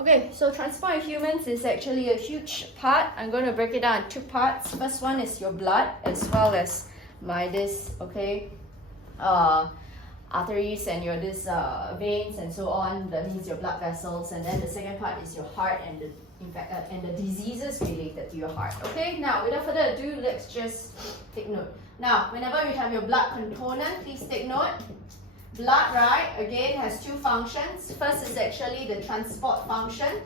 Okay, so transport in humans is actually a huge part. I'm going to break it down in two parts. First one is your blood as well as this, okay, arteries and your veins and so on. That means your blood vessels. And then the second part is your heart and the diseases related to your heart. Okay, now without further ado, let's just take note. Now, whenever you have your blood component, please take note. Blood, right, again has two functions. First is actually the transport function.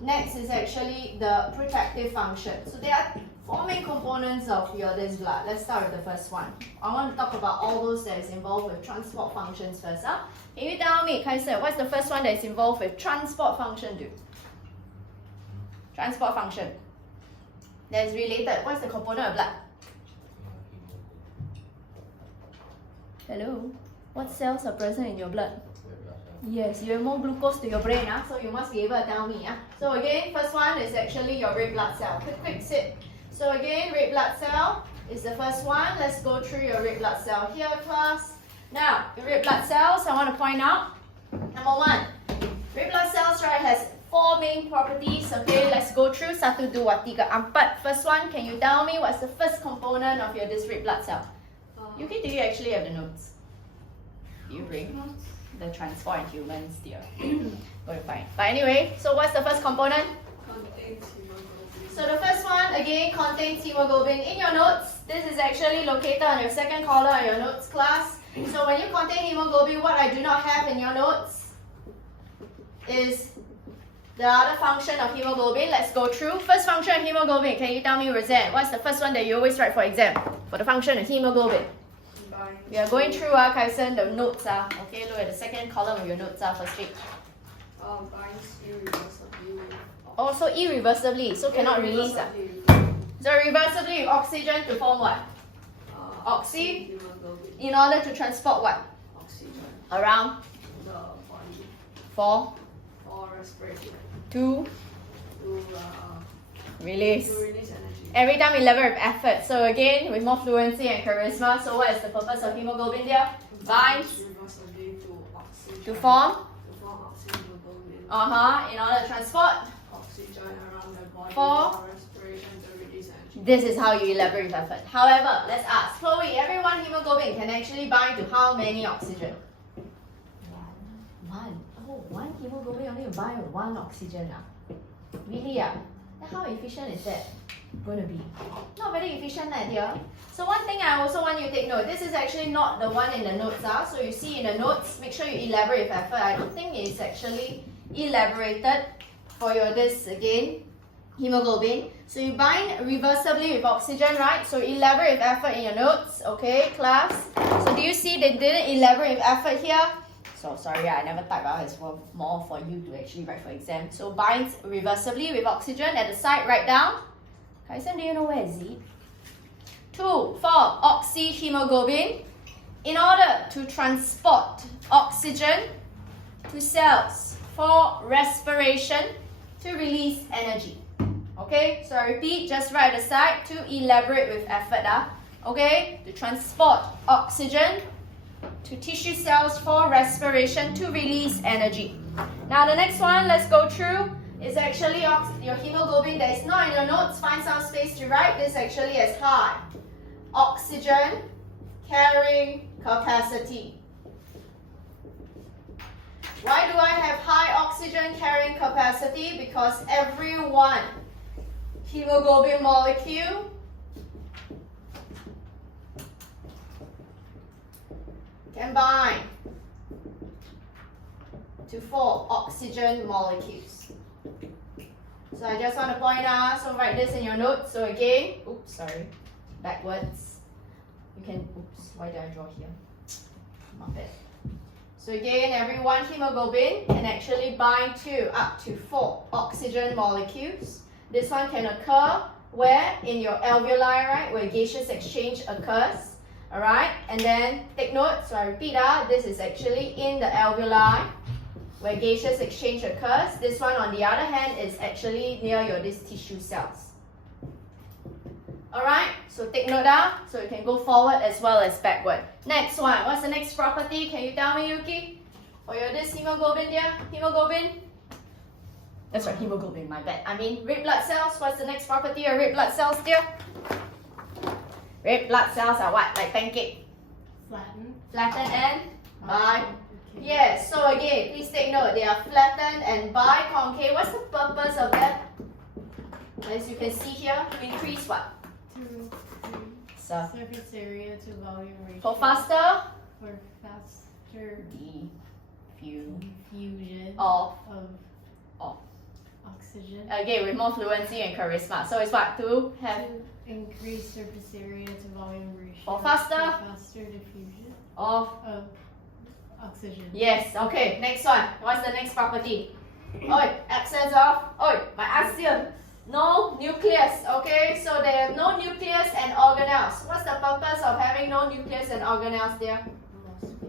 Next is actually the protective function. So there are four main components of this blood. Let's start with the first one. I want to talk about all those that is involved with transport functions first. Huh? Can you tell me, Kaiser, what's the first one that is involved with transport function do? Transport function. That is related. What's the component of blood? Hello? What cells are present in your blood? Yes, you have more glucose to your brain, so you must be able to tell me. So again, first one is actually your red blood cell. Quick sit. So again, red blood cell is the first one. Let's go through your red blood cell here, class. Now, your red blood cells, I want to point out. Number one, red blood cells, right, has four main properties. Okay, let's go through. 1, 2, 3, 4. First one, can you tell me what's the first component of your red blood cell? Yuki, do you actually have the notes? You bring the transport in humans, dear. Go to find. But anyway, so what's the first component? Contains hemoglobin. So the first one again contains hemoglobin. In your notes, this is actually located on your second column of your notes class. So when you contain hemoglobin, what I do not have in your notes is the other function of hemoglobin. Let's go through. First function of hemoglobin. Can you tell me, Roseanne, what's the first one that you always write for exam? For the function of hemoglobin. We are going through Kaisen, the notes. Okay, look at the second column of your notes first page. Binds irreversibly. Also irreversibly, so cannot release. So reversibly with oxygen to form what? Oxy. Hemoglobin. In order to transport what? Oxygen. Around The body. for Respiration. to To release. release energy. Every time elaborate with effort. So again, with more fluency and charisma. So what is the purpose of hemoglobin there? Binds Reversibly to oxygen. to form. To form oxyhemoglobin. In order to transport. Oxygen around the body For respiration to release energy. This is how you elaborate with effort. However, let's ask Chloe, every one hemoglobin can actually bind to how many oxygen? One. Oh, one hemoglobin only bind with one oxygen. Really? Then how efficient is that going to be? Not very efficient, dear. So one thing I also want you to take note, this is actually not the one in the notes. So you see in the notes, make sure you elaborate with effort. I don't think it's actually elaborated for your again, hemoglobin. So you bind reversibly with oxygen, right? So elaborate with effort in your notes, okay, class? So do you see they didn't elaborate with effort here? So sorry, I never typed out. It's more for you to actually write for exam. So binds reversibly with oxygen at the side, write down. Kaisen, do you know where is it? 2, form oxyhemoglobin. In order to transport oxygen to cells for respiration to release energy. Okay, so I repeat, just write aside to elaborate with effort. Okay, to transport oxygen to tissue cells for respiration to release energy. Now the next one, let's go through, is actually your hemoglobin that is not in your notes. Find some space to write this actually as high oxygen carrying capacity. Why do I have high oxygen carrying capacity? Because every one hemoglobin molecule can bind to 4 oxygen molecules. So I just want to point out, so write this in your notes. So again, oops, sorry, backwards. You can, oops, why did I draw here? Not bad. So again, every one hemoglobin can actually bind to up to 4 oxygen molecules. This one can occur where? In your alveoli, right? Where gaseous exchange occurs. Alright, and then take note, so I repeat, this is actually in the alveoli where gaseous exchange occurs. This one on the other hand is actually near your tissue cells. Alright, so take note so you can go forward as well as backward. Next one, what's the next property? Can you tell me, Yuki? For your hemoglobin there, hemoglobin? That's right, hemoglobin, my bad. I mean red blood cells. What's the next property of red blood cells, dear? Red blood cells are what? Like pancake? Flatten. Flattened and bi. Okay. Yes, so again, please take note, they are flattened and biconcave. What's the purpose of that? As you can see here, to increase what? To increase So, surface area to volume ratio. for faster For faster diffusion diffusion of, of oxygen. again, with more fluency and charisma. So it's what? To have To increase surface area to volume ratio. For faster diffusion of. of oxygen. Yes, okay, next one. What's the next property? Oi, absence of, my axiom. No nucleus, okay? So there are no nucleus and organelles. What's the purpose of having no nucleus and organelles there? More space.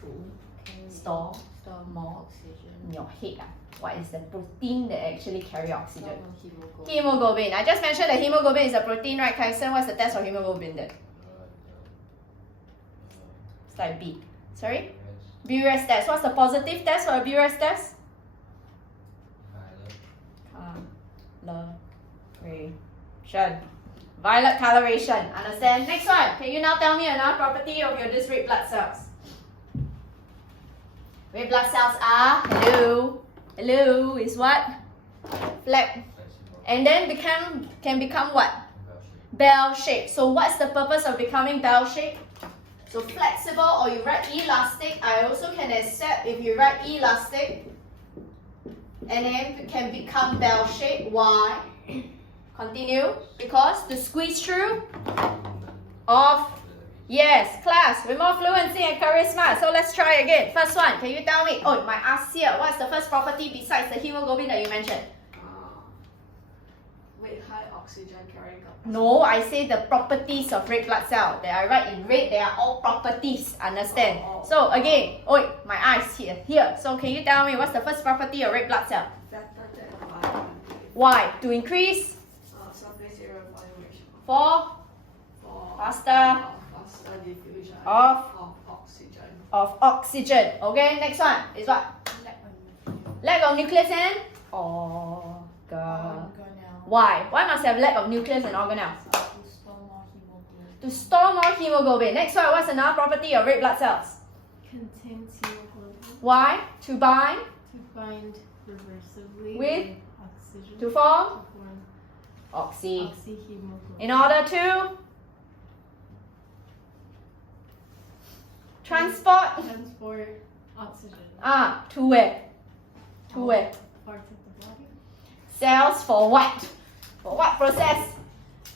To store more oxygen. in your head. What is the protein that actually carry oxygen? Hemoglobin. Hemoglobin. I just mentioned that hemoglobin is a protein, right, Kaisen? What's the test of hemoglobin then? It's like B. Sorry? BRAS test. What's the positive test for a BRAS test? Coloration. Violet coloration. Understand? Next one. Can you now tell me another property of your this red blood cells? Red blood cells are hello is what? Flat. And then can become what? Bell shape. So what's the purpose of becoming bell shape? So flexible, or you write elastic. I also can accept if you write elastic and then can become bell shape. Why? Continue. Because to squeeze through of, yes, class, with more fluency and charisma. So let's try again. First one, can you tell me? My ask here. What's the first property besides the hemoglobin that you mentioned? With high oxygen carrying capacity. No, I say the properties of red blood cell. That I write in red, they are all properties. Understand? So again, my eyes here. So can you tell me what's the first property of red blood cell? Flatten and biconcave. Why? To increase Surface area volume ratio. for For faster faster diffusion of oxygen. oxygen. Okay, next one is what? Lack of nucleus and organelle. Why? Why must have lack of nucleus and organelles? To store more hemoglobin. To store more hemoglobin. Next one, what's another property of red blood cells? Contains hemoglobin. Why? To bind, To bind reversibly With? oxygen. to form To form oxy. oxyhemoglobin. In order to transport Transport oxygen. to where? To where? Parts of the body. Cells for what? For what process?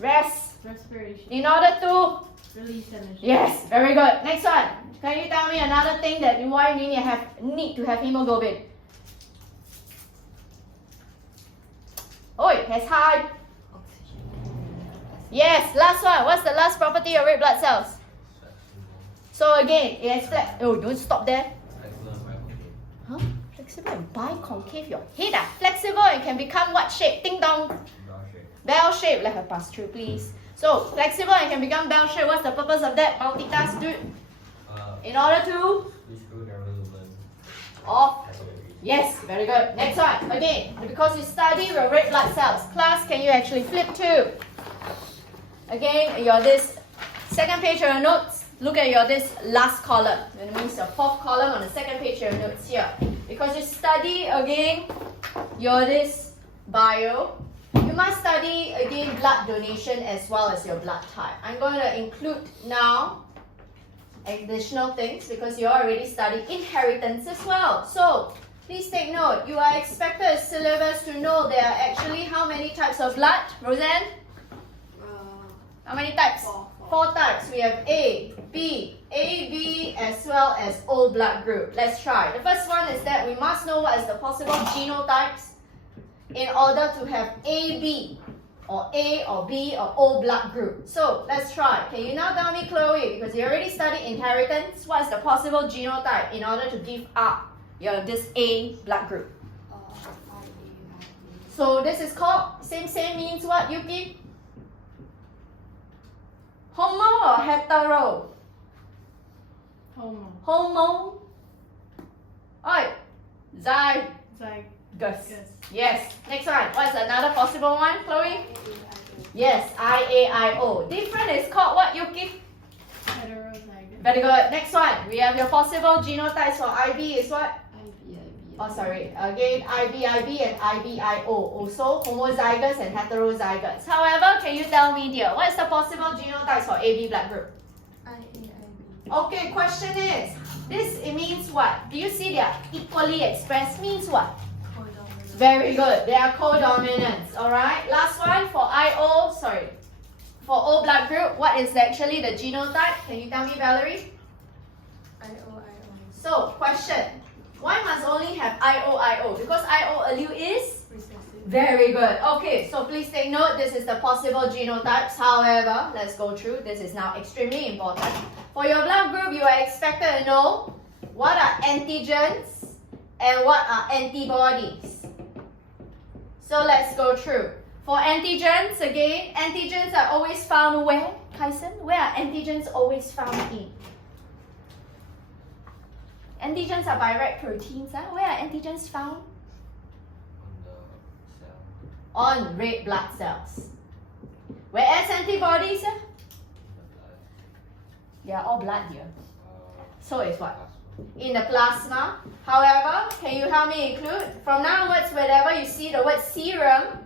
Rest. Respiration. In order to, Release energy. yes, very good. Next one. Can you tell me another thing that why you need to have hemoglobin? It has high. Yes, last one. What's the last property of red blood cells? So again, it has don't stop there. Huh? Flexible and biconcave your head. Flexible and can become what shape? Ding dong. Bell shape. Let her pass through, please. So flexible and can become bell shape. What's the purpose of that? Multitask, dude. In order to yes, very good. Next one. Again, because you study your red blood cells. Class, can you actually flip to? Again, your this second page of your notes. Look at your this last column. That means the fourth column on the second page of your notes here. Because you study again your this bio, you must study again blood donation as well as your blood type. I'm going to include now additional things because you already studied inheritance as well. So please take note. You are expected as syllabus to know there are actually how many types of blood, Roseanne? How many types? Four types. We have A, B, as well as O blood group. Let's try. The first one is that we must know what is the possible genotypes in order to have AB or A or B or O blood group. So let's try. Can you now tell me, Chloe, because you already studied inheritance, what is the possible genotype in order to give up your this A blood group? So this is called same means what, Yuki? Homo or hetero? Homo. Homo. Oi. Gus. Gus. Yes. Next one. What's another possible one, Chloe? Yes, IAIO. Different is called what, Yuki? Heterozygous. Very good. Next one. We have your possible genotypes for IB is what? IB. Oh, sorry. Again, IB and IBIO. Also homozygous and heterozygous. However, can you tell me, dear, what is the possible genotypes for AB blood group? Okay, question is, this it means what? Do you see they are equally expressed? Means what? Very good. They are co-dominants. Alright. Last one for IO, sorry. For O blood group, what is actually the genotype? Can you tell me, Valerie? So, question. Why must only have IO? Because IO allele is? Very good. Okay, so please take note, this is the possible genotypes. However, let's go through. This is now extremely important. For your blood group, you are expected to know what are antigens and what are antibodies. So let's go through. For antigens, again, antigens are always found where? Tyson, where are antigens always found in? Antigens are by right proteins. Where are antigens found? On red blood cells. Whereas antibodies, they are all blood here. So it's what? In the plasma. However, can you help me include? From now onwards, whenever you see the word serum,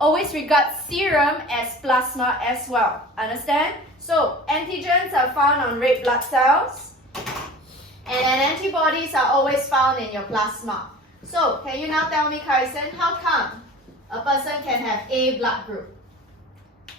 always regard serum as plasma as well. Understand? So, antigens are found on red blood cells. And then antibodies are always found in your plasma. So, can you now tell me, Kaisen, how come a person can have A blood group?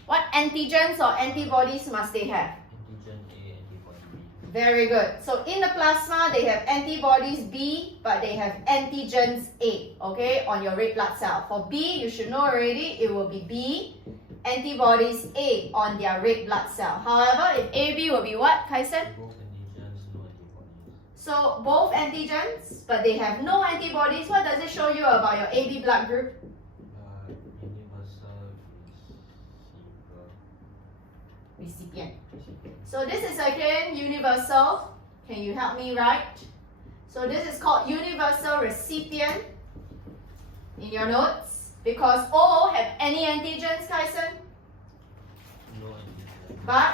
What antigens or antibodies must they have? Antigen A, antibody B. Very good. So in the plasma, they have antibodies B, but they have antigens A, okay, on your red blood cell. For B, you should know already, it will be B, antibodies A on their red blood cell. However, if AB will be what, Kaisen? Both antigens, no antibodies. So both antigens, but they have no antibodies. What does it show you about your AB blood group? Universal Recipient. So this is again universal. Can you help me write? So this is called universal recipient in your notes. Because O have any antigens, Kaisen? no antigens. But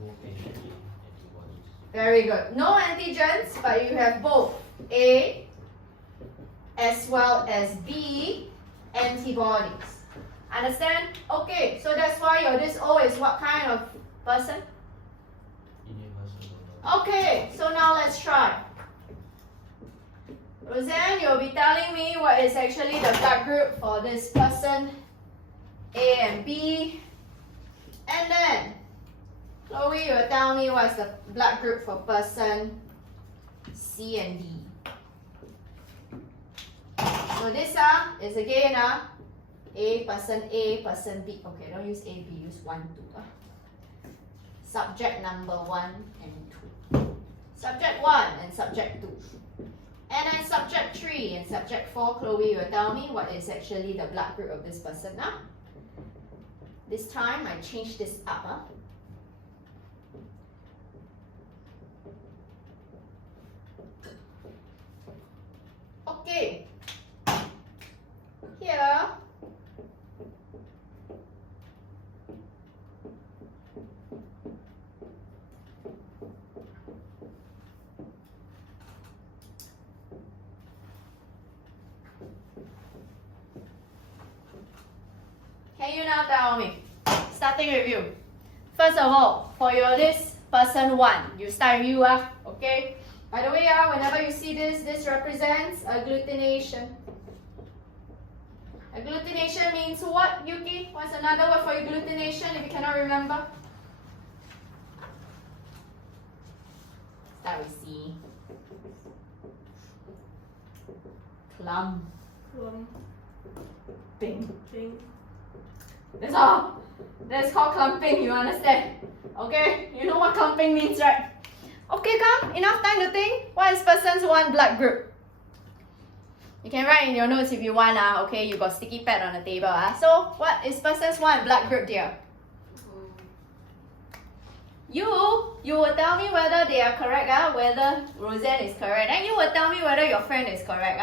Both A and B antibodies. very good. No antigens, but you have both A as well as B antibodies. Understand? Okay, so that's why your this O is what kind of person? Universal donor. Okay, so now let's try. Roseanne, you'll be telling me what is actually the blood group for this person, A and B. And then, Chloe, you will tell me what's the blood group for person C and D. So this is again A, person B. Okay, don't use A, B, use 1, 2. Subject number 1 and 2. Subject 1 and subject 2. And then subject 3 and subject 4, Chloe will tell me what is actually the blood group of this person now. This time I change this up. Okay. Here. Can you now tell me? Starting with you. First of all, for your this person 1, you start with you, okay? By the way, whenever you see this represents agglutination. Agglutination means what, Yuki? What's another word for agglutination if you cannot remember? Start with C. Clumping. Thing. That's all. That's called clumping, you understand? Okay? You know what clumping means, right? Okay, come. Enough time to think. What is person's 1 blood group? You can write in your notes if you want. Okay, you got sticky pad on the table. So, what is person's 1 blood group, dear? You will tell me whether they are correct, whether Roseanne is correct. And you will tell me whether your friend is correct.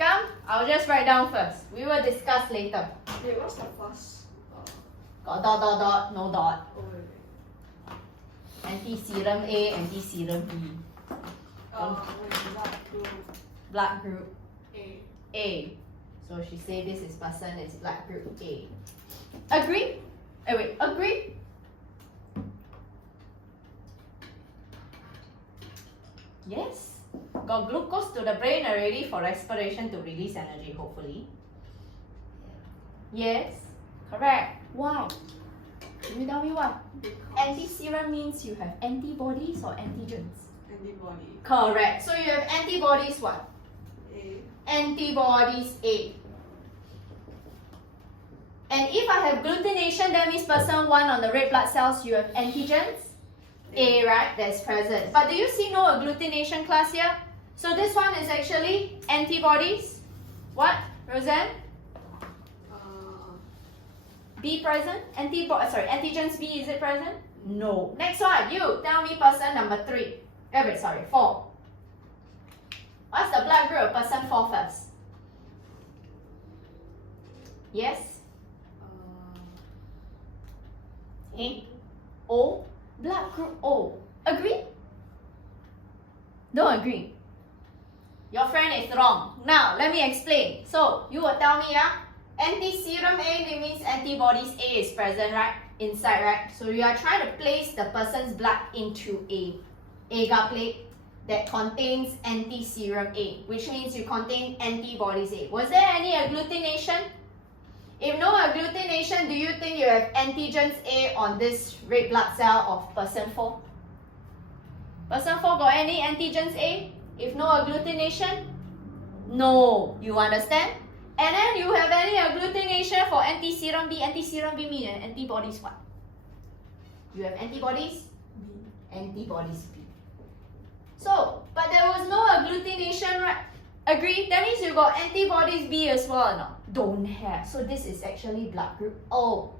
Come, I'll just write down first. We will discuss later. Wait, what's the first? Got dot dot dot, no dot. Oh, wait, wait. Anti-serum A, anti-serum B. Wait, blood group Blood group A. A. So she say this is person is blood group A. Agree? Wait, agree? Yes? Got glucose to the brain already for respiration to release energy, hopefully. Yes? Correct. Why? Can you tell me why? Because Anti-serum means you have antibodies or antigens? antibody Correct. So you have antibodies what? A. Antibodies A. And if I have glutination, that means person 1 on the red blood cells, you have antigens A, right? That's present. But do you see no agglutination class here? So this one is actually antibodies. What, Roseanne? B present? Antigens B, is it present? No. Next one, you tell me person number 3. Wait, sorry, 4. What's the blood group of person 4 first? Yes? A. O. Blood group O. Agree? Don't agree. Your friend is wrong. Now, let me explain. So, you will tell me, anti-serum A means antibodies A is present, right? Inside, right? So, you are trying to place the person's blood into a agar plate that contains anti-serum A, which means you contain antibodies A. Was there any agglutination? If no agglutination, do you think you have antigens A on this red blood cell of person 4? Person 4 got any antigens A? If no agglutination? No. You understand? And then you have any agglutination for anti-serum B. Anti-serum B means antibodies what? You have antibodies? B. Antibodies B. So, but there was no agglutination, right? Agree? That means you got antibodies B as well or not? Don't have. So this is actually blood group O.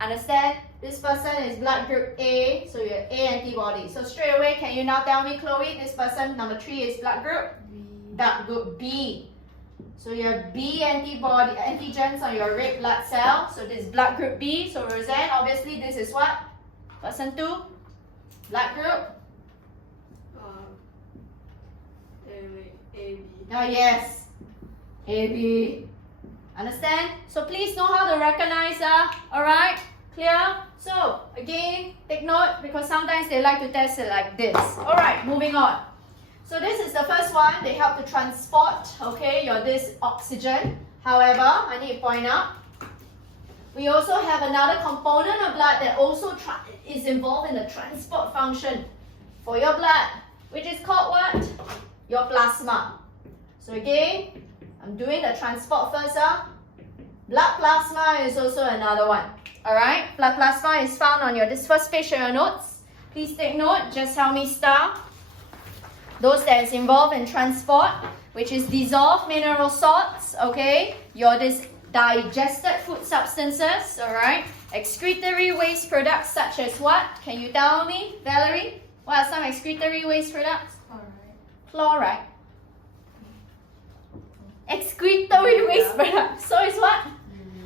Understand? This person is blood group A, so you have A antibody. So straight away, can you now tell me, Chloe, this person, number 3, is blood group? B. Blood group B. So you have B antibody antigens on your red blood cell. So this is blood group B. So Roseanne, obviously this is what? Person 2? Blood group? AB. Oh yes, AB. Understand? So please know how to recognize. Alright? Clear? So again, take note because sometimes they like to test it like this. Alright, moving on. So this is the first one. They help to transport, okay, this oxygen. However, I need to point out, we also have another component of blood that also is involved in the transport function for your blood, which is called what? Your plasma. So again, I'm doing the transport first. Blood plasma is also another one. Alright, blood plasma is found on this first page of your notes. Please take note, just help me star those that is involved in transport, which is dissolved mineral salts, okay? This digested food substances, alright? Excretory waste products such as what? Can you tell me, Valerie? What are some excretory waste products? Chloride. Excretory waste products. So it's what?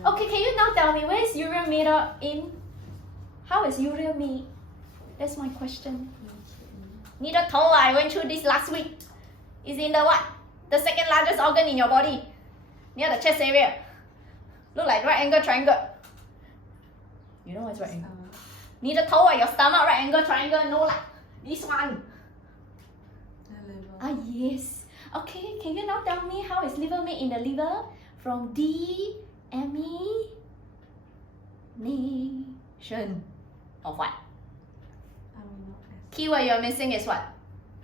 Okay, can you now tell me where is urea made up in? How is urea made? That's my question. 你的头 I went through this last week. Is in the what? The second largest organ in your body. Near the chest area. Look like right angle triangle. You know what's right angle? 你的头 your stomach right angle triangle. No lah. This one. Ah yes. Okay, can you now tell me how is liver made in the liver? From deamination of what? Amino acid. Keyword you're missing is what?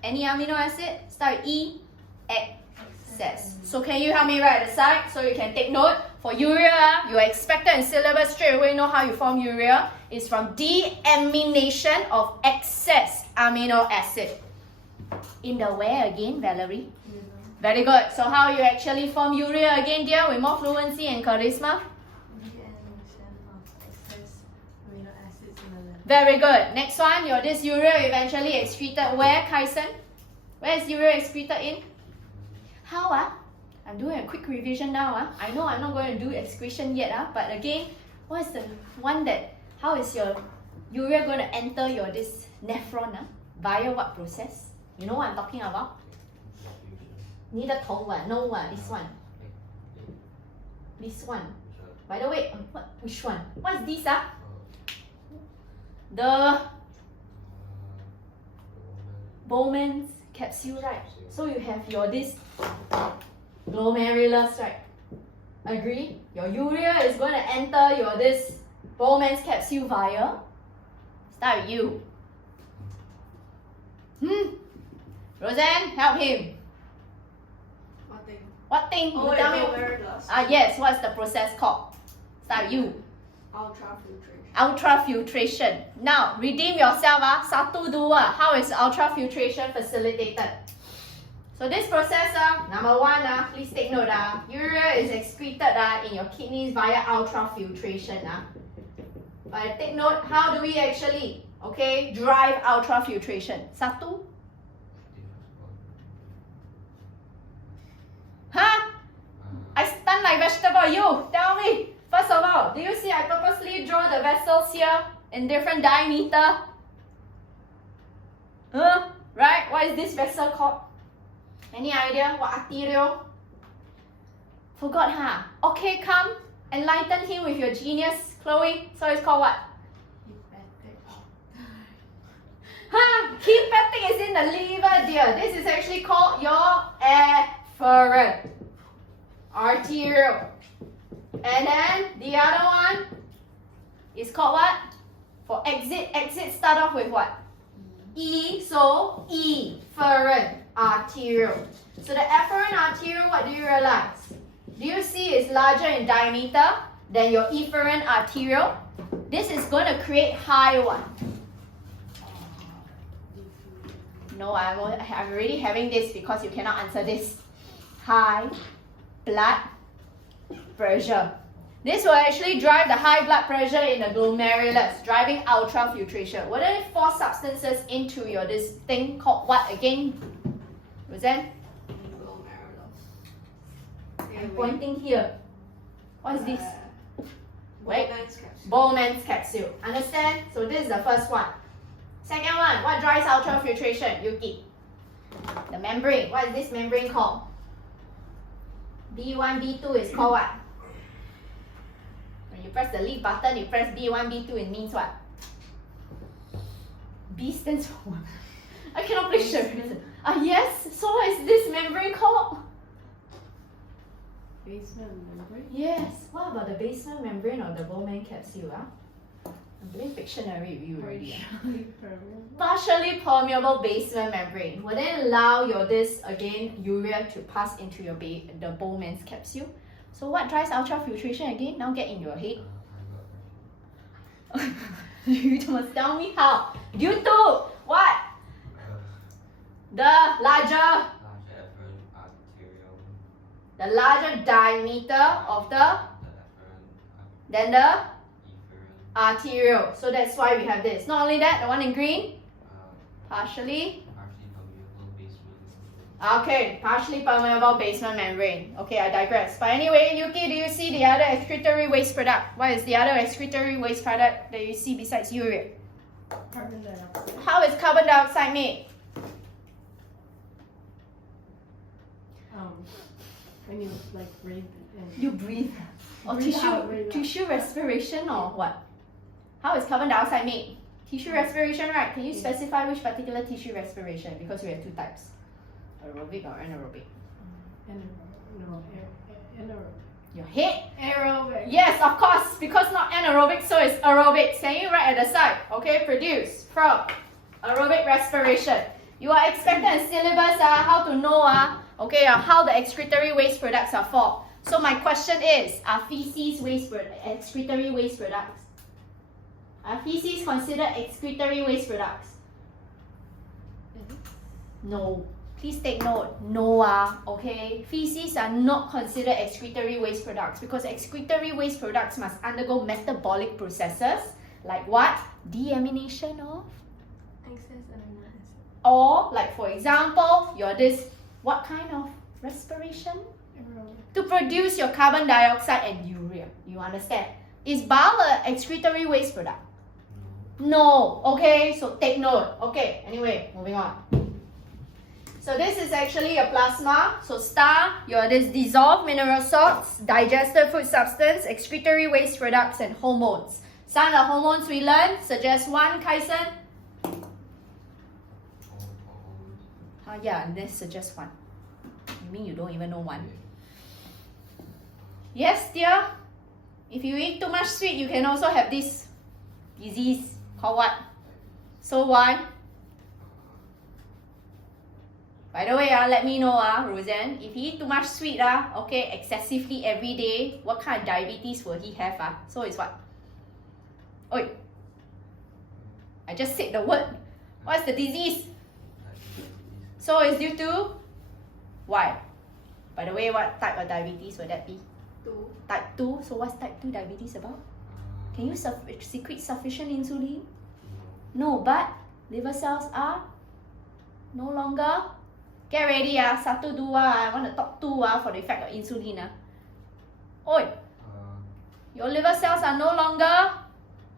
Any amino acid? Start with E. Excess. So can you help me write at the side so you can take note? For urea, you are expected in syllabus straight away know how you form urea. It's from deamination of excess amino acid. In the where again, Valerie? Very good. So how you actually form urea again, dear, with more fluency and charisma? Deamination of excess amino acids in the liver. Very good. Next one, this urea eventually excreted where, Kyson? Where is urea excreted in? How? I'm doing a quick revision now. I know I'm not going to do excretion yet, but again, what is the one that, how is your urea going to enter your this nephron? Via what process? You know what I'm talking about? Diffusion. 你的头啊 no this one. This one. By the way, which one? What is this? The Bowman's capsule, right? So you have your this glomerulus, right? Agree? Your urea is going to enter your this Bowman's capsule via. Start with you. Roseanne, help him. What thing? What thing? Oh, You wait, tell me. glomerulus. Yes. What's the process called? Start with you. Ultrafiltration. Ultrafiltration. Now, redeem yourself. Satu dua. How is ultrafiltration facilitated? So this process, number one, please take note. Urea is excreted in your kidneys via ultrafiltration. But take note, how do we actually, drive ultrafiltration? Satu? Huh? I stun like vegetable. You, tell me. First of all, do you see I purposely draw the vessels here in different diameter? Right? What is this vessel called? Any idea? What arterial? Forgot, Okay, come. Enlighten him with your genius, Chloe. So it's called what? Hepatic is in the liver, dear. This is actually called your afferent arterial. And then the other one is called what? For exit, start off with what? E, so efferent arterial. So the afferent arterial, what do you realize? Do you see it's larger in diameter than your efferent arterial? This is going to create high one. No, I'm already having this because you cannot answer this. High blood pressure. This will actually drive the high blood pressure in the glomerulus, driving ultrafiltration. What are the four substances into your this thing called what again? Roseanne? I'm pointing here. What is this? Wait. Bowman's capsule. Understand? So this is the first one. Second one, what drives ultrafiltration? Yuki. The membrane. What is this membrane called? B1, B2 is called what? When you press the leave button, you press B1, B2, it means what? B stands for what? I cannot place sure. Yes. So what is this membrane called? Basement membrane? Yes. What about the basement membrane of the Bowman capsule? I'm doing Pictionary with you already. Partially permeable basement membrane will then allow your urea to pass into your the Bowman's capsule. So what drives ultrafiltration again? Now get in your head. You must tell me how. Due to what? The larger diameter of than the arterial. So that's why we have this. Not only that, the one in green, partially permeable basement membrane. Okay, I digress. But anyway, Yuki, do you see the other excretory waste product? What is the other excretory waste product that you see besides urea? Carbon dioxide. How is carbon dioxide made? When you breathe in. You breathe. Or Breathe out, breathe out. tissue respiration or what? How is carbon dioxide made? Tissue respiration, right? Can you specify which particular tissue respiration? Because we have two types. Aerobic or anaerobic? Anaerobic. Your head? Aerobic. Yes, of course. Because not anaerobic, so it's aerobic. Can you write at the side? Okay, produce from aerobic respiration. You are expected in syllabus how to know how the excretory waste products are formed. So my question is, are feces excretory waste products? Are feces considered excretory waste products? No. Please take note. No. Okay. Feces are not considered excretory waste products because excretory waste products must undergo metabolic processes like what? Deamination of? Excess amino acid. Or like for example, what kind of respiration? To produce your carbon dioxide and urea. You understand? Is bile an excretory waste product? No. Okay, so take note. Okay, anyway, moving on. So this is actually a plasma. So star, your this dissolved mineral salts, digested food substance, excretory waste products, and hormones. Some of the hormones we learned, suggest one, Kaisen? Yeah, and this suggests one. You mean you don't even know one? Yes, dear. If you eat too much sweet, you can also have this disease called what? So why? By the way, let me know, Roseanne, if he eat too much sweet, okay, excessively every day, what kind of diabetes will he have? So it's what? Oi, I just said the word. What's the disease? So it's due to why? By the way, what type of diabetes would that be? 2. Type 2. So what's type 2 diabetes about? Can you secrete sufficient insulin? No, but liver cells are no longer. Get ready, 1, 2, I want to talk 2 for the effect of insulin. Oi, your liver cells are no longer.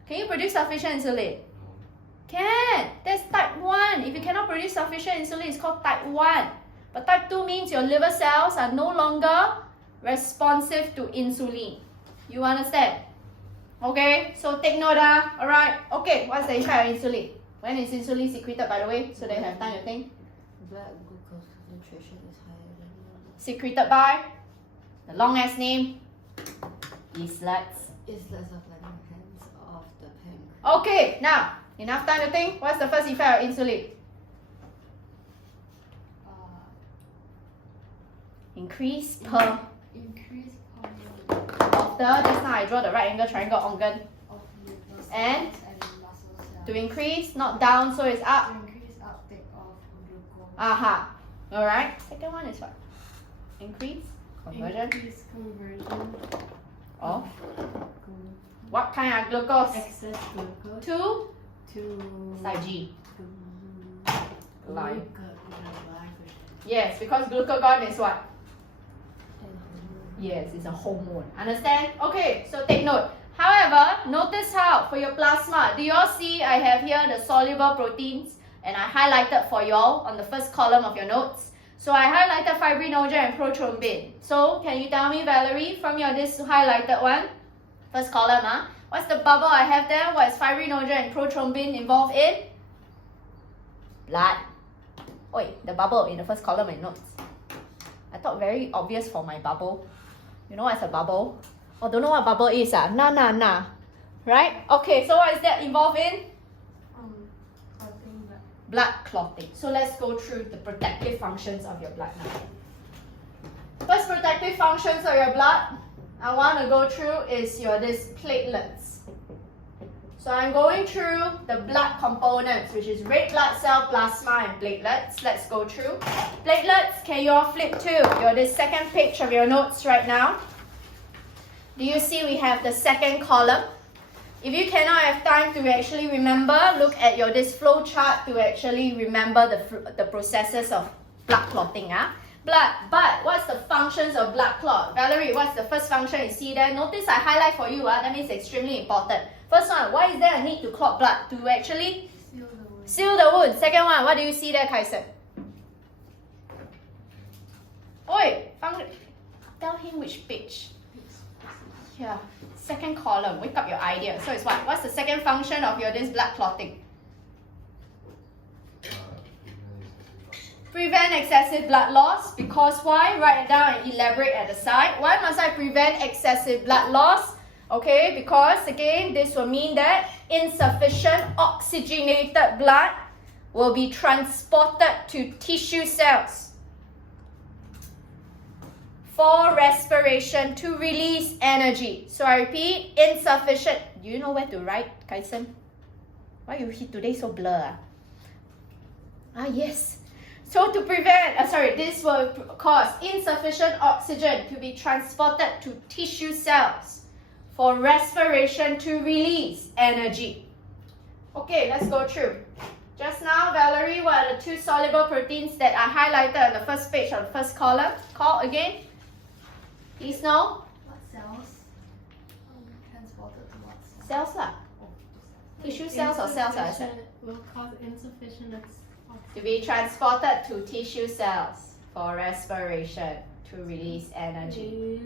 Can you produce sufficient insulin? Can. That's type 1. If you cannot produce sufficient insulin, it's called type 1. But type 2 means your liver cells are no longer responsive to insulin. You understand? Okay, so take note. Alright, okay, what's the effect of insulin? When is insulin secreted, by the way? So they have time to think. Blood glucose concentration is higher than normal. Secreted by the long ass name. Islets. Islets of like hands of the pancreas. Okay, now enough time to think. What's the first effect of insulin? Increase per Increase power of the, just now I draw the right angle triangle organ. of liver cells And muscle cells. to increase, not down, so it's up. To increase uptake of glucose. Aha. Alright. Second one is what? Increase conversion Increase conversion of glu- what kind of glucose? excess glucose To to side G. glycogen. Yes, because glucagon is what? Yes, it's a hormone. Understand? Okay, so take note. However, notice how for your plasma, do you all see I have here the soluble proteins and I highlighted for you all on the first column of your notes. So I highlighted fibrinogen and prothrombin. So can you tell me, Valerie, from your this highlighted one, first column, what's the bubble I have there? What is fibrinogen and prothrombin involved in? Blood. Oi, the bubble in the first column in notes. I thought very obvious for my bubble. You know what's a bubble? Oh, don't know what bubble is? Nah. Right? Okay, so what is that involved in? Clotting blood. Blood clotting. So let's go through the protective functions of your blood now. First protective functions of your blood I want to go through is this platelets. So I'm going through the blood components, which is red blood cell, plasma, and platelets. Let's go through. Platelets, can you all flip to this second page of your notes right now? Do you see we have the second column? If you cannot have time to actually remember, look at this flow chart to actually remember the processes of blood clotting. Blood, but what's the functions of blood clot? Valerie, what's the first function you see there? Notice I highlight for you, that means extremely important. First one, why is there a need to clot blood? To actually Seal the wound. seal the wound. Second one, what do you see there, Kaisen? Oi, tell him which page. Yeah, second column, wake up your idea. So it's what? What's the second function of this blood clotting? Prevent excessive blood loss. Because why? Write it down and elaborate at the side. Why must I prevent excessive blood loss? Okay, because again, this will mean that insufficient oxygenated blood will be transported to tissue cells for respiration to release energy. So I repeat, insufficient. Do you know where to write, Kaisen? Why you today so blur? Yes. So to prevent, this will cause insufficient oxygen to be transported to tissue cells for respiration to release energy. Okay, let's go through. Just now, Valerie, what are the two soluble proteins that I highlighted on the first page of the first column? Call again. Please know? What cells? Transported to what cell? Cells lah. Tissue cells or cells I said. Will cause insufficient To be transported to tissue cells for respiration to release energy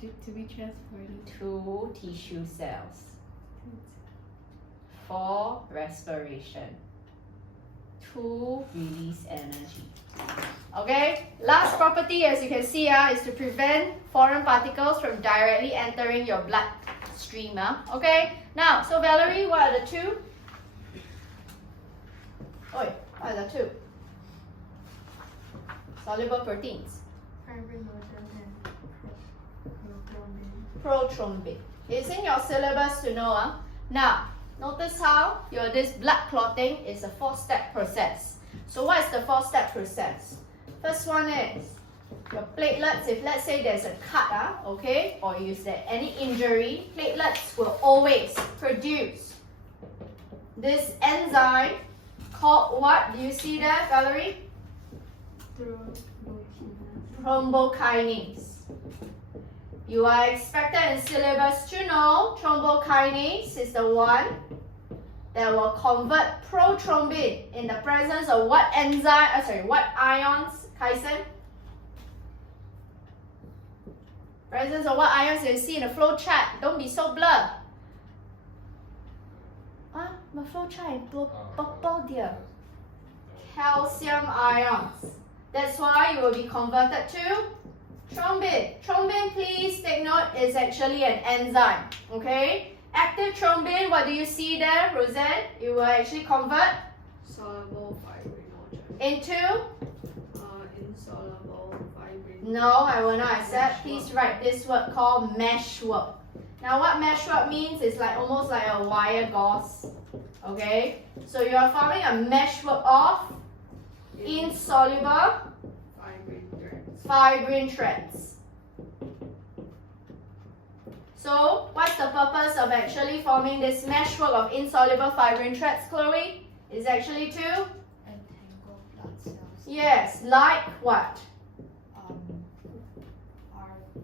to be transported. to tissue cells for respiration to release energy. Okay, last property as you can see is to prevent foreign particles from directly entering your bloodstream. Okay, now, so Valerie, what are the two? Oi, what are the two? Soluble proteins. Fibrinogen and prothrombin. Prothrombin. It's in your syllabus to know. Now, notice how this blood clotting is a 4-step process. So what is the 4-step process? First one is your platelets. If let's say there's a cut, okay, or is there any injury, platelets will always produce this enzyme called what? Do you see that, Valerie? Thrombokinase. You are expected in syllabus to know thrombokinase is the one that will convert prothrombin in the presence of what enzyme? What ions, Kaisen? Presence of what ions you see in the flow chart? Don't be so blur. My flow chart is purple, dear. Calcium ions. That's why you will be converted to thrombin. Thrombin, please take note, is actually an enzyme. Okay? Active thrombin, what do you see there, Roseanne? You will actually convert Soluble fibrinogen. into? Insoluble fibrinogen. No, I will not accept. Please write this word called meshwork. Now what meshwork means is like almost like a wire gauze. Okay? So you are forming a meshwork of insoluble fibrin threads. So, what's the purpose of actually forming this meshwork of insoluble fibrin threads, Chloe? Is actually to? Entangle blood cells. Yes, like what? RBC.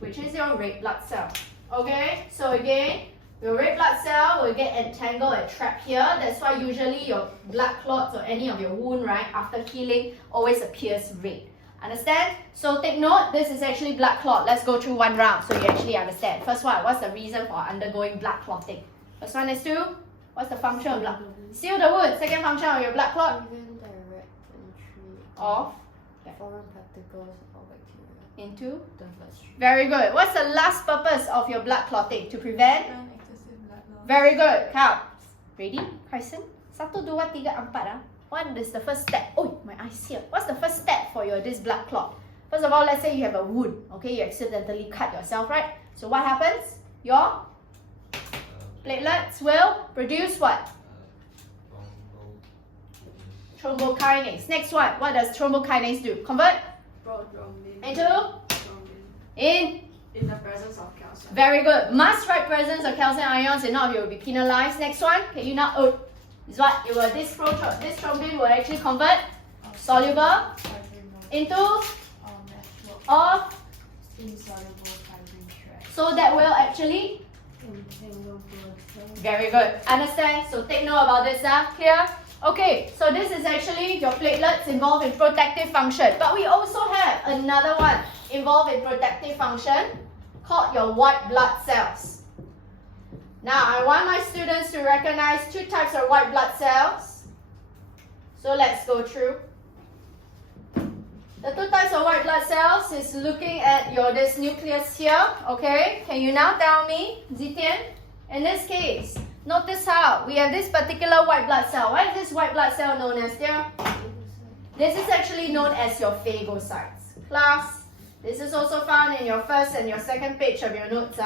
Which is your red blood cell. Okay, so again, your red blood cell will get entangled and trapped here. That's why usually your blood clots or any of your wound, right, after healing always appears red. Understand? So take note, this is actually blood clot. Let's go through one round so you actually understand. First one, what's the reason for undergoing blood clotting? First one is to, what's the function of blood? Seal the wound. Second function of your blood clot? Prevent direct entry Of foreign particles or bacteria into? the bloodstream. Very good. What's the last purpose of your blood clotting? To prevent? Excessive blood loss. Very good. Count. Ready? Carson? 1, 2, 3, 4. What is the first step? Oh, my eyes here. What's the first step for this blood clot? First of all, let's say you have a wound. Okay, you accidentally cut yourself, right? So what happens? Your platelets will produce what? Thrombokinase. Next one. What does thrombokinase do? Convert Prothrombin. into? Thrombin. In? In the presence of calcium. Very good. Must write presence of calcium ions, if not you will be penalized. Next one. Can you now? Is what? It will this thrombin will actually convert soluble into of Insoluble fibrin thread. so that will actually Entangle blood cells. very good. Understand? So take note about this. Clear? Okay. So this is actually your platelets involved in protective function. But we also have another one involved in protective function called your white blood cells. Now, I want my students to recognize 2 types of white blood cells. So let's go through. The 2 types of white blood cells is looking at this nucleus here. Okay, can you now tell me, Zitian? In this case, notice how we have this particular white blood cell. What is this white blood cell known as, dear? This is actually known as your phagocytes. Class, this is also found in your first and your second page of your notes.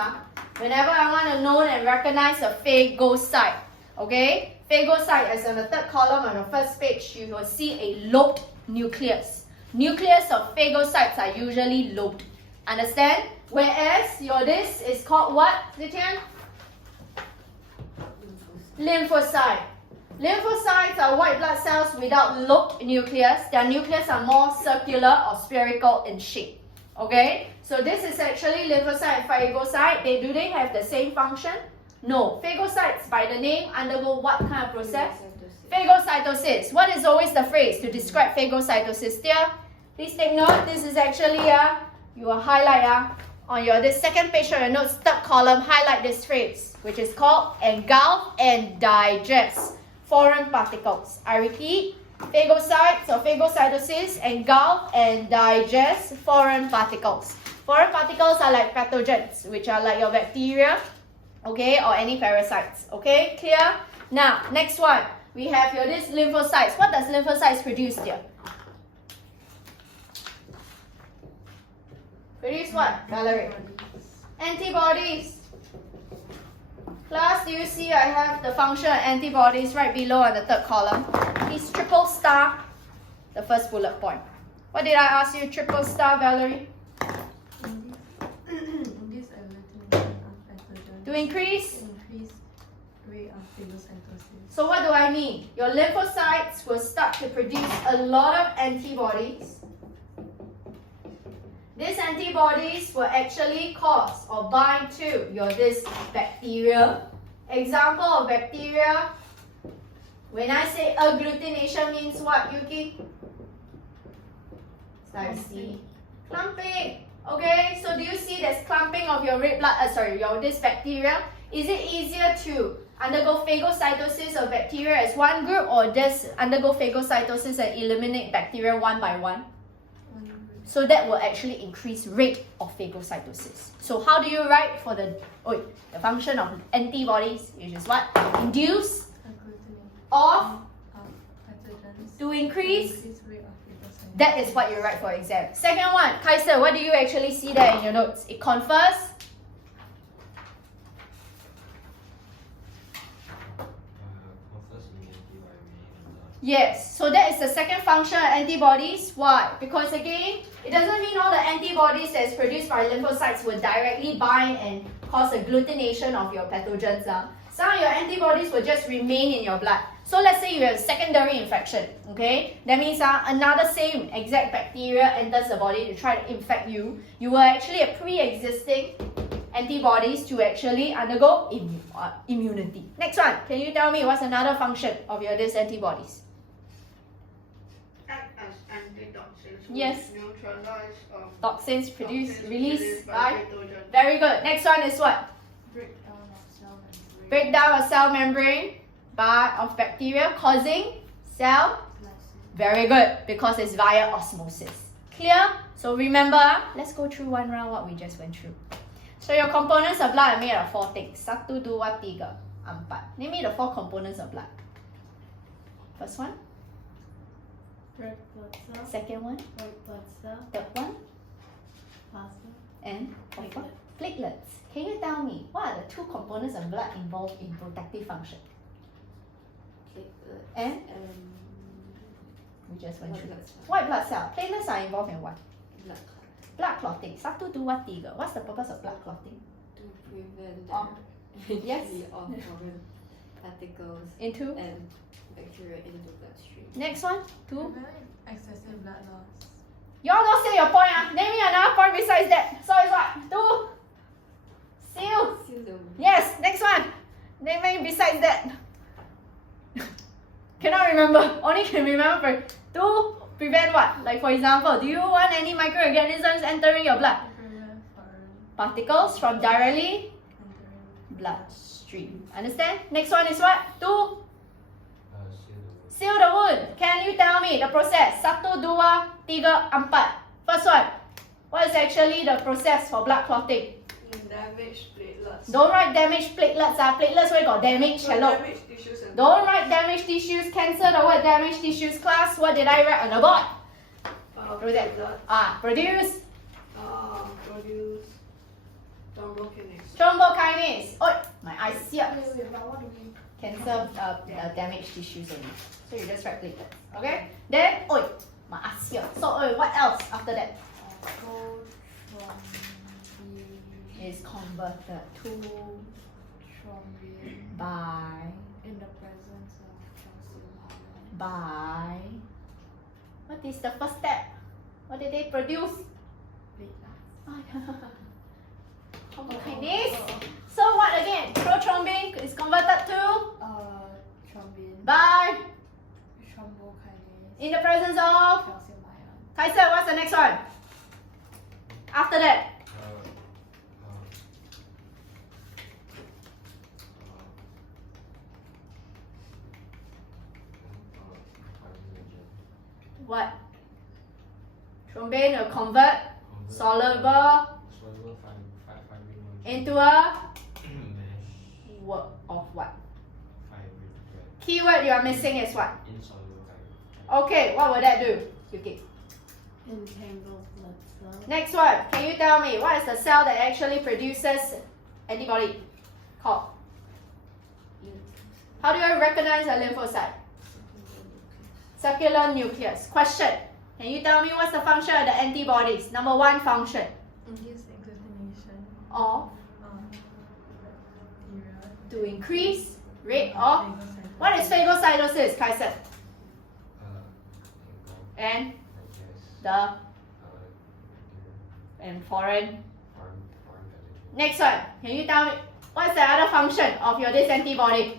Whenever I want to know and recognize a phagocyte, okay? Phagocyte is on the 3rd column on the first page. You will see a lobed nucleus. Nucleus of phagocytes are usually lobed. Understand? Whereas this is called what, Zitian? Lymphocyte. Lymphocytes are white blood cells without lobed nucleus. Their nucleus are more circular or spherical in shape. Okay, so this is actually lymphocyte and phagocyte. Do they have the same function? No. Phagocytes by the name undergo what kind of process? Phagocytosis. What is always the phrase to describe phagocytosis? Dear, please take note. This is actually you will highlight on your this second page of your notes, third column. Highlight this phrase, which is called engulf and digest foreign particles. I repeat, phagocytes or phagocytosis engulf and digest foreign particles. Foreign particles are like pathogens, which are like your bacteria, okay, or any parasites. Okay, clear? Now, next one. We have your this lymphocytes. What does lymphocytes produce here? Produce what, Valerie? Antibodies. Class, do you see I have the function of antibodies right below on the third column? Please triple star the first bullet point. What did I ask you? Triple star, Valerie? In this agglutination of pathogens To increase? increase rate of phagocytosis. So what do I mean? Your lymphocytes will start to produce a lot of antibodies. These antibodies will actually cause or bind to your this bacteria. Example of bacteria. When I say agglutination means what, Yuki? Start to see. Clumping. Okay, so do you see there's clumping of your red blood, your this bacteria? Is it easier to undergo phagocytosis of bacteria as one group, or just undergo phagocytosis and eliminate bacteria one by one? So that will actually increase rate of phagocytosis. So how do you write for the function of antibodies, which is what? Induce of Pathogens to increase. rate of phagocytosis. That is what you write for exam. Second one, Kaiser, what do you actually see there in your notes? It confers. Confers immunity by remaining Yes, so that is the second function of antibodies. Why? Because again, it doesn't mean all the antibodies that's produced by lymphocytes will directly bind and cause agglutination of your pathogens. Some of your antibodies will just remain in your blood. So let's say you have a secondary infection, okay? That means another same exact bacteria enters the body to try to infect you. You will actually have pre-existing antibodies to actually undergo immunity. Next one, can you tell me what's another function of your these antibodies? Act as antitoxins. Yes. Which neutralize Toxins toxins released by by. pathogens. Very good. Next one is what? Breakdown of cell membrane. Breakdown of cell membrane of bacteria causing cell. Very good, because it's via osmosis. Clear? So remember, let's go through one round what we just went through. So your components of blood are made of four things. 1, 2, 3, 4. Name me the four components of blood. First one, Red blood cell, second one, white blood cell, third one, plasma, and fourth one, platelets. Can you tell me what are the two components of blood involved in protective function? Platelets And we just went through. White blood cell. Platelets are involved in what? blood clot Blood clotting. 1, 2, 3, 4. What's the purpose of blood clotting? to prevent Oh. the Yes. entry of foreign particles Into. and bacteria into the bloodstream. Next one, 2. prevent excessive blood loss. You all don't say your point. Name me another point besides that. So it's what? 2. Seal. Seal the wound. Yes. Next one. Name me besides that. Cannot remember. Only can remember for 2. Prevent what? Like for example, do you want any microorganisms entering your blood? Prevent foreign Particles from directly entering bloodstream. Understand? Next one is what? 2. seal the wound. Seal the wound. Can you tell me the process? 1, 2, 3, 4. First one. What is actually the process for blood clotting? Damaged platelets. Don't write damaged platelets. Platelets where got damage. Hello. Damaged tissues and Don't write damaged tissues. Cancel the word damaged tissues. Class, what did I write on the board? Do that. platelets, Produce produce thrombokinase. thrombokinase. Oh, my eyes here. but what do we Cancel damaged tissues only. So you just write platelets. Okay? Then, my eyes here. So, what else after that? go from the Is converted to thrombin by in the presence of calcium ion. by. What is the first step? What did they produce? Platelet. Homokinase. So what again? Prothrombin is converted to Thrombin, by thrombokinase, in the presence of calcium ion. Kaiser. What's the next one? After that, what? Thrombin will convert soluble into a work of what? Keyword you are missing is what? Okay, what will that do? Yuki. Entangled blood cells. Next one, can you tell me what is the cell that actually produces antibody called? How do I recognize a lymphocyte? Circular nucleus. Question, can you tell me what's the function of the antibodies? Number one function Induce agglutination of urea. to increase rate of what is phagocytosis, Kaiser? And the and foreign. Next one, can you tell me what's the other function of your this antibody?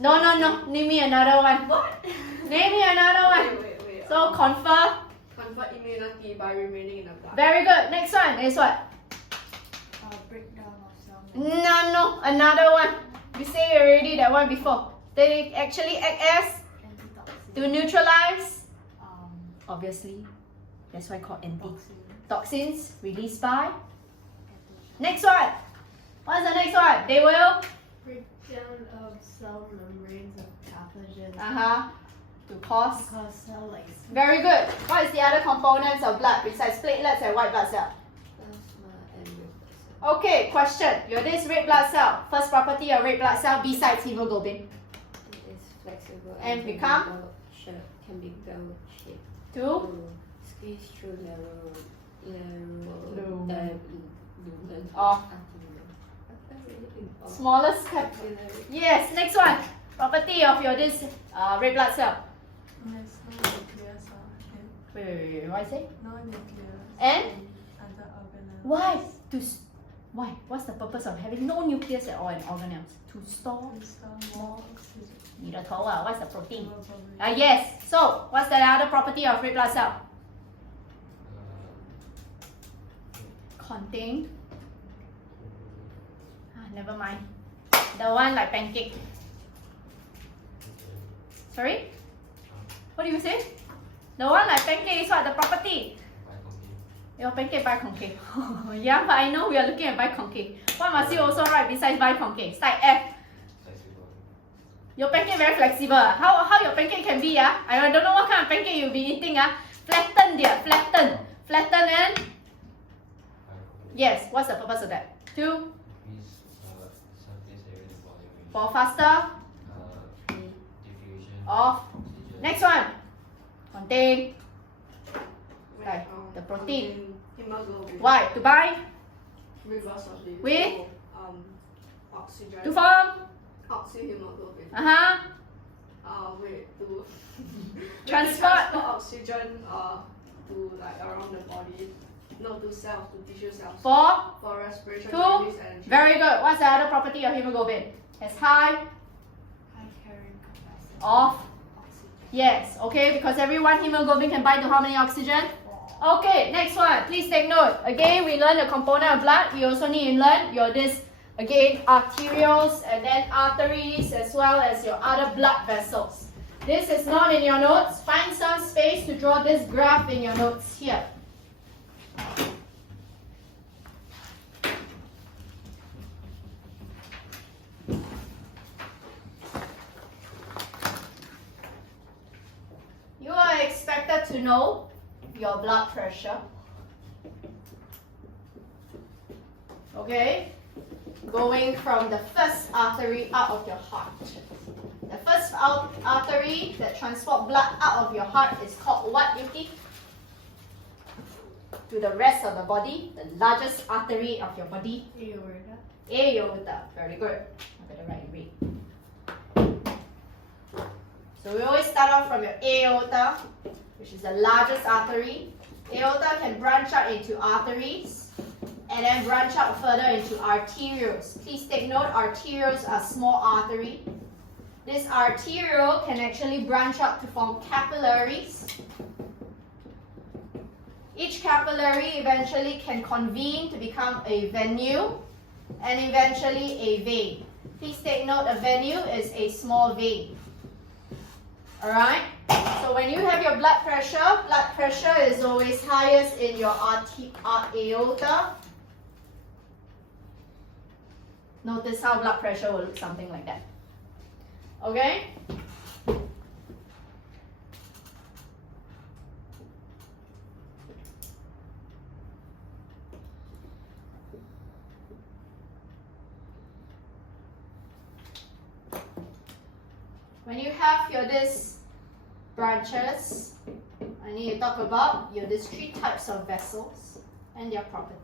No. Name me another one. What? Name me another one. Wait. So confer. Convert immunity by remaining in the blood. Very good. Next one is what? Breakdown of cell No. Another one. You say already that one before. They actually act as antitoxin, to neutralize. Obviously, that's why called toxins released by. Next one. What's the next one? They will. breakdown of cell membranes of pathogens To cause. because cell like Very good. What is the other components of blood besides platelets and white blood cell? Plasma and red blood cell. Okay, question. Your this red blood cell. First property of red blood cell besides hemoglobin. It is flexible And can be become? can be bell shaped To to squeeze through narrow lumen Of smallest cap. capillary. Yes, next one. Property of your this red blood cell. there's no nucleus or Wait, what I say? no nucleus And? in other organelles. Why? Why? What's the purpose of having no nucleus at all in organelles? To store To store more oxygen. 你的头啊, what's the protein? Hemoglobin. Yes. So, what's the other property of red blood cell? Contain. Never mind. The one like pancake. Sorry? What do you say? The one like pancake is what? The property? Your pancake biconcave. Yeah, but I know we are looking at biconcave. What must you also write besides biconcave? Side F. Your pancake very flexible. How your pancake can be? I don't know what kind of pancake you'll be eating. Flatten, dear. Flatten. Flatten and? Yes. What's the purpose of that? To? For faster? Of? Next one. Contain. Right. The protein. Hemoglobin. Why? To bind? Reverse of the With? oxygen. To form? Oxyhemoglobin. To Transport. oxygen to like around the body. No, to cells, to tissue cells. For? respiration. To? Release energy. Very good. What's the other property of hemoglobin? Has high High carrying capacity of? oxygen. Yes. Okay, because every one hemoglobin can bind to how many oxygen? Okay, next one. Please take note. Again, we learn the component of blood. We also need to learn your this, again, arterioles and then arteries as well as your other blood vessels. This is not in your notes. Find some space to draw this graph in your notes here. You are expected to know your blood pressure. Okay? Going from the first artery out of your heart. The first artery that transports blood out of your heart is called what, Yuki? To the rest of the body, the largest artery of your body. Aorta. Aorta. Very good. I better write it. So we always start off from your aorta, which is the largest artery. Aorta can branch out into arteries and then branch out further into arterioles. Please take note, arterioles are small artery. This arteriole can actually branch out to form capillaries. Each capillary eventually can convene to become a venule and eventually a vein. Please take note, a venule is a small vein. Alright? So when you have your blood pressure is always highest in your aorta. Notice how blood pressure will look something like that. Okay? When you have your this branches, I need to talk about your these three types of vessels and their properties.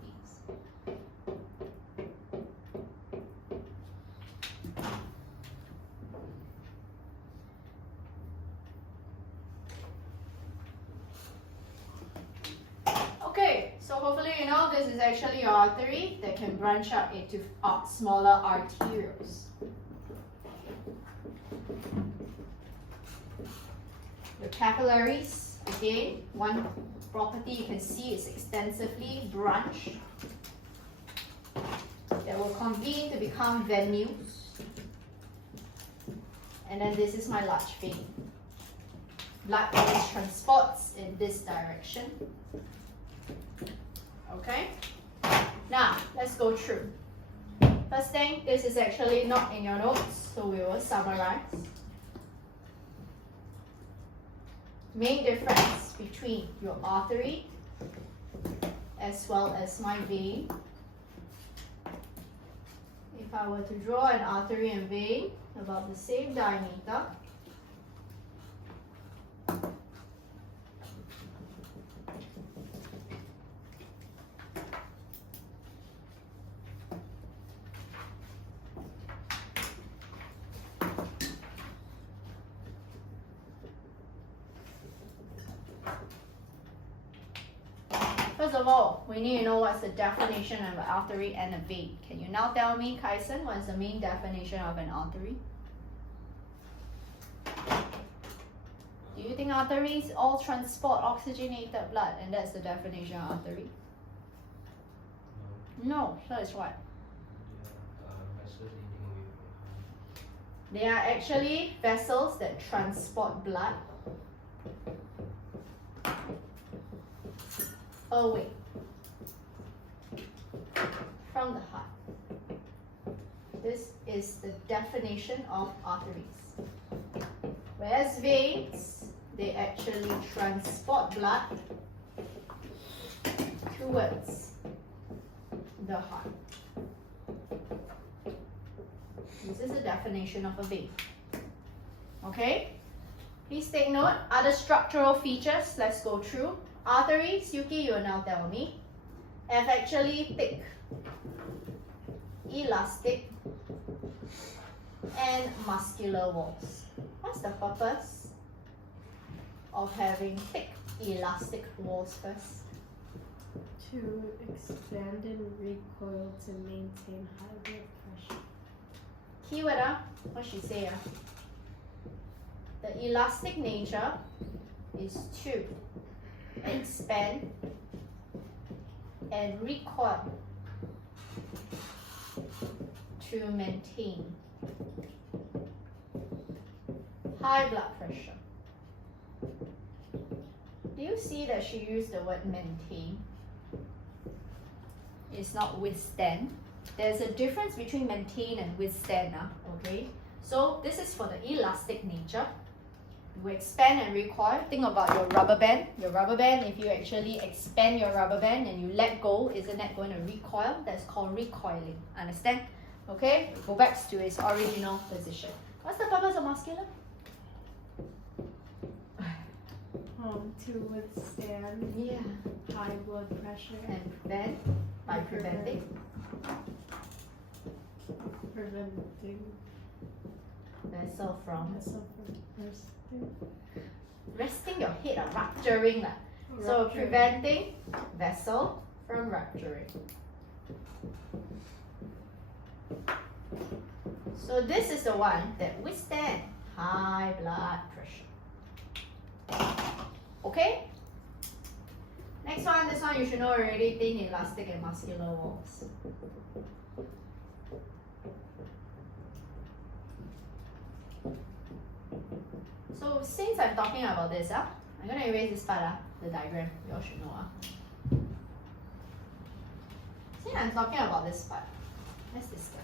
Okay, so hopefully you know this is actually your artery that can branch out into smaller arterioles. The capillaries, again, one property you can see is extensively branched that will convene to become venules. And then this is my large vein. Blood always transports in this direction. Okay? Now, let's go through. First thing, this is actually not in your notes, so we will summarize. Main difference between your artery as well as my vein. If I were to draw an artery and vein about the same diameter, first of all, we need to know what's the definition of an artery and a vein. Can you now tell me, Kaisen, what's the main definition of an artery? Do you think arteries all transport oxygenated blood and that's the definition of artery? No, so it's what? Vessels leading away from They are actually vessels that transport blood away from the heart. This is the definition of arteries. Whereas veins, they actually transport blood towards the heart. This is the definition of a vein. Okay? Please take note, other structural features, let's go through. Arteries, Yuki, you will now tell me, have actually thick, elastic, and muscular walls. What's the purpose of having thick, elastic walls first? To expand and recoil to maintain high blood pressure. Keyword, what she say? The elastic nature is to expand and recoil to maintain high blood pressure. Do you see that she used the word maintain? It's not withstand. There's a difference between maintain and withstand, okay? So this is for the elastic nature. You expand and recoil. Think about your rubber band. Your rubber band, if you actually expand your rubber band and you let go, isn't that going to recoil? That's called recoiling. Understand? Okay? Go back to its original position. What's the purpose of muscular? To withstand high blood pressure And prevent by preventing. preventing Vessel from myself from bursting. resting your head, rupturing. So Rupture. preventing vessel from rupturing. So this is the one that withstand high blood pressure. Okay? Next one, this one you should know already, thin, elastic and muscular walls. So since I'm talking about this, I'm going to erase this part, the diagram, you all should know. Since I'm talking about this part, let's discuss.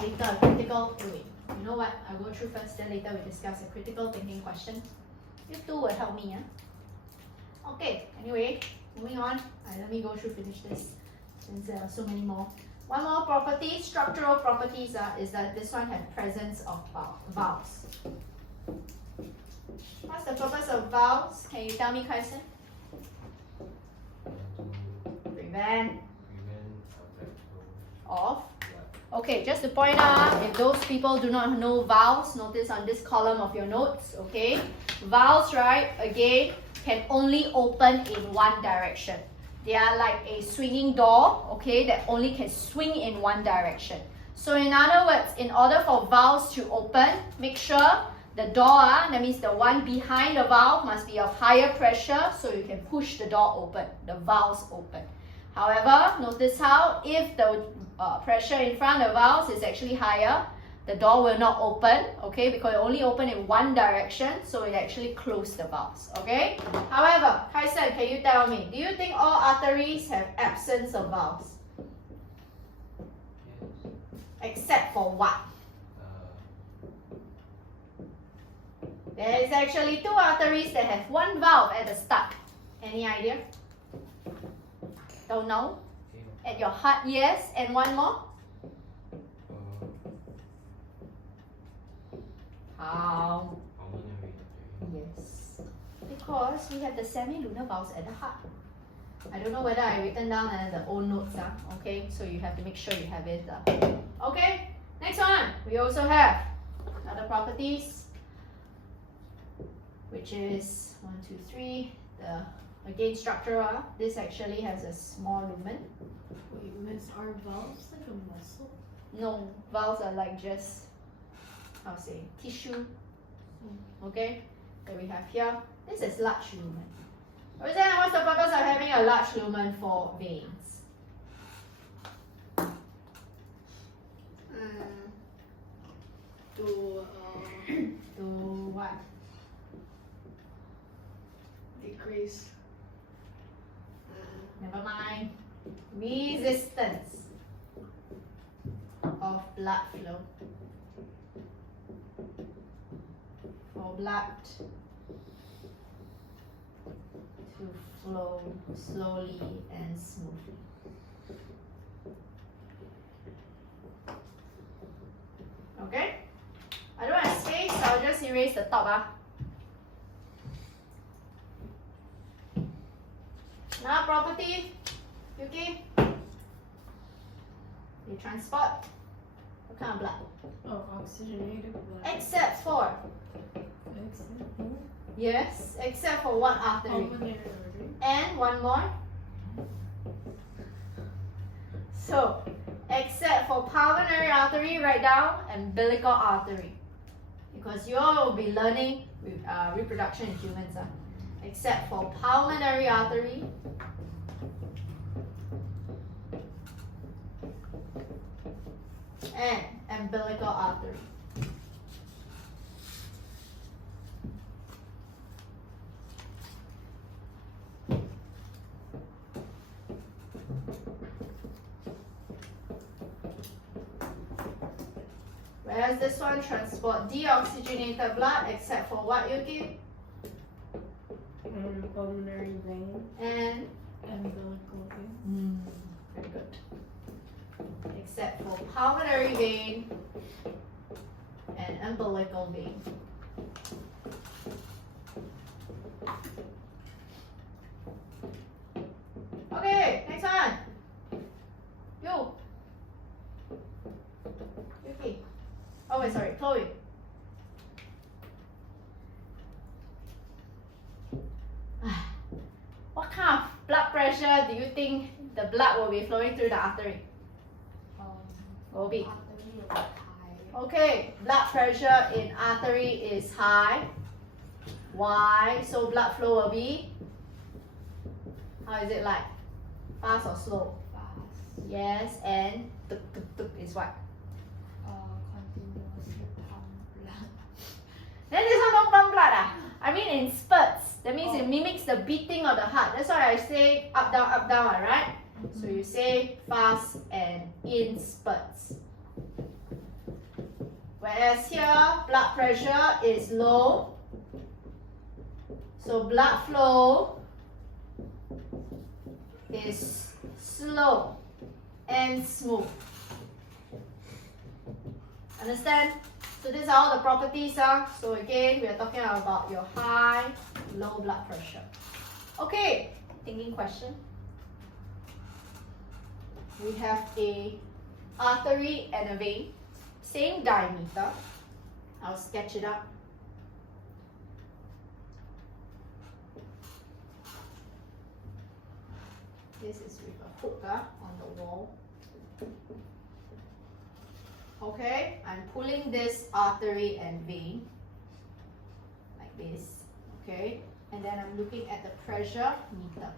Later, critical, wait, you know what, I'll go through first, then later we discuss a critical thinking question. You two will help me, Okay, anyway, moving on. Let me go through, finish this, since there are so many more. One more property, structural properties, is that this one has presence of valves. What's the purpose of valves? Can you tell me, Kaisen? To Prevent prevent of. blood. Okay, just to point out, if those people do not know valves, notice on this column of your notes, okay? Valves, right, again, can only open in one direction. They are like a swinging door, okay, that only can swing in one direction. So in other words, in order for valves to open, make sure the door, that means the one behind the valve, must be of higher pressure so you can push the door open, the valves open. However, notice how if the pressure in front of the valves is actually higher, the door will not open, okay, because it only open in one direction, so it actually closes the valves, okay? However, Kaisen, can you tell me, do you think all arteries have absence of valves? Yes. Except for what? There is actually two arteries that have one valve at the start. Any idea? Don't know? At your heart, yes, and one more? How? Pulmonary artery. Yes. Because we have the semilunar valves at the heart. I don't know whether I written down the old notes, okay? So you have to make sure you have it. Okay, next one. We also have other properties, which is 1, 2, 3. The again structure. This actually has a small lumen. Wait, miss, are valves like a muscle? No, valves are like just, how to say, tissue. Okay, that we have here. This is large lumen. Roseanne, what's the purpose of having a large lumen for veins? To To what? decrease Never mind. Resistance of blood flow. For blood to flow slowly and smoothly. Okay? I don't have space, so I'll just erase the top. Now property, Yuki. They transport what kind of blood? Oh, oxygenated blood. Except for, yes, except for what artery? Pulmonary artery. And one more. So, except for pulmonary artery, write down umbilical artery. Because you all will be learning reproduction in humans. Except for pulmonary artery and umbilical artery. Whereas this one transport deoxygenated blood except for what you give Pulmonary vein. and Umbilical vein. very good. Except for pulmonary vein and umbilical vein. Okay, next one. You. Yuki. Oh wait, sorry, Chloe. do you think the blood will be flowing through the artery? Will be. Artery will be high. Okay, blood pressure in artery is high. Why? So blood flow will be, how is it like? Fast or slow? Fast. Yes, and tuk tuk tuk is what? Continuously pump blood. Then this one don't pump blood ah? I mean in spurts. That means it mimics the beating of the heart. That's why I say up down, right? So you say fast and in spurts. Whereas here, blood pressure is low. So blood flow is slow and smooth. Understand? So these are all the properties. So again, we are talking about your high, low blood pressure. Okay, thinking question. We have a artery and a vein, same diameter. I'll sketch it up. This is with a hook on the wall. Okay, I'm pulling this artery and vein like this. Okay, and then I'm looking at the pressure meter.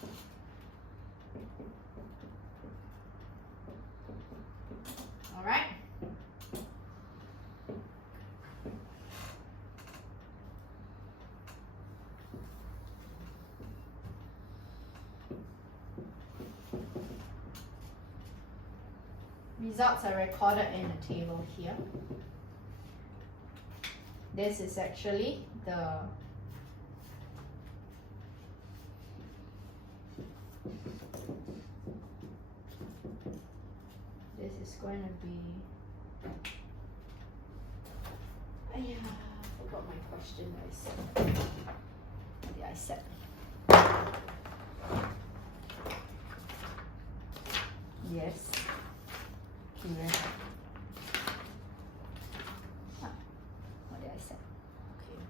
All right. Results are recorded in a table here. This is actually the this is going to be I forgot my question I said. What did I say? Yes. Here. What did I say? Okay.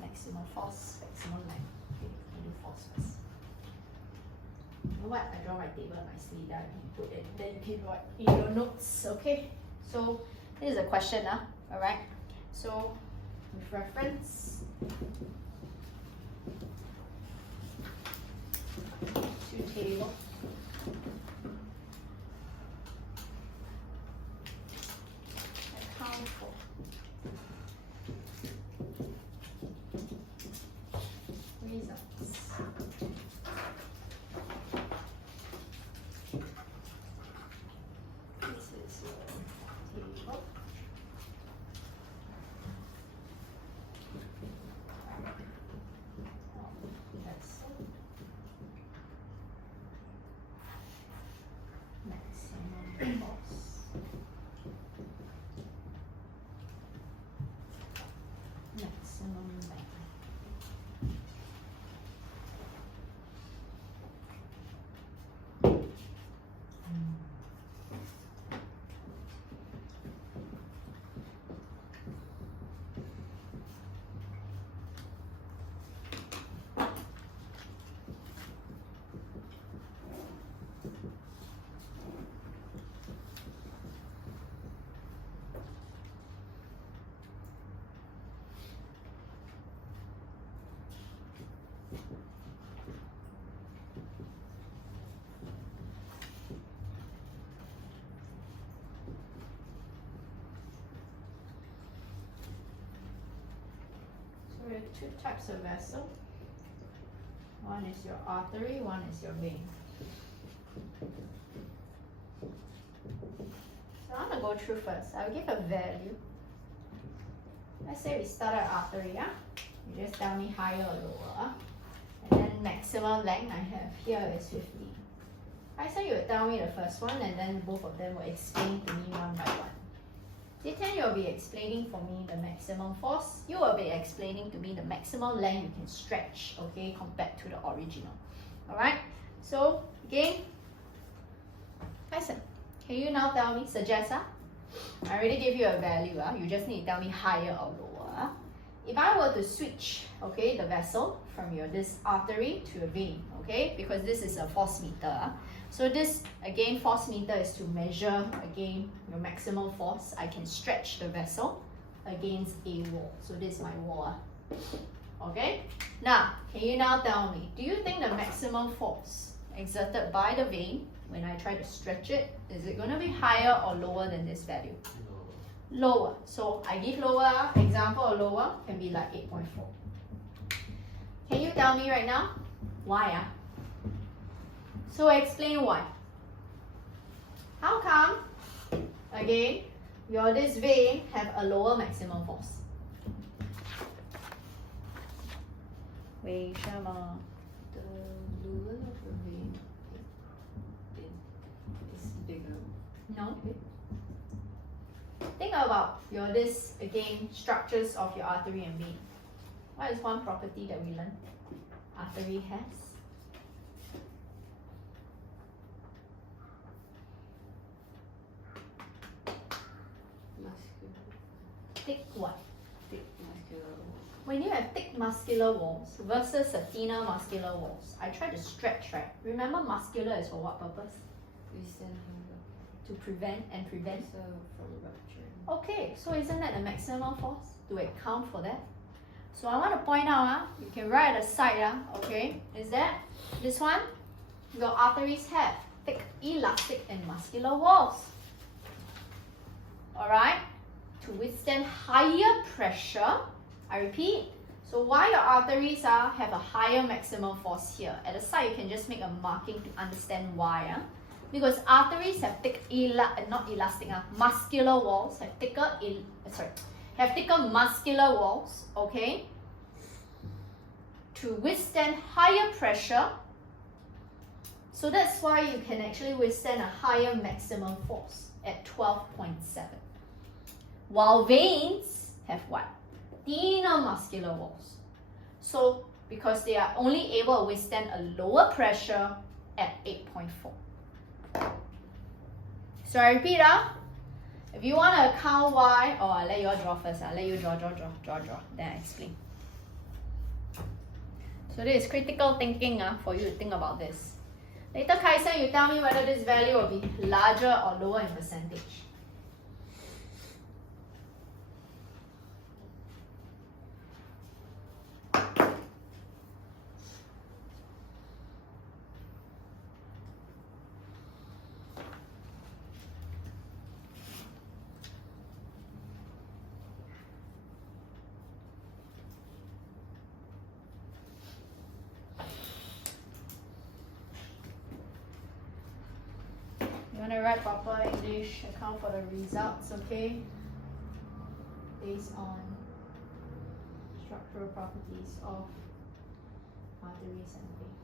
Maximum force, maximum length. Okay, we do force first. You know what? I draw my table nicely that you put it. Then you can write in your notes. Okay. So this is a question, alright. So with reference to table. Account for results. This is your table. That's maximum force. Maximum length. So we have two types of vessel. One is your artery, one is your vein. So I'm gonna go through first. I'll give a value. Let's say we start at artery, you just tell me higher or lower. And then maximum length I have here is 50. I say you would tell me the first one and then both of them will explain to me one by one. Then you will be explaining for me the maximum force. You will be explaining to me the maximum length you can stretch, okay, compared to the original. Alright, so again, Tyson, can you now tell me, suggest, I already gave you a value, you just need to tell me higher or lower. if I were to switch, okay, the vessel from this artery to a vein, okay, because this is a force meter. So this, again, force meter is to measure, again, your maximal force. I can stretch the vessel against a wall. So this is my wall. Okay? Now, can you now tell me, do you think the maximum force exerted by the vein, when I try to stretch it, is it going to be higher or lower than this value? No. Lower. So I give lower, example of lower can be like 8.4. Can you tell me right now why? So explain why. How come, again, this vein have a lower maximum force? 为什么? The lumen of the vein is bigger. No. Think about this, again, structures of your artery and vein. What is one property that we learned artery has? Muscular. Thick what? Thick muscular wall. When you have thick muscular walls versus a thinner muscular walls, I try to stretch, right? Remember, muscular is for what purpose? Withstand hunger. To prevent and prevent. So from rupture. Okay, so isn't that the maximum force? Do it count for that? So I want to point out, you can write at the side, okay, is that this one, your arteries have thick elastic and muscular walls. Alright? To withstand higher pressure, I repeat. So why your arteries have a higher maximum force here? At the side, you can just make a marking to understand why. Because arteries have thick, muscular walls, have thicker muscular walls, okay? To withstand higher pressure. So that's why you can actually withstand a higher maximum force at 12.7. While veins have what? Thinner muscular walls. So because they are only able to withstand a lower pressure at 8.4. So I repeat, if you want to count why, I'll let you all draw first. I'll let you draw. Then I explain. So this is critical thinking for you to think about this. Later, Kaisen, you tell me whether this value will be larger or lower in percentage. You want to write proper English, account for the results, okay? Based on structural properties of arteries and veins.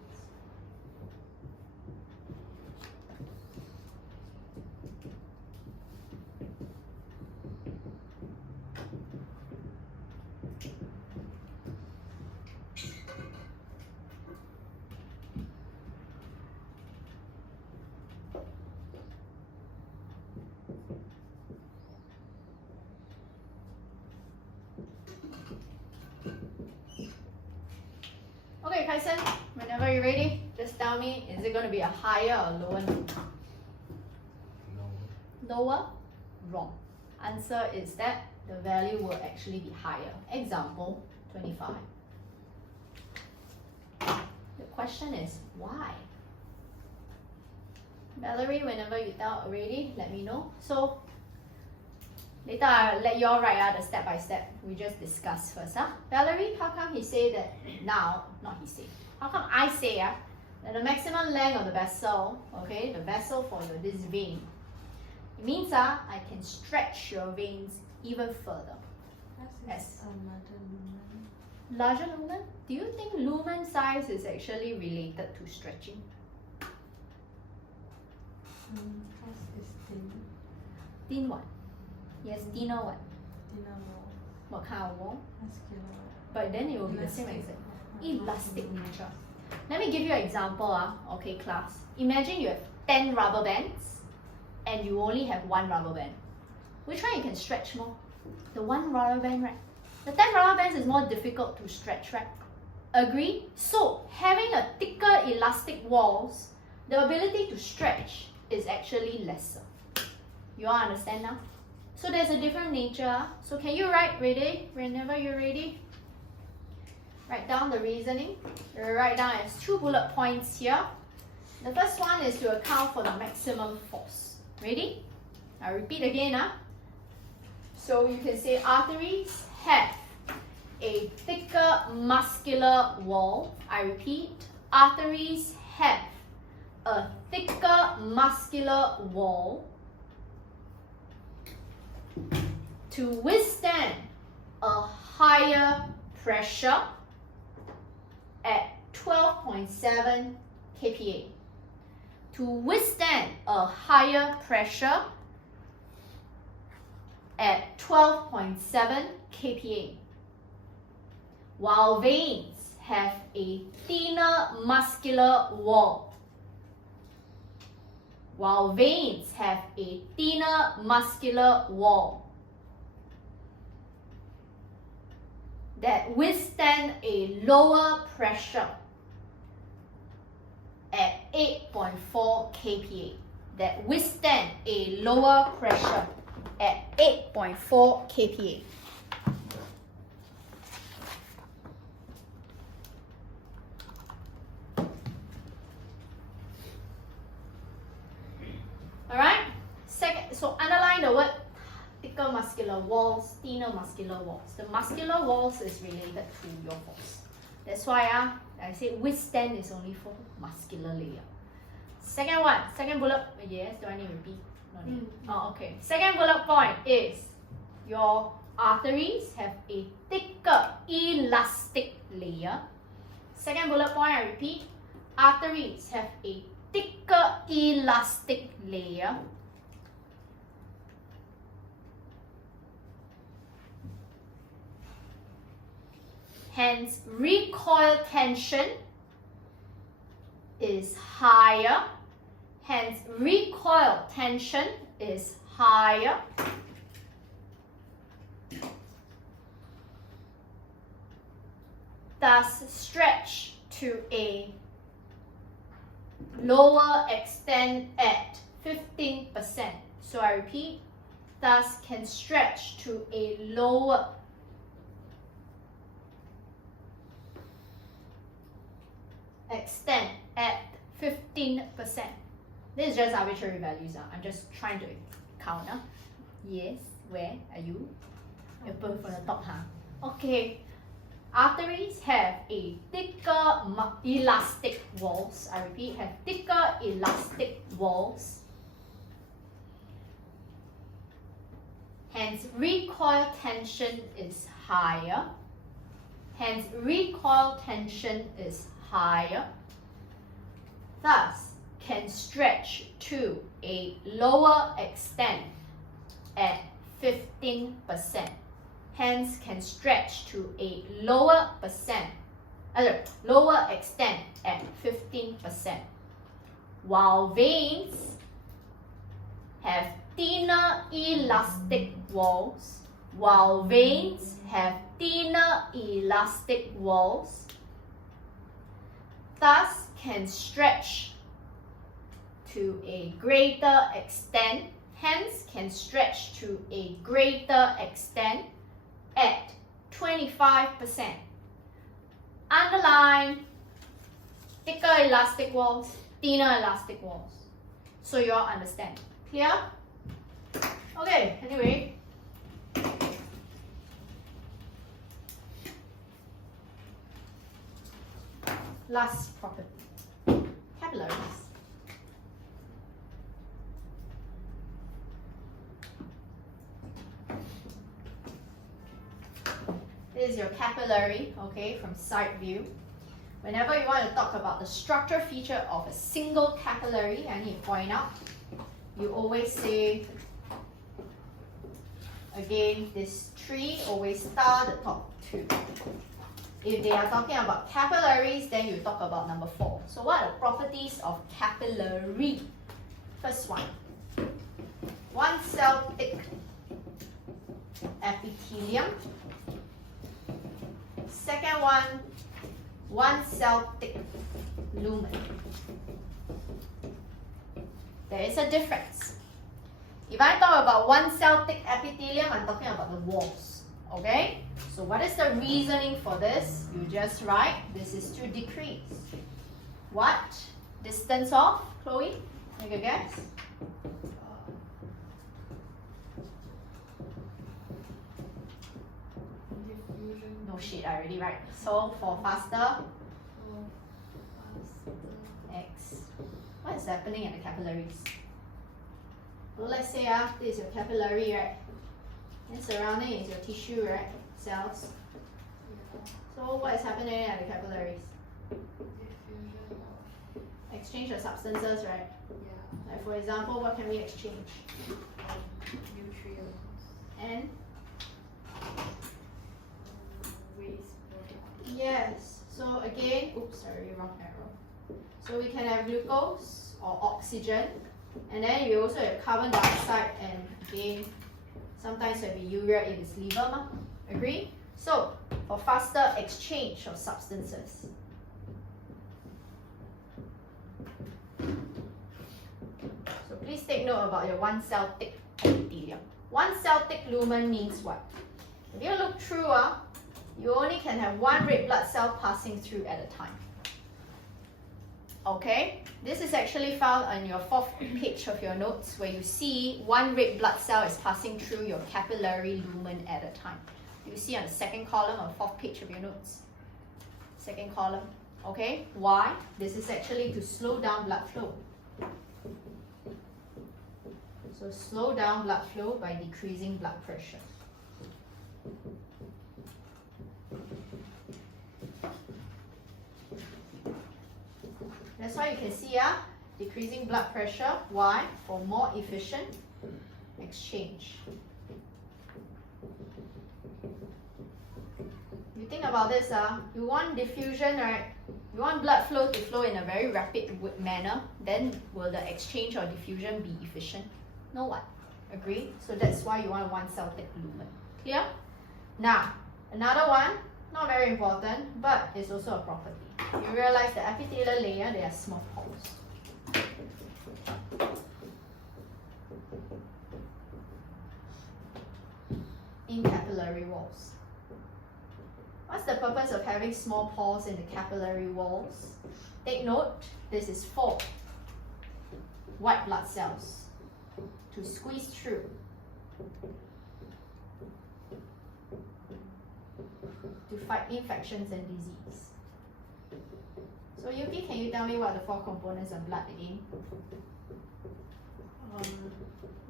Okay, Kaisen, whenever you're ready, just tell me, is it going to be a higher or lower number? No. Lower? Wrong. Answer is that the value will actually be higher. Example, 25. The question is, why? Valerie, whenever you tell already, let me know. So, later I'll let you all write the step by step. We just discuss first. Valerie, how come he say that now, not he say, how come I say that the maximum length of the vessel, okay, the vessel for this vein, it means I can stretch your veins even further. That's another lumen. Larger lumen? Do you think lumen size is actually related to stretching? Because it's thin. Thin what? Yes, thinner what? Thinner wall. What kind of wall? Muscular wall. But then it will be the same Elastic. as elastic nature. Let me give you an example. Okay, class. Imagine you have 10 rubber bands and you only have one rubber band. Which one you can stretch more? The one rubber band, right? The 10 rubber bands is more difficult to stretch, right? Agree? So having a thicker elastic walls, the ability to stretch is actually lesser. You all understand now? So there's a different nature. So can you write ready? Whenever you're ready, write down the reasoning. Write down as 2 bullet points here. The first one is to account for the maximum force. Ready? I repeat again. So you can say arteries have a thicker muscular wall. I repeat, arteries have a thicker muscular wall to withstand a higher pressure at 12.7 kPa. To withstand a higher pressure at 12.7 kPa. While veins have a thinner muscular wall. While veins have a thinner muscular wall that withstand a lower pressure at 8.4 kPa. That withstand a lower pressure at 8.4 kPa. Alright? Second, so underline the word thicker muscular walls, thinner muscular walls. The muscular walls is related to your force. That's why I say withstand is only for muscular layer. Second one, second bullet, yes, do I need to repeat? No need. Oh, okay. Second bullet point is your arteries have a thicker elastic layer. Second bullet point, I repeat, arteries have a thicker elastic layer. Hence, recoil tension is higher. Hence, recoil tension is higher. Thus, stretch to a lower extent at 15%. So I repeat, thus can stretch to a lower extent at 15%. This is just arbitrary values. I'm just trying to count. Yes, where are you? Apple from the top, Okay. Arteries have a thicker elastic walls. I repeat, have thicker elastic walls. Hence, recoil tension is higher. Hence, recoil tension is higher. Thus, can stretch to a lower extent at 15%. Hence, can stretch to a lower extent at 15%. While veins have thinner elastic walls. While veins have thinner elastic walls. Thus, can stretch to a greater extent. Hence, can stretch to a greater extent at 25%. Underline thicker elastic walls, thinner elastic walls. So you all understand. Clear? Okay, anyway. Last property. Capillaries. This is your capillary, okay, from side view. Whenever you want to talk about the structure feature of a single capillary, I need to point out, you always say, again, this tree always star the top two. If they are talking about capillaries, then you talk about number 4. So what are the properties of capillary? First one, one cell thick epithelium. Second one cell thick lumen. There is a difference. If I talk about one cell thick epithelium, I'm talking about the walls. Okay? So what is the reasoning for this? You just write, this is to decrease. What? Distance of, Chloe? Make a guess. Diffusion. No shit, I already write. So for faster, X. What is happening at the capillaries? Well, let's say this is your capillary, right? And surrounding is your tissue, right? Cells. So what is happening at the capillaries? Diffusion of, Exchange of substances, right? yeah, Like for example, what can we exchange? nutrients, And waste product. yes. So again, oops, sorry, wrong arrow. So we can have glucose or oxygen, and then you also have carbon dioxide, and again, sometimes it will be urea if it's liver, ma. Agree? So for faster exchange of substances. So please take note about your one cell thick epithelium. One cell thick lumen means what? If you look through, you only can have one red blood cell passing through at a time. Okay, this is actually found on your 4th page of your notes, where you see one red blood cell is passing through your capillary lumen at a time. You see on the 2nd column on 4th page of your notes. 2nd column. Okay, why? This is actually to slow down blood flow. So slow down blood flow by decreasing blood pressure. That's why you can see decreasing blood pressure. Why? For more efficient exchange. You think about this, you want diffusion, right? You want blood flow to flow in a very rapid manner, then will the exchange or diffusion be efficient? No what? Agree? So that's why you want one cell thick lumen. Clear? Now, another one, not very important, but it's also a property. You realize the epithelial layer, they are small pores. In capillary walls. What's the purpose of having small pores in the capillary walls? Take note, this is for white blood cells to squeeze through. To fight infections and disease. So Yuki, can you tell me what are the 4 components of blood again?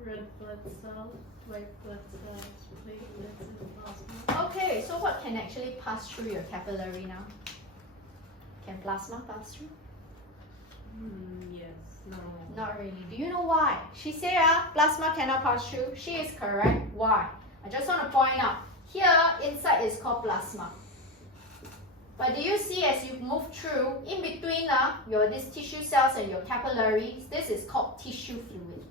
Red blood cells, white blood cells, platelets, and plasma. Okay, so what can actually pass through your capillary now? Can plasma pass through? Yes, no. Not really. Do you know why? She said plasma cannot pass through. She is correct. Why? I just want to point out. Here, inside is called plasma. But do you see as you move through, in between these tissue cells and your capillaries, this is called tissue fluid.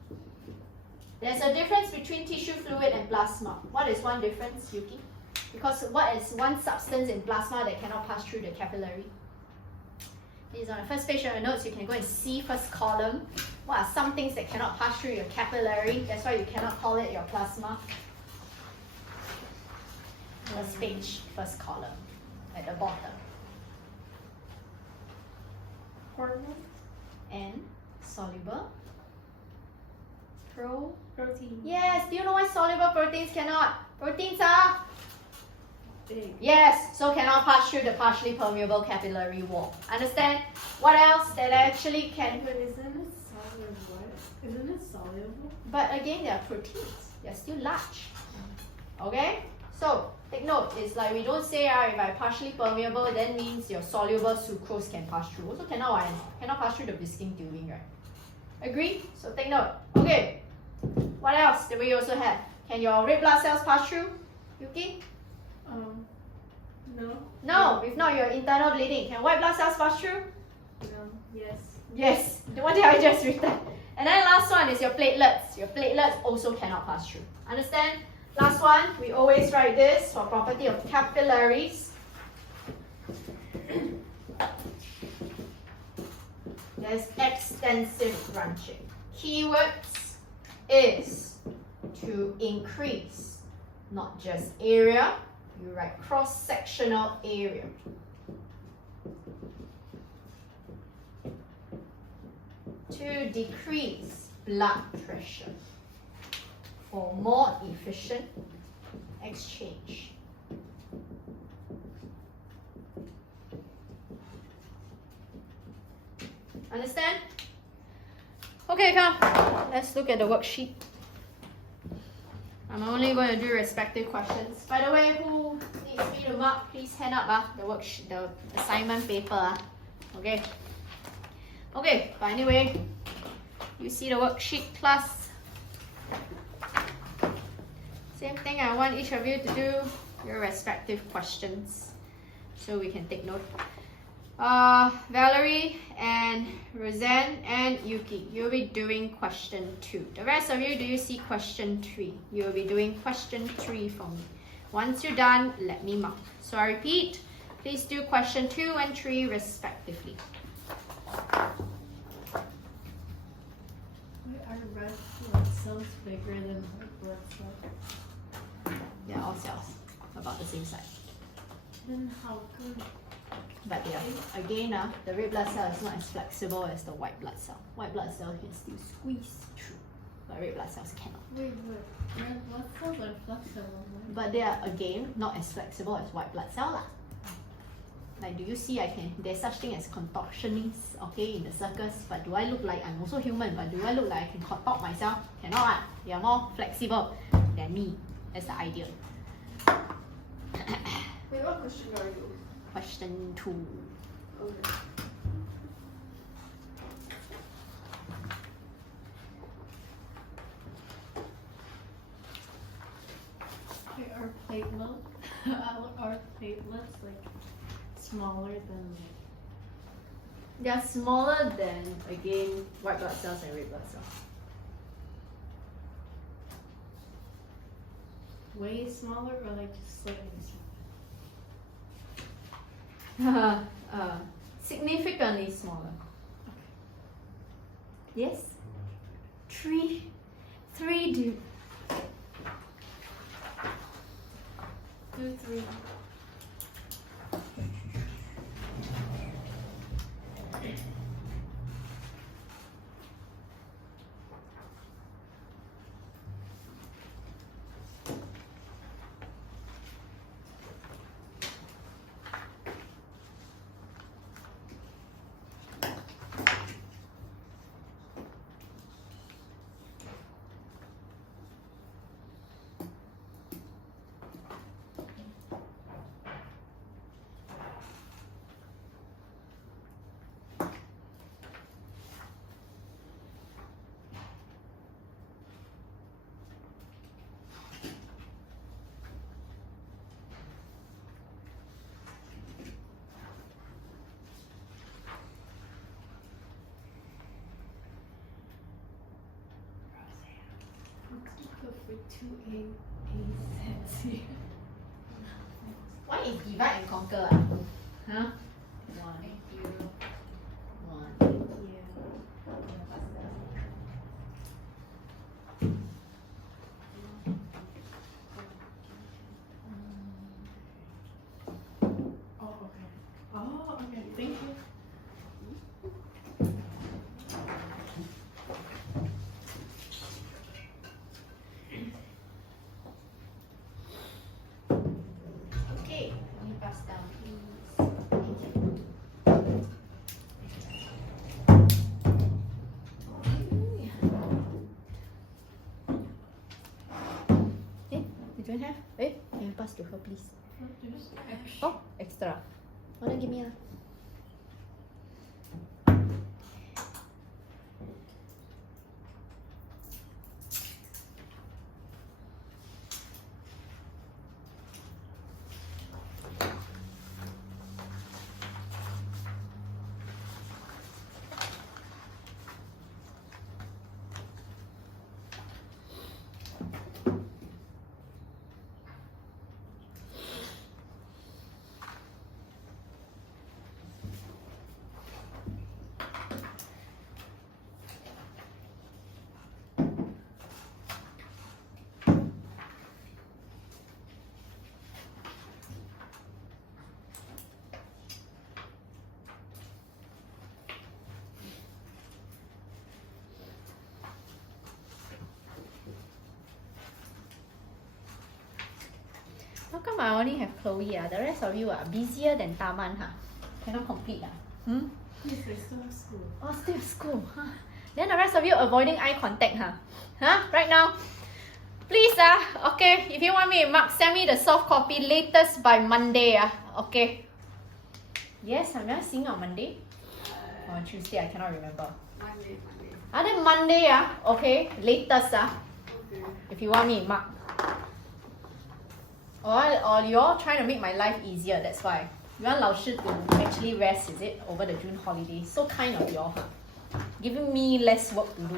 There's a difference between tissue fluid and plasma. What is one difference, Yuki? Because what is one substance in plasma that cannot pass through the capillary? It is on the 1st page of your notes. You can go and see 1st column. What are some things that cannot pass through your capillary? That's why you cannot call it your plasma. 1st page, 1st column, at the bottom. Hormones? And soluble Protein. Yes, do you know why soluble proteins cannot? Proteins are Big. yes, so cannot pass through the partially permeable capillary wall. Understand? What else that actually can? But isn't it soluble? Isn't it soluble? But again, they are proteins. They're still large. Okay? So take note. It's like we don't say if I partially permeable, then means your soluble sucrose can pass through. Also cannot pass through the Bisking tubing, right? Agree? So take note. Okay. What else do we also have? Can your red blood cells pass through? Yuki? No. No, if not your internal bleeding. Can white blood cells pass through? No. Yes. Yes. What did I just written? And then last one is your platelets. Your platelets also cannot pass through. Understand? Last one, we always write this for property of capillaries. is extensive branching. Keywords is to increase, not just area. You write cross-sectional area. To decrease blood pressure for more efficient exchange. Understand? Okay, come. Let's look at the worksheet. I'm only going to do respective questions. By the way, who needs me to mark, please hand up the worksheet, the assignment paper. Okay. Okay, but anyway, you see the worksheet class. Same thing, I want each of you to do your respective questions so we can take note. Valerie and Roseanne and Yuki, you'll be doing question 2. The rest of you, do you see question 3? You'll be doing question 3 for me. Once you're done, let me mark. So I repeat, please do question 2 and 3 respectively. Why are red blood cells bigger than white blood cells? They're all cells, about the same size. Then how come? But yeah, again, the red blood cell is not as flexible as the white blood cell. White blood cell can still squeeze through, but red blood cells cannot. Wait, red blood cells are flexible, right? But they are again not as flexible as white blood cell lah. Like, do you see there's such thing as contortionists, okay, in the circus, but do I look like I'm also human, but do I look like I can contort myself? Cannot lah. They are more flexible than me. That's the idea. Wait, what question are you? Question 2. Okay. Wait, are platelets like smaller than like? They are smaller than, again, white blood cells and red blood cells. Way smaller or like just slightly smaller? Significantly smaller. Yes? 3 do. 2, 3. Go for 2A, A, Z. What is divide and conquer? Huh? 1, 0, 1. Oh, okay. Oh, okay. Thank you. Okay, let me pass down, please. Thank you. You don't have? Can you pass to her, please? There's extra. Oh, extra. Oh, then give me. How come I only have Chloe? The rest of you are busier than Taman, huh? Cannot complete. Yes, I still have school. Oh, still school. Huh? Then the rest of you avoiding eye contact, huh? Right now. Please, okay, if you want me to mark, send me the soft copy latest by Monday, okay? Yes, I'm not seeing on Monday. Or on Tuesday, I cannot remember. Monday. Then Monday, okay, latest, Okay. if you want me to mark. Or you all trying to make my life easier, that's why. You want 老师 to actually rest, is it, over the June holiday? So kind of you all, giving me less work to do,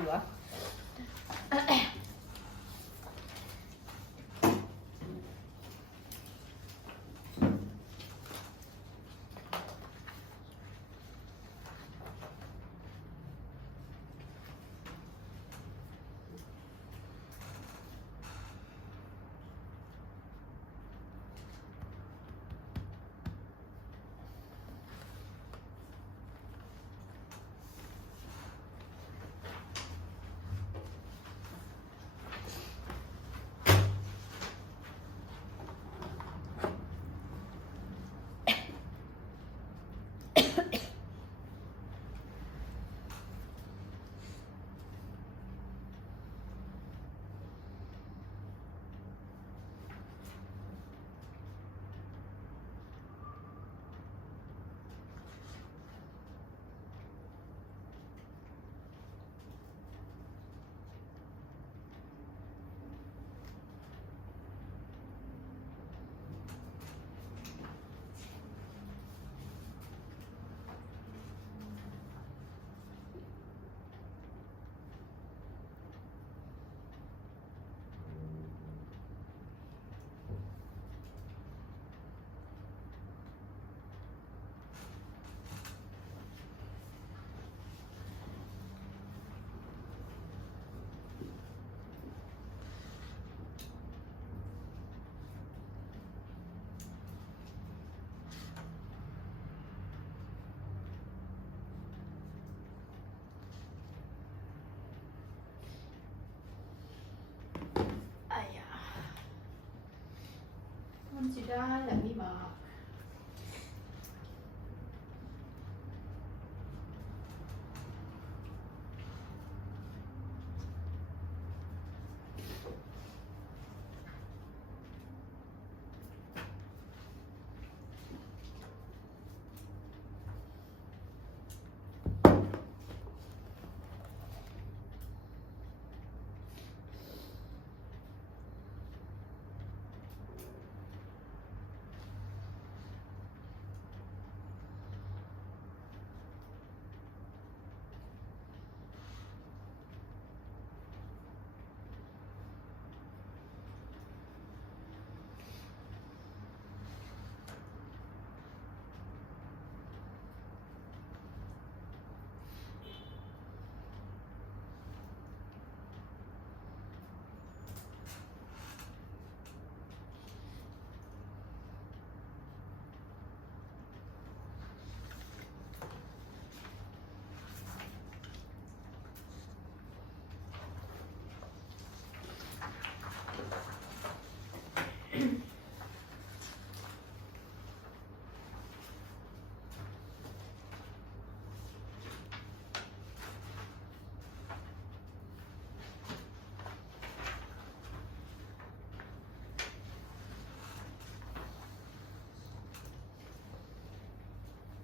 Once you're done, let me mark.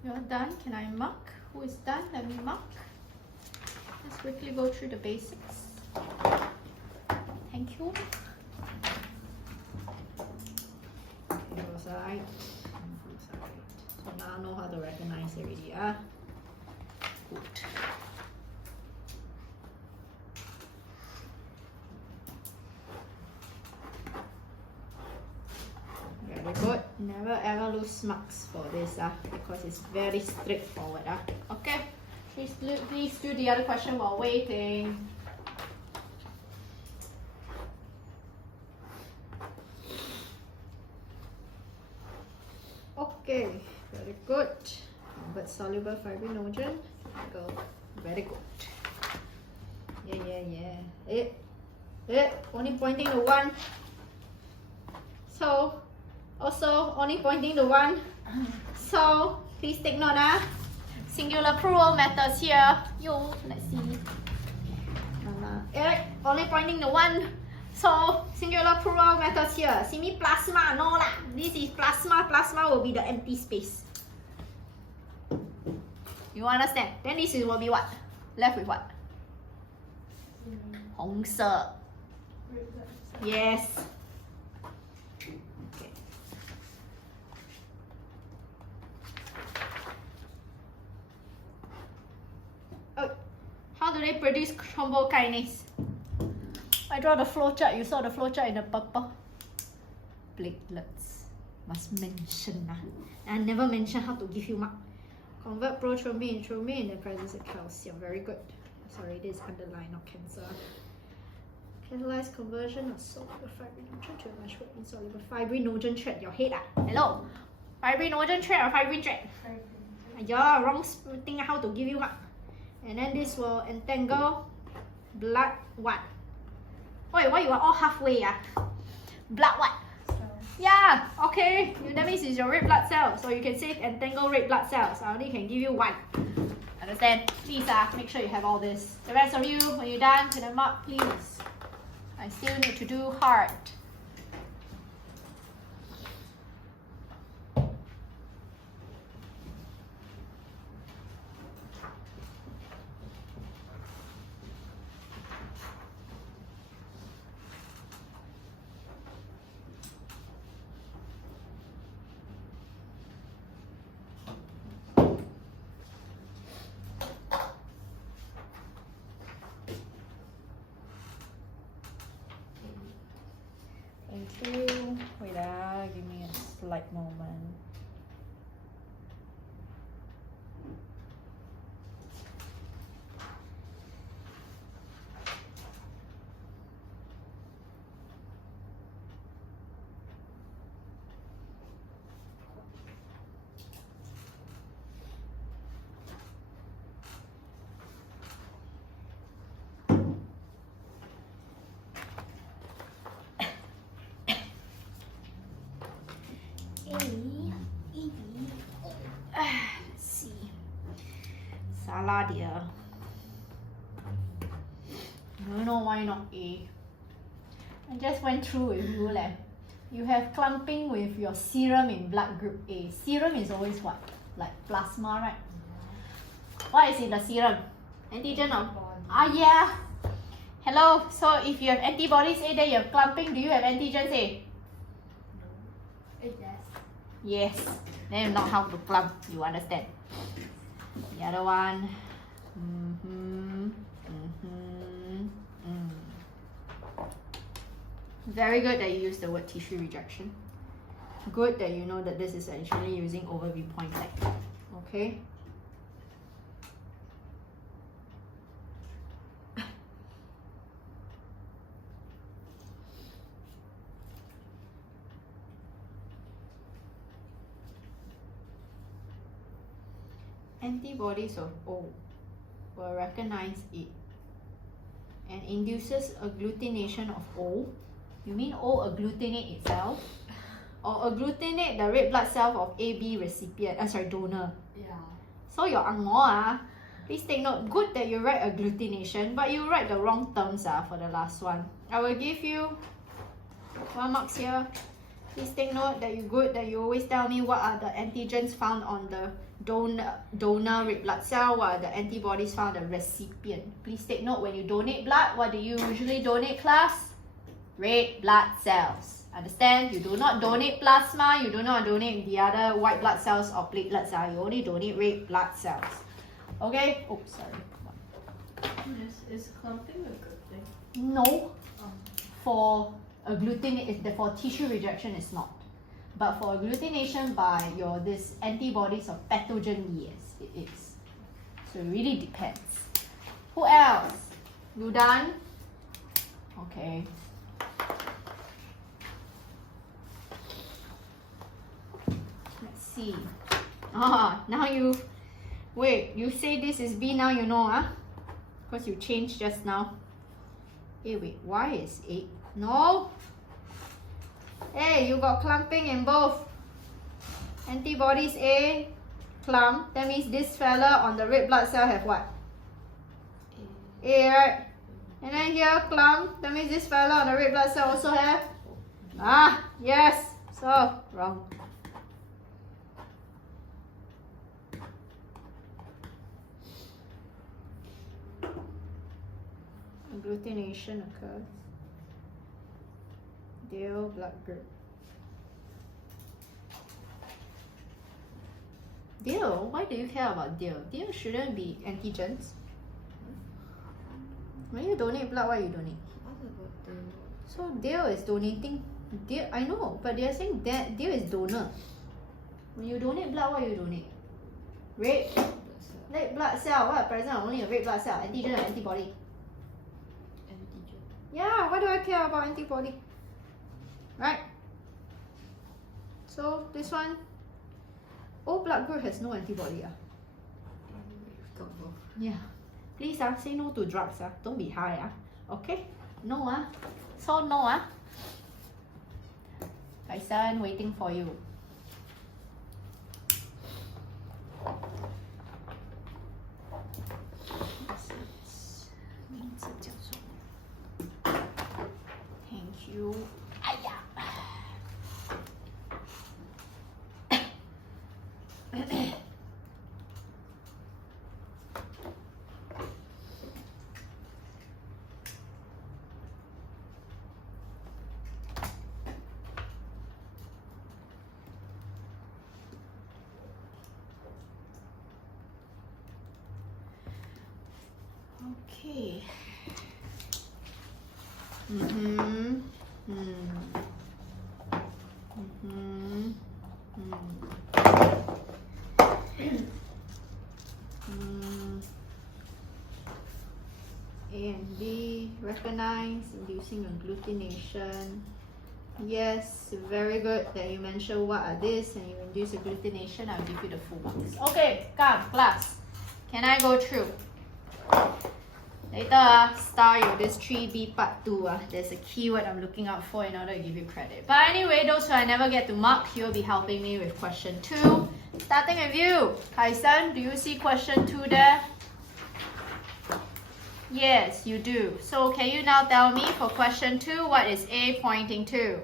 You're done. Can I mark? Who is done? Let me mark. Let's quickly go through the basics. Thank you. Okay, was right. So now I know how to recognize already. Good. Very good. Never ever lose marks for this because it's very straightforward. Okay, please do the other question while waiting. Okay, very good. But soluble fibrinogen. Go. Very good. Yeah. Only pointing to one. So Also, only pointing to one. So, please take note, singular plural methods here. Let's see. Eric, only pointing to one. So, singular plural methods here. See me plasma? No lah. This is plasma. Plasma will be the empty space. You understand? Then this will be what? Left with what? 红色. Yes. Okay. Oh, how do they produce thrombokinase? I draw the flowchart. You saw the flowchart in the purple. Platelets. Must mention. I never mention how to give you mark. Convert prothrombin into thrombin in the presence of calcium. Very good. Sorry, this is underline, not cancer. Catalyzed conversion of soluble fibrinogen to a much more insoluble fibrinogen thread. Your head hello? Fibrinogen thread or fibrin thread? Yeah, wrong thing how to give you mark. And then this will entangle blood what? Wait, why you are all halfway Blood what? Yeah, okay. That means it's your red blood cell. So you can say entangle red blood cells. I only can give you one. Understand? Please make sure you have all this. The rest of you, when you're done, can I mark, please? I still need to do heart. Thank you. Wait, give me a slight moment. Let's see. Salah dear. I don't know why not A. I just went through with you You have clumping with your serum in blood group A. Serum is always what? Like plasma, right? What is in the serum? Antigen or? Yeah. Hello. So if you have antibodies A, then you have clumping. Do you have antigens A? Yes. Then you know how to clump. You understand? The other one. Very good that you use the word tissue rejection. Good that you know that this is actually using overview point tag. Okay. Antibodies of O will recognize it and induces agglutination of O. You mean O agglutinate itself? Or agglutinate the red blood cell of AB recipient, donor. Yeah. So your angmo, please take note, good that you write agglutination, but you write the wrong terms for the last one. I will give you 1 marks here. Please take note that you always tell me what are the antigens found on the donor red blood cell, what are the antibodies found on the recipient. Please take note, when you donate blood, what do you usually donate, class? Red blood cells. Understand? You do not donate plasma, you do not donate the other white blood cells or platelets. You only donate red blood cells. Okay? Oh, sorry. Is clumping a good thing? No. For agglutination, for tissue rejection, it's not. But for agglutination by this antibodies of pathogen, yes, it is. So it really depends. Who else? You done? Okay. Let's see. Now you say this is B, now you know, because you changed just now. Wait, why is 8? No. Hey, you got clumping in both. Antibodies A, clump. That means this fella on the red blood cell have what? A, right? And then here, clump. That means this fella on the red blood cell also have? Ah, yes. So, wrong. Agglutination occurs. Dale blood group. Dale? Why do you care about Dale? Dale shouldn't be antigens. When you donate blood, what you donate? What about the So Dale is donating. Dale, I know, but they are saying that Dale is donor. When you donate blood, what you donate? Red blood cell. What present only a red blood cell? Antigen or antibody? antigen? Yeah, why do I care about antibody? Right? So this one, O blood group has no antibody. We've got both. Yeah. Please say no to drugs. Don't be high. Okay? No. So no. Kaisan waiting for you. Thank you. Okay. A and B, recognize, inducing agglutination. Yes, very good that you mentioned what are this and you induce agglutination. I'll give you the full marks. Okay, come, class. Can I go through? Later, star you this 3B part 2. There's a keyword I'm looking out for in order to give you credit. But anyway, those who I never get to mark, you'll be helping me with question 2. Starting with you. Kaisan, do you see question 2 there? Yes, you do. So can you now tell me for question 2, what is A pointing to?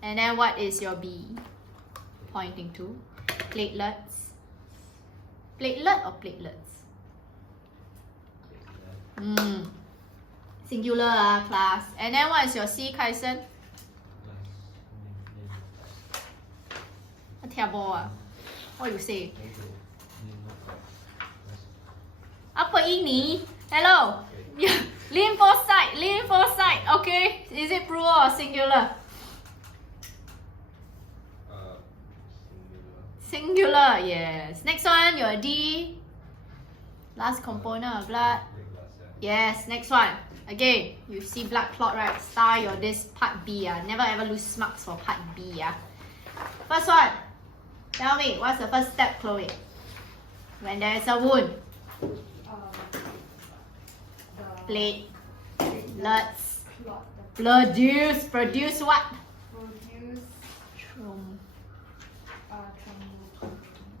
And then what is your B pointing to? Platelets. Platelet or platelets? Singular class. And then what is your C, Kaisen? What you say? Upper ini. Hello. Lymphocyte. Okay. Is it plural or singular? Singular. Yes. Next one, your D. Last component of blood. Yes, next one. Again, you see blood clot, right? Star your this part B. Never ever lose marks for part B. First one. Tell me, what's the first step, Chloe? When there is a wound. Platelets. Produce what?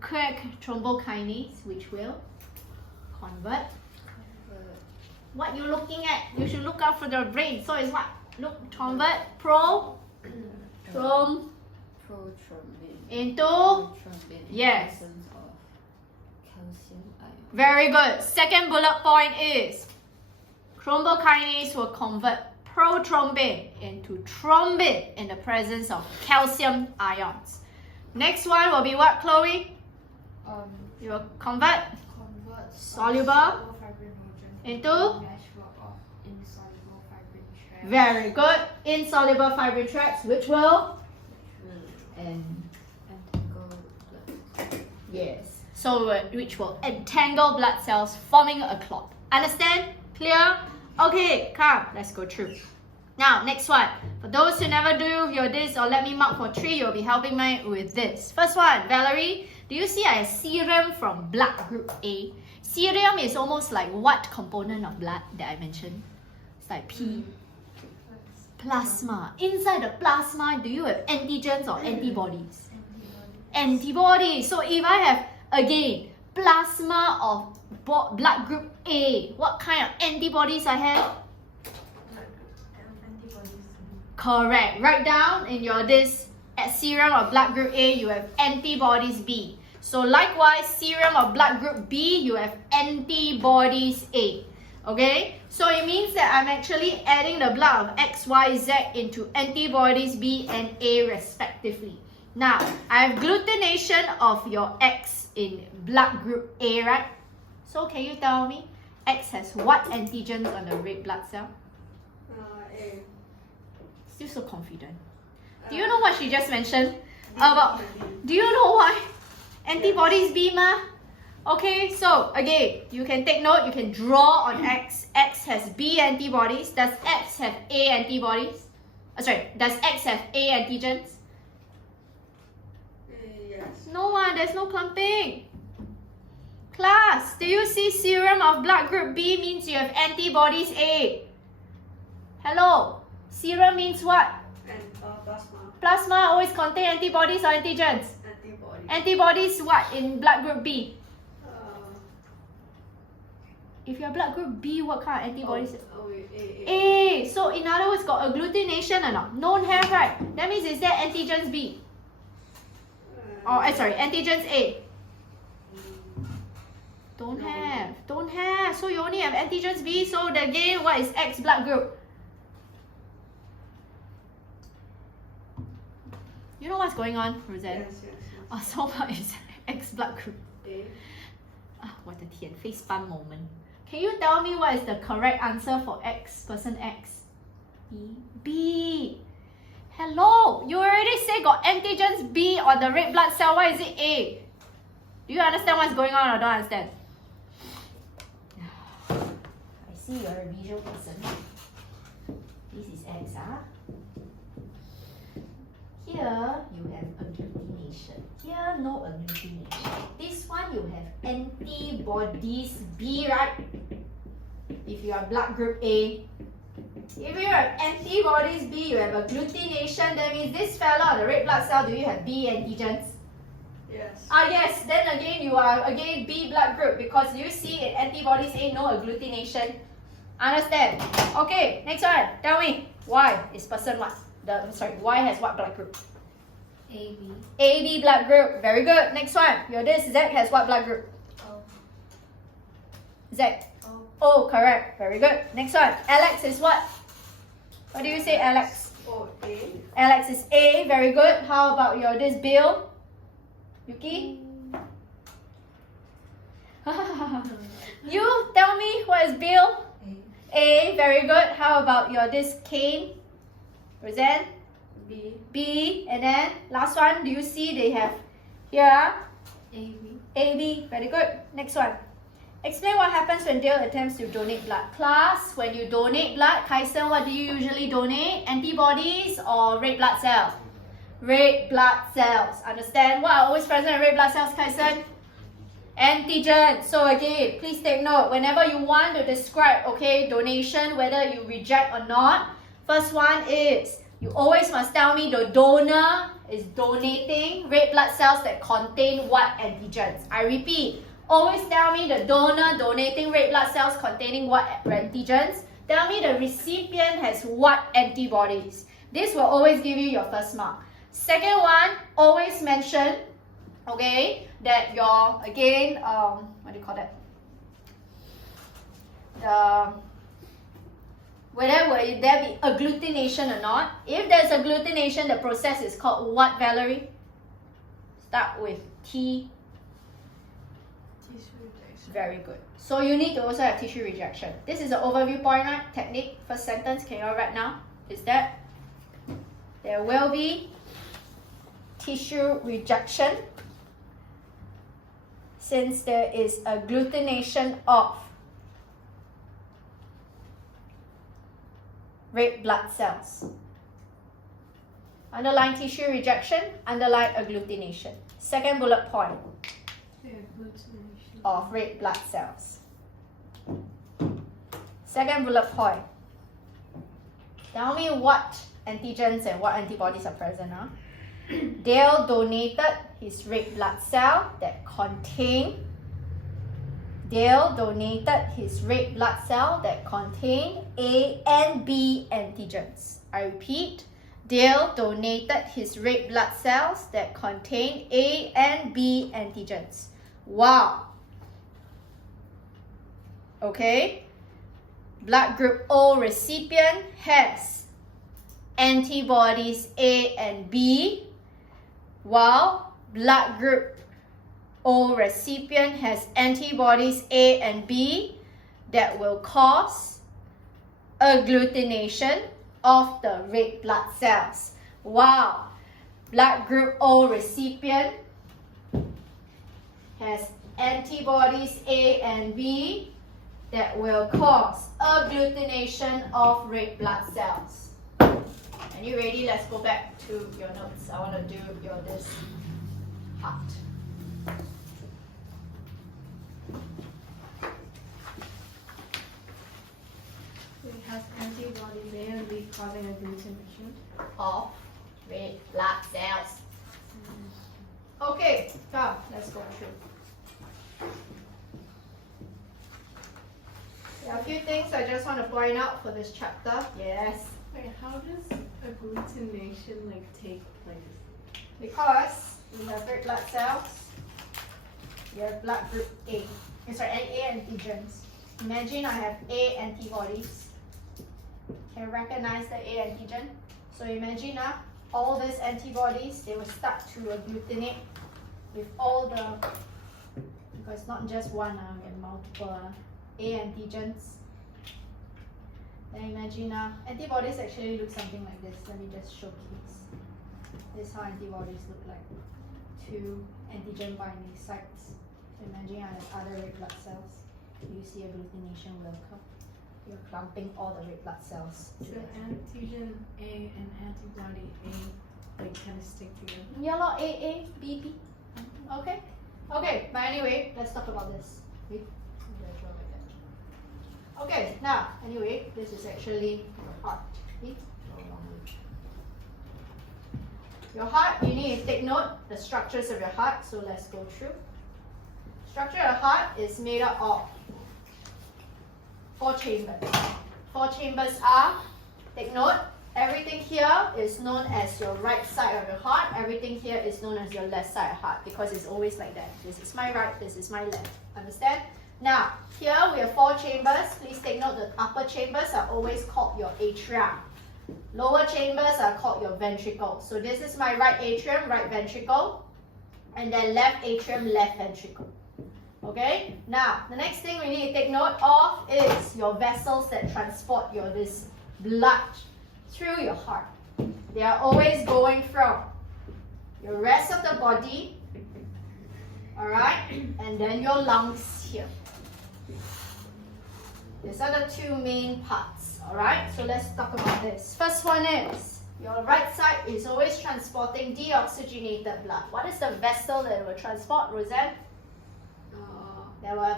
Quick thrombokinase, which will convert. What you looking at? You should look out for the brain. So it's what? Look, convert prothrombin into yes. Presence of calcium ion. Very good. Second bullet point is thrombokinase will convert prothrombin into thrombin in the presence of calcium ions. Next one will be what, Chloe? You will convert soluble into very good insoluble fibrin traps, which will Entangle blood. yes. So which will entangle blood cells, forming a clot. Understand? Clear? Okay, come. Let's go through. Now, next one. For those who never do your this or let me mark for 3, you'll be helping me with this. First one, Valerie. Do you see I have serum from blood group A? Serum is almost like what component of blood that I mentioned? It's like P. Plasma. Inside the plasma, do you have antigens or antibodies? Antibodies. So if I have, again, plasma of blood group A, what kind of antibodies I have? Correct. Write down in your this serum of blood group A, you have antibodies B. So likewise, serum of blood group B, you have antibodies A. Okay? So it means that I'm actually adding the blood of X, Y, Z into antibodies B and A respectively. Now, I have glutination of your X in blood group A, right? So can you tell me, X has what antigens on the red blood cell? A. Still so confident. Do you know what she just mentioned? About, do you know why? Antibodies B ma? Okay, so again, you can take note, you can draw on X. X has B antibodies. Does X have A antibodies? Does X have A antigens? Yes. No one, there's no clumping. Class, do you see serum of blood group B means you have antibodies A? Hello, serum means what? And plasma. Plasma always contain antibodies or antigens? Antibody. Antibodies what in blood group B? Uh, If your blood group B, what kind of antibodies? A. A. So in other words, got agglutination or not? Don't have, right? That means is there antigens B? Antigens A. Don't have. Don't have. So you only have antigens B. So again, what is X blood group? You know what's going on, Roseanne? Yes. Oh, so what is X blood group? A. 我的天 face palm moment. Can you tell me what is the correct answer for X, person X? B. Hello, you already say got antigens B on the red blood cell. Why is it A? Do you understand what's going on or don't understand? I see you're a visual person. This is X, Here you have agglutination. Here no agglutination. This one you have antibodies B, right? If you are blood group A. If you have antibodies B, you have agglutination. That means this fella on the red blood cell, do you have B antigens? Yes. Yes. Then again, you are again B blood group because you see in antibodies A no agglutination. Understand? Okay, next one. Tell me, Y is person what? Y has what blood group? AB. AB blood group. Very good. Next one. Your this Z has what blood group? O. Z. O. Oh, correct. Very good. Next one. Alex is what? What do you say, Alex? O. A. Alex is A. Very good. How about your this Bill? Yuki? You tell me what is Bill? A. Very good. How about your this Kane? Roseanne? B. B. And then last one. Do you see they have here? AB. AB. Very good. Next one. Explain what happens when Dale attempts to donate blood. Class, when you donate blood, Kaisen, what do you usually donate? Antibodies or red blood cells? Red blood cells. Understand? What are always present in red blood cells, Kaisen? Antigen. So again, please take note. Whenever you want to describe, okay, donation, whether you reject or not, first one is, you always must tell me the donor is donating red blood cells that contain what antigens. I repeat, always tell me the donor donating red blood cells containing what antigens. Tell me the recipient has what antibodies. This will always give you your first mark. Second one, always mention, okay, that your, again, what do you call that? Whether will there be agglutination or not. If there's agglutination, the process is called what, Valerie? Start with T. Tissue rejection. Very good. So you need to also have tissue rejection. This is the overview point, right? Technique. First sentence, can you all write now? Is that there will be tissue rejection since there is agglutination of red blood cells. Underline tissue rejection, underline agglutination. Second bullet point Agglutination. of red blood cells. Second bullet point. Tell me what antigens and what antibodies are present. Dale donated his red blood cell that contained A and B antigens. I repeat, Dale donated his red blood cells that contain A and B antigens. Wow. Okay. Blood group O recipient has antibodies A and B, while blood group O recipient has antibodies A and B that will cause agglutination of the red blood cells. Wow. Blood group O recipient has antibodies A and B that will cause agglutination of red blood cells. Are you ready? Let's go back to your notes. I want to do this heart. It has antibodies A and B causing agglutination. Of red blood cells. Okay, come, let's go through. There are a few things I just want to point out for this chapter. Yes. Wait, how does agglutination take place? Because we have red blood cells, we have blood group A. Sorry, A antigens. Imagine I have A antibodies. Can you recognize the A antigen? So imagine all these antibodies, they will start to agglutinate with all the, because not just one, we have multiple A antigens. Then imagine antibodies actually look something like this. Let me just showcase. This is how antibodies look like. 2 antigen binding sites. So imagine I have other red blood cells. You see agglutination will occur. You're clumping all the red blood cells. So antigen A and antibody A kind of stick together. Yellow A, B, B. Okay? Okay, but anyway, let's talk about this. Okay, now, anyway, this is actually your heart. Your heart, you need to take note the structures of your heart, so let's go through. Structure of the heart is made up of 4 chambers. 4 chambers are, take note, everything here is known as your right side of your heart, everything here is known as your left side of heart, because it's always like that. This is my right, this is my left. Understand? Now, here we have 4 chambers. Please take note the upper chambers are always called your atrium. Lower chambers are called your ventricle. So this is my right atrium, right ventricle, and then left atrium, left ventricle. Okay? Now, the next thing we need to take note of is your vessels that transport this blood through your heart. They are always going from your rest of the body, alright, and then your lungs here. These are the 2 main parts, alright? So let's talk about this. First one is, your right side is always transporting deoxygenated blood. What is the vessel that will transport, Roseanne? That will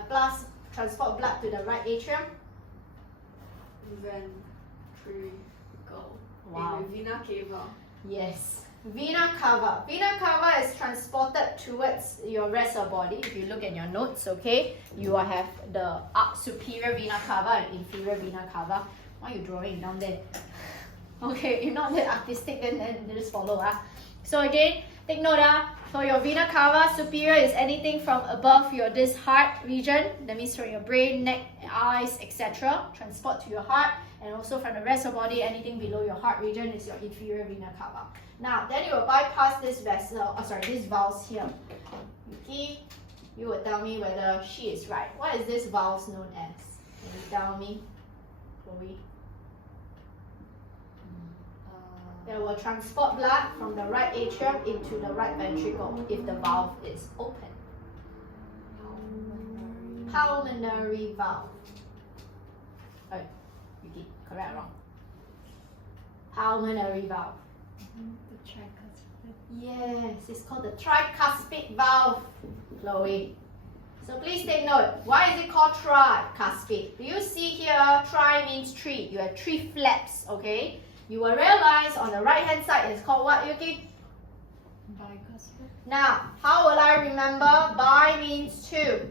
transport blood to the right atrium? Ventricle. Wow. Vena cava. Yes. Vena cava. Vena cava is transported towards your rest of body. If you look at your notes, okay, you will have the superior vena cava and inferior vena cava. Why are you drawing down there? Okay, you're not that artistic, then just follow. So again, take note. For your vena cava, superior is anything from above this heart region. That means from your brain, neck, eyes, etc. Transport to your heart. And also from the rest of the body, anything below your heart region is your inferior vena cava. Now, then you will bypass this vessel, these valves here. Yuki, you will tell me whether she is right. What is this valves known as? Can you tell me, Chloe? That will transport blood from the right atrium into the right ventricle if the valve is open. Pulmonary valve. Oh, Yuki, correct or wrong? Pulmonary valve. The tricuspid. Yes, it's called the tricuspid valve, Chloe. So please take note. Why is it called tricuspid? Do you see here, tri means three. You have three flaps, okay? You will realize on the right hand side it's called what, Yuki? Bicuspid. Now, how will I remember? Bi means two.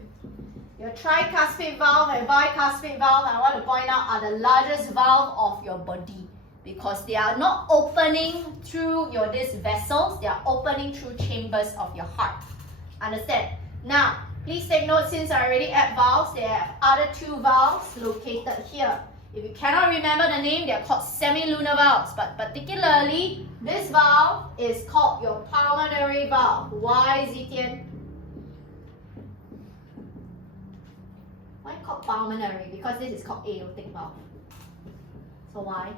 Your tricuspid valve and bicuspid valve, I want to point out, are the largest valve of your body because they are not opening through these vessels, they are opening through chambers of your heart. Understand? Now, please take note, since I already add valves, there are other two valves located here. If you cannot remember the name, they are called semilunar valves, but particularly this valve is called your pulmonary valve. Why, Zitian? Why called pulmonary? Because this is called aortic valve. So why?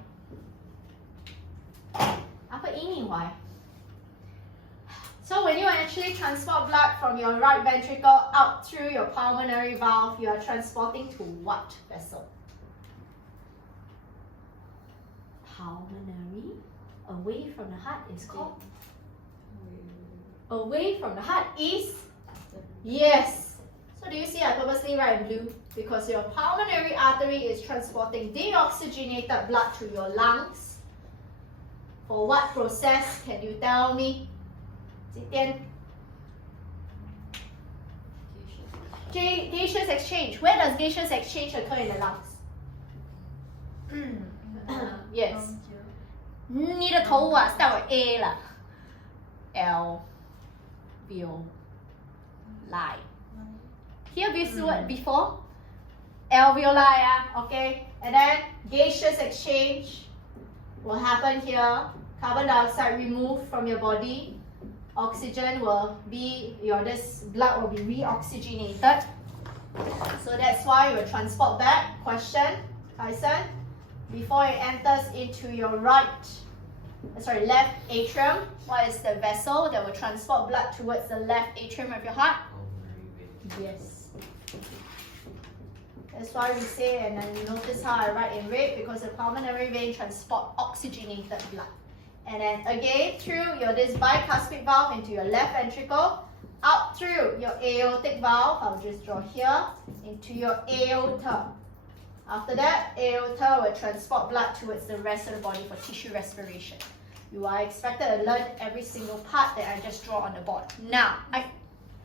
Apa ini why? So when you actually transport blood from your right ventricle out through your pulmonary valve, you are transporting to what vessel? Pulmonary. Away from the heart is called? Away from the heart is? Yes. So do you see I purposely write in blue? Because your pulmonary artery is transporting deoxygenated blood to your lungs. For what process can you tell me? Zitian? Gaseous exchange. Where does gaseous exchange occur in the lungs? Yes. 你的头啊 start with A 了 alveoli. Here before alveoli, okay? And then gaseous exchange will happen here. Carbon dioxide removed from your body. Oxygen will be, this blood will be reoxygenated. So that's why we transport back. Question, Tyson? Before it enters into your left atrium, what is the vessel that will transport blood towards the left atrium of your heart? Pulmonary vein. Yes. That's why we say, and then you notice how I write in red, because the pulmonary vein transport oxygenated blood. And then again, through this bicuspid valve into your left ventricle, out through your aortic valve, I'll just draw here, into your aorta. After that, aorta will transport blood towards the rest of the body for tissue respiration. You are expected to learn every single part that I just draw on the board. Now, Is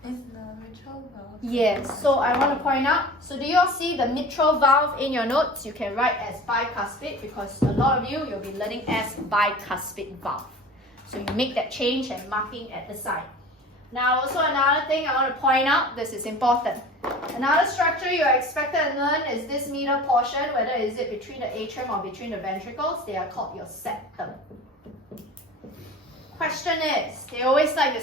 the mitral valve? yes, so I want to point out, so do you all see the mitral valve in your notes? You can write as bicuspid because a lot of you'll be learning as bicuspid valve. So you make that change and marking at the side. Now also another thing I want to point out, this is important. Another structure you are expected to learn is this middle portion, whether is it between the atrium or between the ventricles, they are called your septum. Question is, they always like to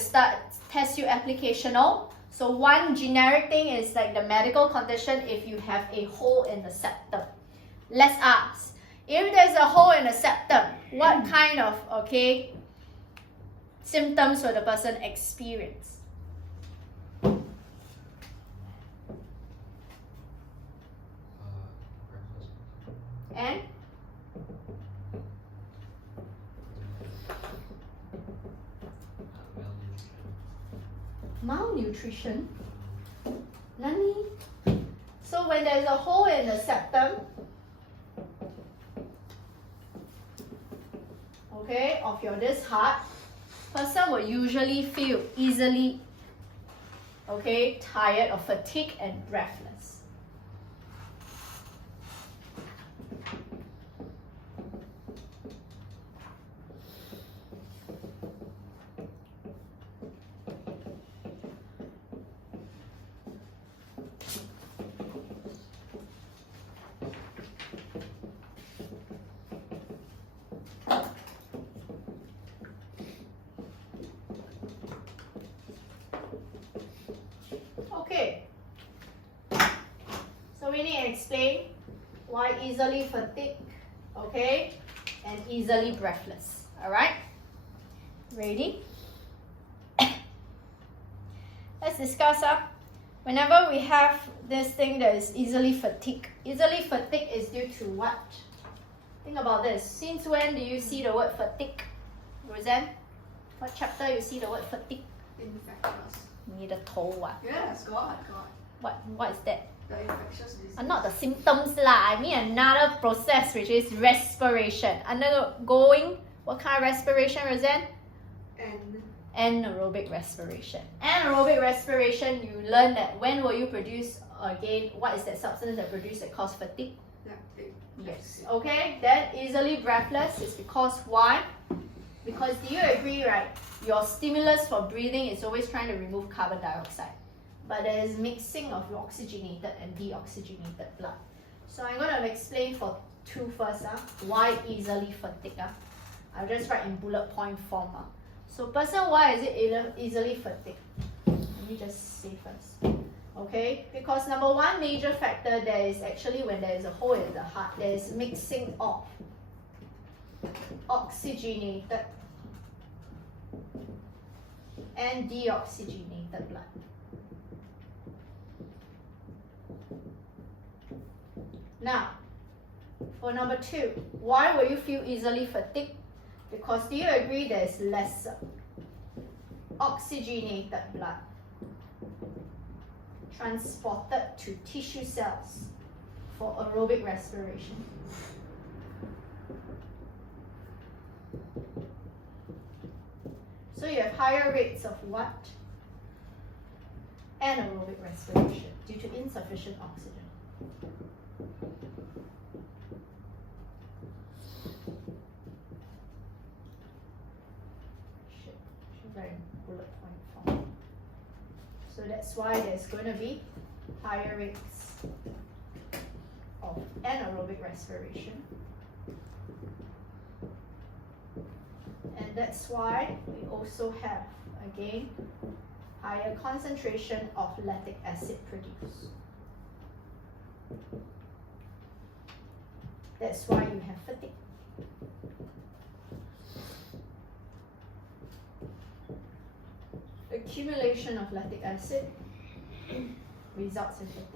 test you applicational. So one generic thing is like the medical condition if you have a hole in the septum. Let's ask, if there's a hole in the septum, what kind of, symptoms will the person experience? Breathless. And malnutrition. Nani? So when there's a hole in the septum, of this heart, person will usually feel easily, tired or fatigued and breathless. Okay, so we need to explain why easily fatigued, and easily breathless. Alright? Ready? Let's discuss. Whenever we have this thing that is easily fatigued is due to what? Think about this. Since when do you see the word fatigue? Roseanne? What chapter you see the word fatigue? Infectious. 你的头啊 Yes, God. What is that? The infectious disease. Not the symptoms lah. I mean another process which is respiration. Undergoing what kind of respiration, Roseanne? And Anaerobic respiration. Anaerobic respiration, you learn that when will you produce again? What is that substance that cause fatigue? lactic Yes. acid. Okay. Then easily breathless is because why? Because do you agree, right? Your stimulus for breathing is always trying to remove carbon dioxide. But there is mixing of oxygenated and deoxygenated blood. So I'm going to explain for two first. Why easily fatigue? I'll just write in bullet point form. So person, why is it easily fatigued? Let me just say first. Okay, because number one major factor there is actually when there is a hole in the heart, there is mixing of oxygenated and deoxygenated blood. Now, for number two, why will you feel easily fatigued? Because do you agree there is lesser oxygenated blood transported to tissue cells for aerobic respiration? So you have higher rates of what? Anaerobic respiration due to insufficient oxygen. Should write in bullet point form. So that's why there's going to be higher rates of anaerobic respiration. And that's why we also have, again, higher concentration of lactic acid produced. That's why you have fatigue. Accumulation of lactic acid results in fatigue.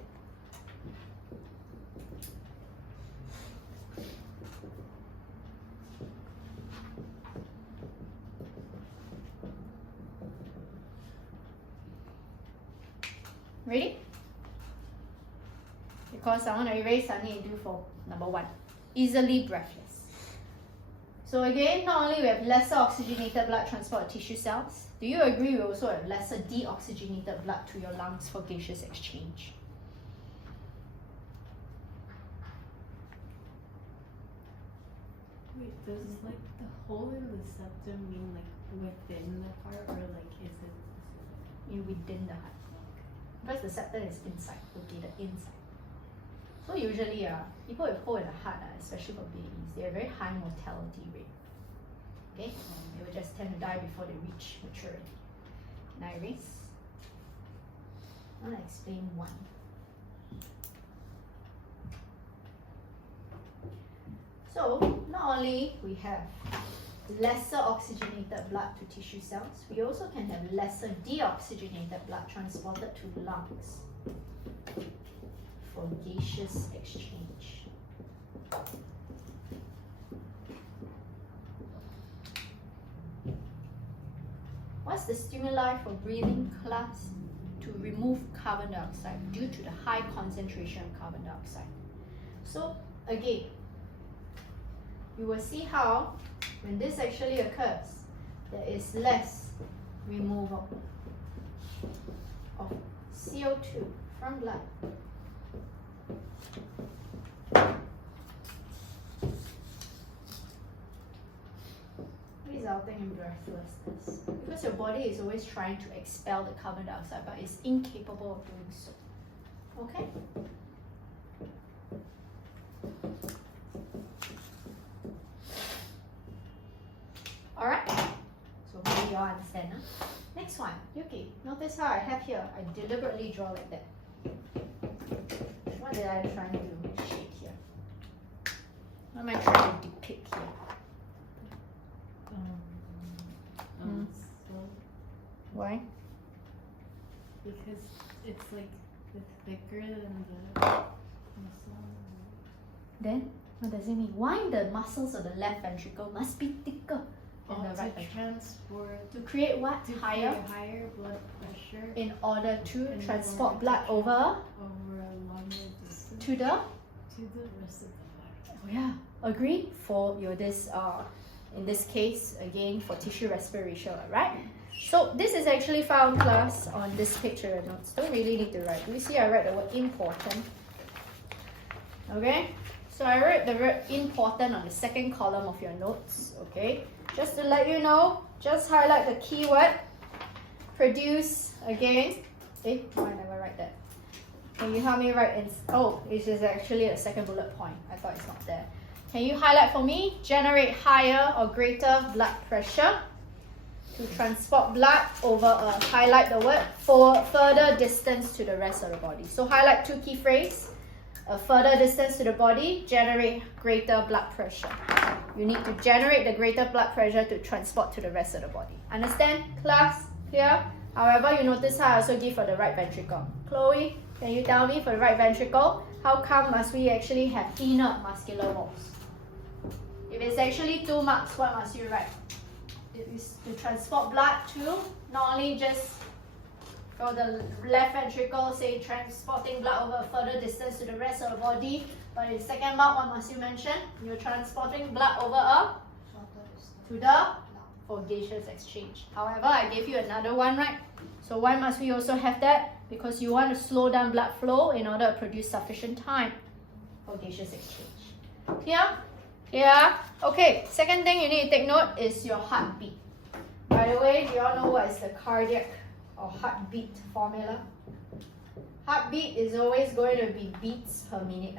Ready? Because I want to erase, I need to do for number one. Easily breathless. So again, not only we have lesser oxygenated blood transport to tissue cells, do you agree we also have lesser deoxygenated blood to your lungs for gaseous exchange? Wait, does like the hole in the septum mean like within the heart or like is it? Within the heart. Because the septum is inside, located inside. So usually people with hole in the heart, especially for babies, they have very high mortality rate. Okay? They will just tend to die before they reach maturity. Can I erase? I want to explain one. So not only we have lesser oxygenated blood to tissue cells, we also can have lesser deoxygenated blood transported to lungs for gaseous exchange. What's the stimuli for breathing class? To remove carbon dioxide due to the high concentration of carbon dioxide. So again, you will see how when this actually occurs, there is less removal of CO2 from blood. Resulting in breathlessness. Because your body is always trying to expel the carbon dioxide, but it's incapable of doing so. Okay? Alright? So maybe you all understand. Huh? Next one. Yuki, notice how I have here, I deliberately draw like that. What did I try to do? Shape here. What am I trying to depict here? So Why? because it's like the thicker than the muscle. Then, what does it mean? Why the muscles of the left ventricle must be thicker in the to right ventricle. transport To create what? to Higher? create higher blood pressure In order to In transport order blood to over over a longer distance to the the rest of the body. Oh yeah, agree for your this in this case again for tissue respiration, right? So this is actually found class on this picture notes. Don't really need to write. Do you see I write the word important? Okay, so I wrote the word important on the second column of your notes. Okay, just to let you know, just highlight the keyword produce again. Why I never write that? Can you help me write in? Oh, it is actually the second bullet point. I thought it's not there. Can you highlight for me? Generate higher or greater blood pressure to transport blood over a, highlight the word, for further distance to the rest of the body. So highlight two key phrases. A further distance to the body, generate greater blood pressure. You need to generate the greater blood pressure to transport to the rest of the body. Understand, class? Clear? However, you notice how I also give for the right ventricle. Chloe, can you tell me for the right ventricle, how come must we actually have inner muscular walls? If it's actually 2 marks, what must you write? It is to transport blood to not only just for the left ventricle, say transporting blood over a further distance to the rest of the body, but in second mark, what must you mention? You're transporting blood over a to the for gaseous exchange. However, I gave you another one, right? So why must we also have that? Because you want to slow down blood flow in order to produce sufficient time for gaseous exchange. Clear? Clear? Okay, second thing you need to take note is your heartbeat. By the way, do you all know what is the cardiac or heartbeat formula? Heartbeat is always going to be beats per minute.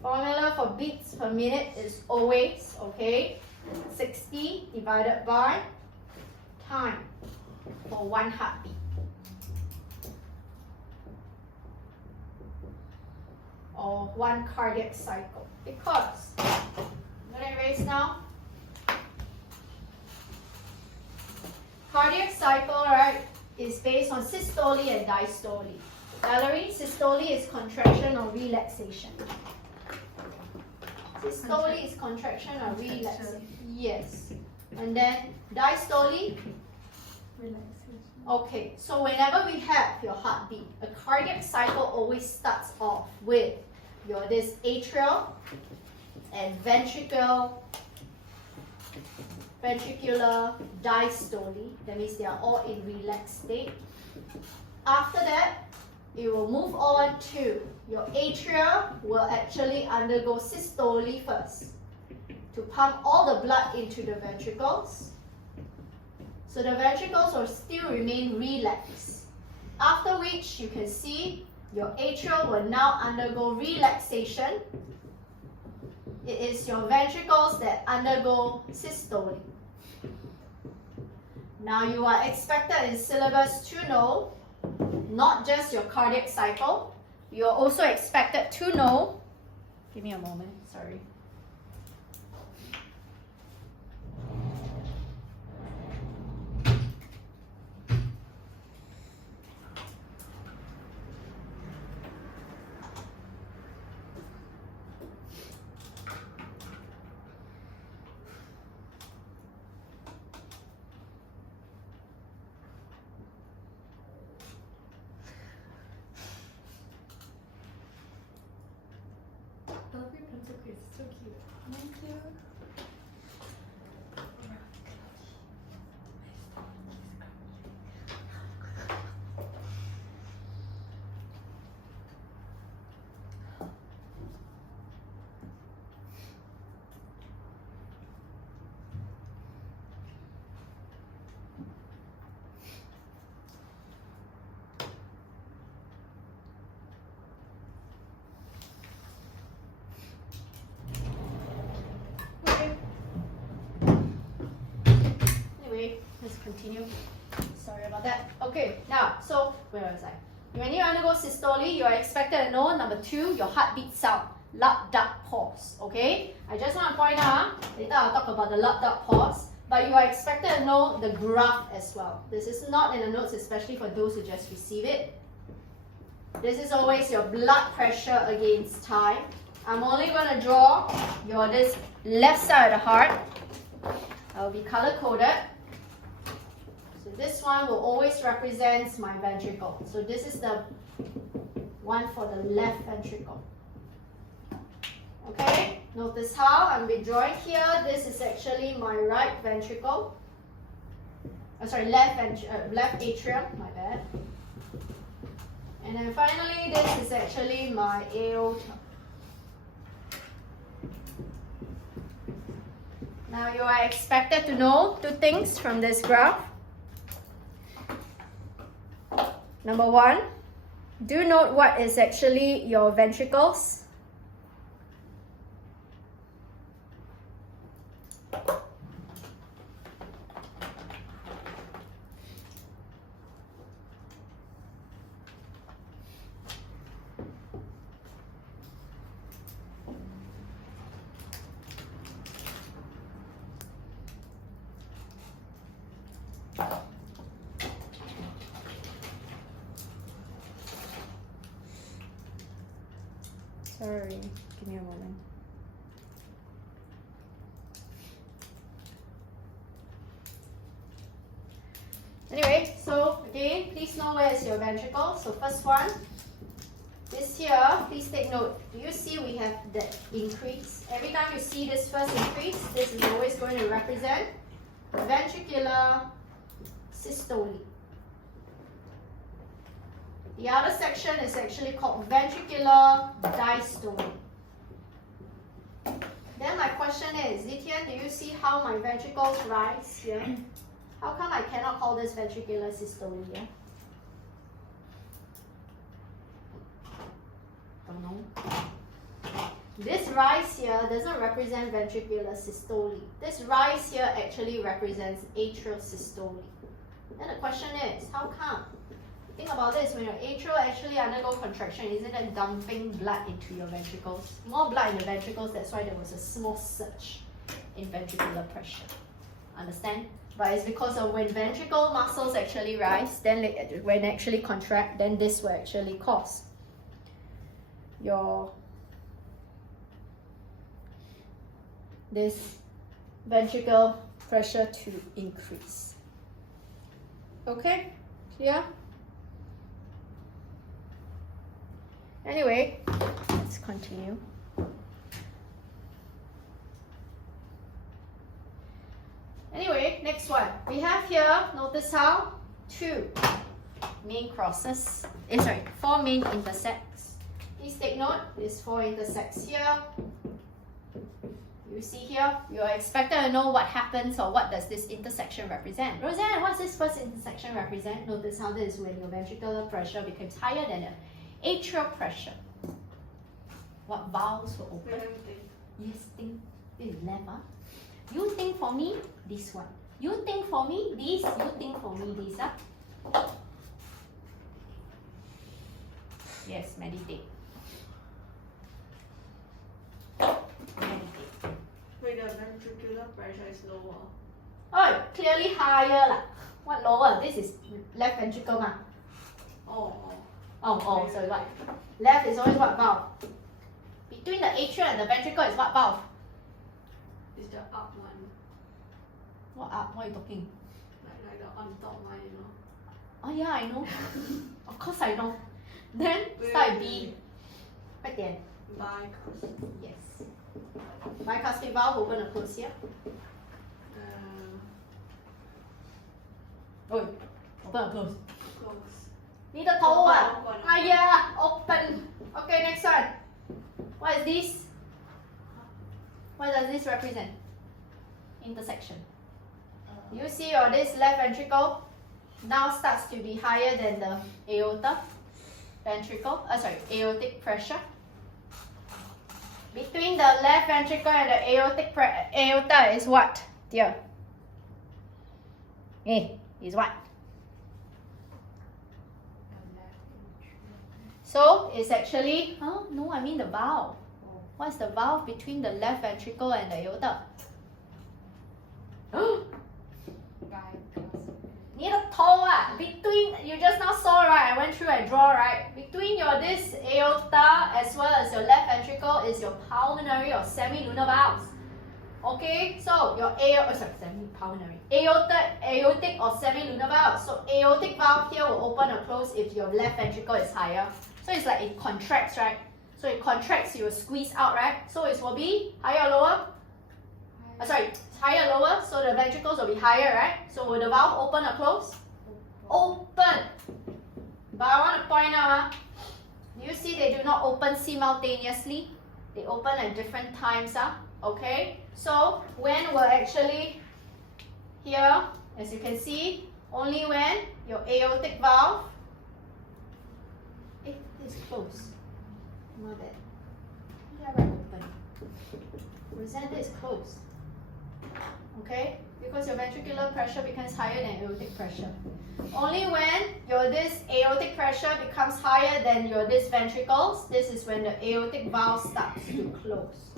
Formula for beats per minute is always, okay, 60 divided by time for one heartbeat. Or one cardiac cycle. Because, I'm going to erase now. Cardiac cycle, right, is based on systole and diastole. Valerie, systole is contraction or relaxation. Systole is contraction or relaxation. Yes. And then diastole. Relaxation. Okay, so whenever we have your heartbeat, a cardiac cycle always starts off with your this atrial and ventricular diastole. That means they are all in relaxed state. After that, it will move on to your atria will actually undergo systole first to pump all the blood into the ventricles. So the ventricles will still remain relaxed. After which you can see your atrial will now undergo relaxation. It is your ventricles that undergo systole. Now you are expected in syllabus to know not just your cardiac cycle, you are also expected to know, give me a moment, sorry. I love your pencil case. It's so cute. Thank you. Anyway, let's continue. Sorry about that. Okay, now, so where was I? When you undergo systole, you are expected to know number 2, your heartbeat sound. Lub dub pause. Okay? I just want to point out, later I'll talk about the lub dub pause, but you are expected to know the graph as well. This is not in the notes, especially for those who just receive it. This is always your blood pressure against time. I'm only going to draw your this left side of the heart. I'll be color coded. So this one will always represent my ventricle. So this is the one for the left ventricle. Okay, notice how I'm be drawing here. This is actually my right ventricle. Oh, sorry, left atrium, my bad. And then finally, this is actually my aorta. Now you are expected to know two things from this graph. Number one, do note what is actually your ventricles. Sorry, give me a moment. Anyway, so again, please know where is your ventricle. So first one, this here, please take note. Do you see we have the increase? Every time you see this first increase, this is always going to represent ventricular systole. The other section is actually called ventricular diastole. Then my question is, Zitian, do you see how my ventricles rise here? How come I cannot call this ventricular systole here? Don't know. This rise here doesn't represent ventricular systole. This rise here actually represents atrial systole. Then the question is, how come? Think about this, when your atrial actually undergo contraction, isn't it dumping blood into your ventricles? More blood in the ventricles, that's why there was a small surge in ventricular pressure. Understand? But it's because of when ventricle muscles actually rise, then when they actually contract, then this will actually cause this ventricular pressure to increase. Okay? Clear? Anyway, let's continue. Anyway, next one. We have here, notice how two main crosses, four main intersects. Please take note, there's four intersects here. You see here, you're expected to know what happens or what does this intersection represent. Roseanne, what's this first intersection represent? Notice how this is when your ventricular pressure becomes higher than the atrial pressure. What valves will open? Yes, think. This is left. You think for me, this one. You think for me, this. You think for me, this. Yes, meditate. Meditate. Wait, the ventricular pressure is lower. Oh, clearly higher lah. What lower? This is left ventricle ma. Oh, so what? Left is always what valve? Between the atrial and the ventricle is what valve? It's the up one. What up? What are you talking? Like the on top one, you know. Oh yeah, I know. Of course I know. Then start with B. 快点. Bicuspid. Yes. Bicuspid valve open and close here. Oh, open and close. Close. 你的头啊! Open. Okay, next one. What is this? What does this represent? Intersection. You see this left ventricle now starts to be higher than the aorta aortic pressure. Between the left ventricle and the aorta is what, dear? Is what? So it's actually, no, I mean the valve. What's the valve between the left ventricle and the aorta? 你的头啊 between, you just now saw right, I went through, I draw right, between your this aorta as well as your left ventricle is your pulmonary or semilunar valves. Okay, so your semi-pulmonary, aortic or semilunar valve. So aortic valve here will open or close if your left ventricle is higher. So it's like it contracts, right? So it contracts, you will squeeze out, right? So it will be higher or lower? Higher or lower, so the ventricles will be higher, right? So will the valve open or close? Open. But I want to point out, you see they do not open simultaneously. They open at different times, okay? So when we're actually here, as you can see, only when your aortic valve is closed. Not bad. Yeah, right open. Rosetta is closed. Okay? Because your ventricular pressure becomes higher than aortic pressure. Only when your this aortic pressure becomes higher than your this ventricles, this is when the aortic valve starts to close.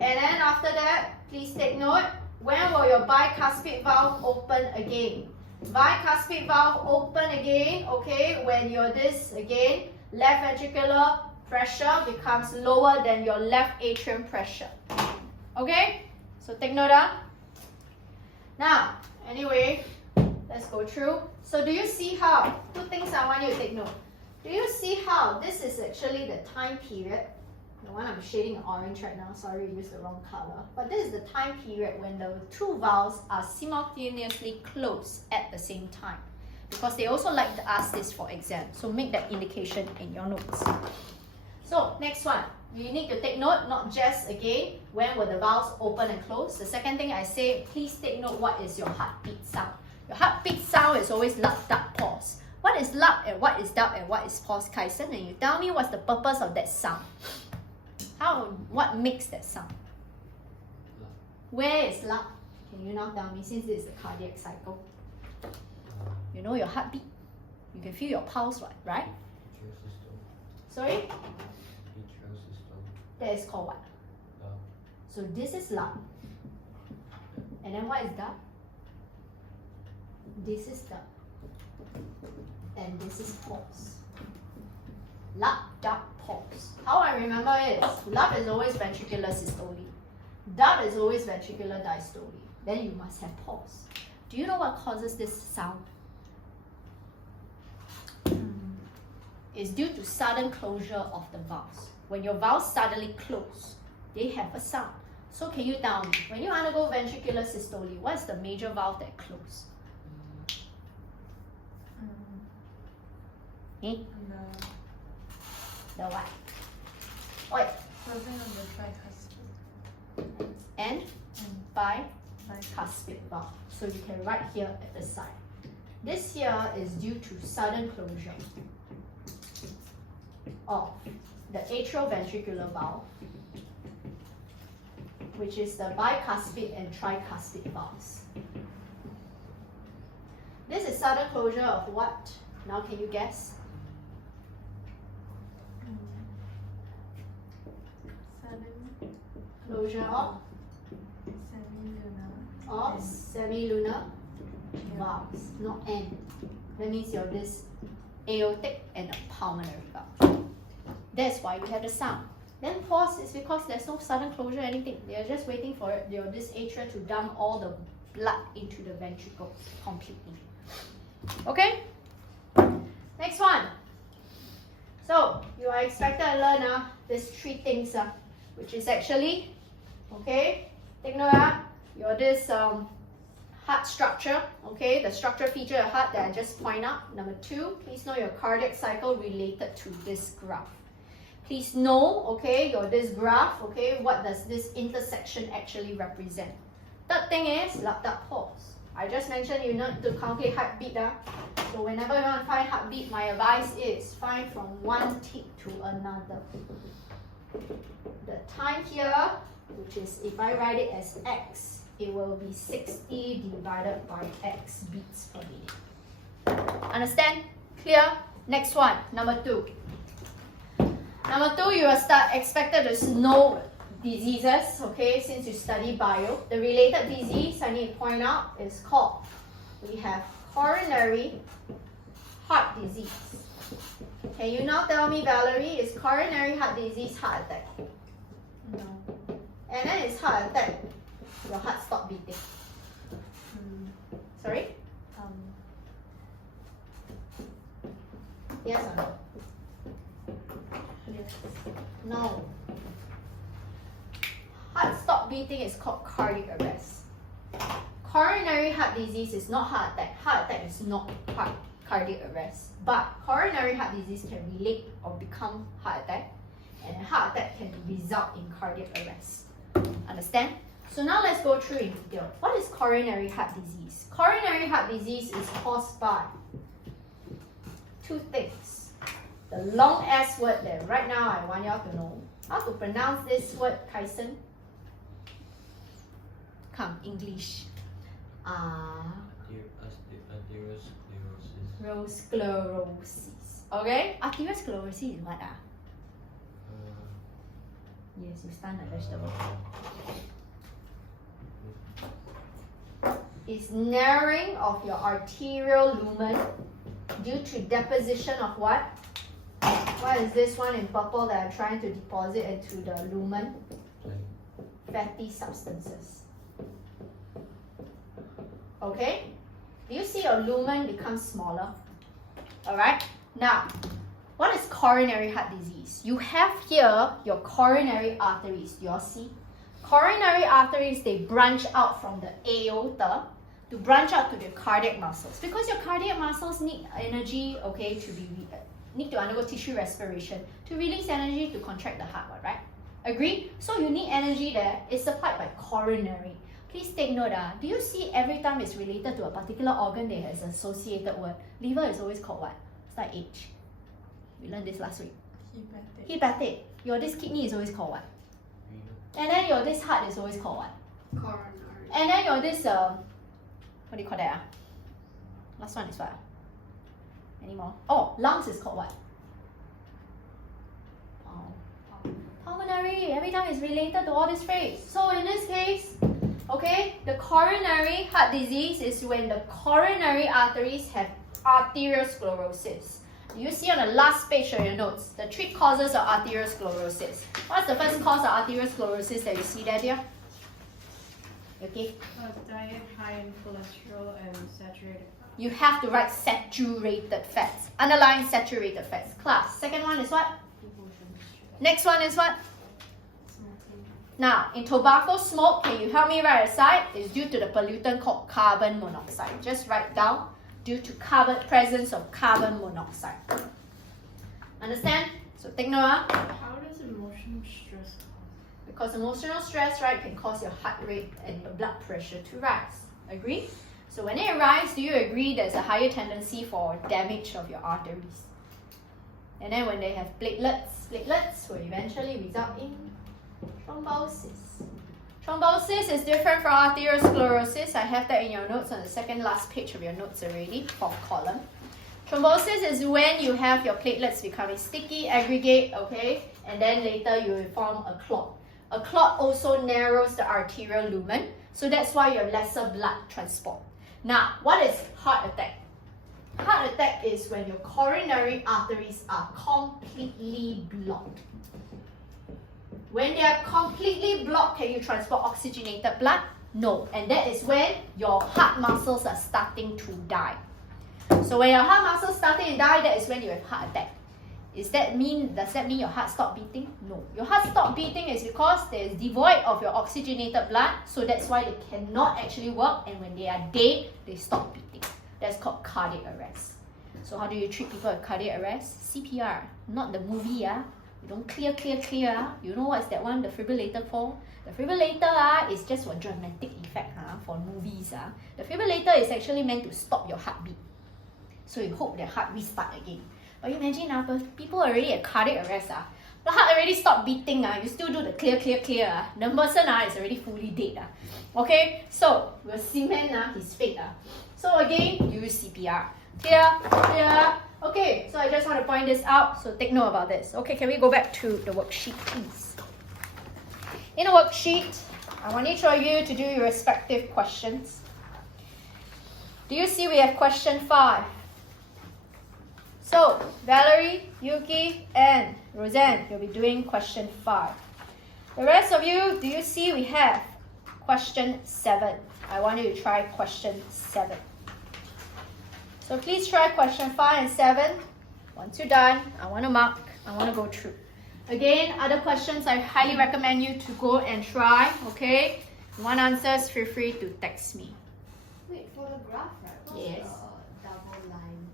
And then after that, please take note, when will your bicuspid valve open again? Bicuspid valve open again, okay, when your this again, left ventricular pressure becomes lower than your left atrium pressure. Okay? So take note. Now, anyway, let's go through. So do you see how, two things I want you to take note. Do you see how this is actually the time period? The one I'm shading orange right now, sorry, I used the wrong color. But this is the time period when the two valves are simultaneously closed at the same time. Because they also like to ask this for exam. So make that indication in your notes. So next one, you need to take note, not just again, when will the valves open and close. The second thing I say, please take note what is your heartbeat sound. Your heartbeat sound is always lap, duck, pause. What is lap and what is duck and what is pause, Kaisen? And you tell me what's the purpose of that sound. What makes that sound? Where is lap? Can you now tell me, since this is a cardiac cycle? You know your heartbeat. You can feel your pulse, right? Sorry? That is called what? So this is lap. And then what is duck? This is duck. And this is pulse. Lap, duck, pulse. How I remember it is, lap is always ventricular systole. Duck is always ventricular diastole. Then you must have pulse. Do you know what causes this sound? It's due to sudden closure of the valves. When your valves suddenly close, they have a sound. So can you tell me, when you undergo ventricular systole, what's the major valve that closes? The what? Oi. Closing of the tricuspid. And bicuspid valve. So you can write here at the side. This here is due to sudden closure of the atrioventricular valve, which is the bicuspid and tricuspid valves. This is sudden closure of what? Now can you guess? Sudden Closure of semilunar valves, not end. That means you're this aortic and a pulmonary valve. That's why you have the sound. Then pause is because there's no sudden closure or anything. They're just waiting for this atria to dump all the blood into the ventricles completely. Okay? Next one. So you are expected to learn these three things, which is actually, okay, take note, your this heart structure, okay, the structure feature of heart that I just point out. Number two, please know your cardiac cycle related to this graph. Please know, okay, your this graph, okay, what does this intersection actually represent. Third thing is lap, duck, pause. I just mentioned you need to calculate heartbeat. So whenever you want to find heartbeat, my advice is find from one tick to another. The time here, which is if I write it as x, it will be 60 divided by x beats per minute. Understand? Clear? Next one, number two. Number two, you are expected to know diseases, okay, since you study bio. The related disease I need to point out is called, we have coronary heart disease. Can you now tell me, Valerie, is coronary heart disease heart attack? No. And then it's heart attack, your heart stop beating. Sorry? Yes or no? Yes. No. Heart stop beating is called cardiac arrest. Coronary heart disease is not heart attack. Heart attack is not cardiac arrest. But coronary heart disease can relate or become heart attack, and heart attack can result in cardiac arrest. Understand? So now let's go through in detail. What is coronary heart disease? Coronary heart disease is caused by two things. The long ass word that right now I want y'all to know. How to pronounce this word, Tyson? Come, English. Arteriosclerosis. Okay? Arteriosclerosis is what? Yes, you stun a vegetable. It's narrowing of your arterial lumen due to deposition of what? What is this one in purple that I'm trying to deposit into the lumen? Fatty substances. Okay? Do you see your lumen become smaller? Alright? Now, what is coronary heart disease? You have here your coronary arteries. Do you all see? Coronary arteries, they branch out from the aorta to branch out to the cardiac muscles. Because your cardiac muscles need energy, okay, need to undergo tissue respiration to release energy to contract the heart, right? Agree? So you need energy there. It's supplied by coronary. Please take note. Do you see every time it's related to a particular organ that has an associated word? Liver is always called what? It's like H. We learned this last week. Hepatic. Your this kidney is always called what? And then your this heart is always called what? Coronary. And then your this what do you call that? Last one is what? Any more? Oh, lungs is called what? Oh. Pulmonary. Every time it's related to all this phrase. So in this case, okay, the coronary heart disease is when the coronary arteries have arteriosclerosis. You see on the last page of your notes, the 3 causes of arteriosclerosis. What's the first cause of arteriosclerosis that you see there, dear? Okay. Diet high in cholesterol and saturated fat. You have to write saturated fats. Underline saturated fats. Class. Second one is what? Next one is what? Smoking. Now, in tobacco smoke, can you help me write aside? It's due to the pollutant called carbon monoxide. Just write down. Due to presence of carbon monoxide. Understand? So take note. How does emotional stress cause? Because emotional stress, right, can cause your heart rate and your blood pressure to rise. Agree? So when it rises, do you agree there's a higher tendency for damage of your arteries? And then when they have platelets will eventually result in thrombosis. Thrombosis is different from arteriosclerosis. I have that in your notes on the second last page of your notes already, 4th column. Thrombosis is when you have your platelets becoming sticky, aggregate, okay, and then later you will form a clot. A clot also narrows the arterial lumen, so that's why you have lesser blood transport. Now, what is heart attack? Heart attack is when your coronary arteries are completely blocked. When they are completely blocked, can you transport oxygenated blood? No. And that is when your heart muscles are starting to die. So when your heart muscles starting to die, that is when you have heart attack. Does that mean your heart stop beating? No. Your heart stop beating is because there is devoid of your oxygenated blood, so that's why they cannot actually work, and when they are dead, they stop beating. That's called cardiac arrest. So how do you treat people with cardiac arrest? CPR, not the movie. You don't clear. You know what's that one, the defibrillator for? The defibrillator is just for dramatic effect for movies. The defibrillator is actually meant to stop your heartbeat. So you hope their heart restart again. But you imagine people already at cardiac arrest. The heart already stopped beating. You still do the clear. The person is already fully dead. Okay, so we'll cement his fate. So again, use CPR. Clear. Okay, so I just want to point this out, so take note about this. Okay, can we go back to the worksheet, please? In a worksheet, I want each of you to do your respective questions. Do you see we have question 5? So, Valerie, Yuki, and Roseanne, you'll be doing question 5. The rest of you, do you see we have question 7? I want you to try question 7. So please try question 5 and 7. Once you're done, I want to mark, I want to go through. Again, other questions I highly recommend you to go and try, okay? If you want answers, feel free to text me. Wait, for the graph, right? What's Yes. the double line?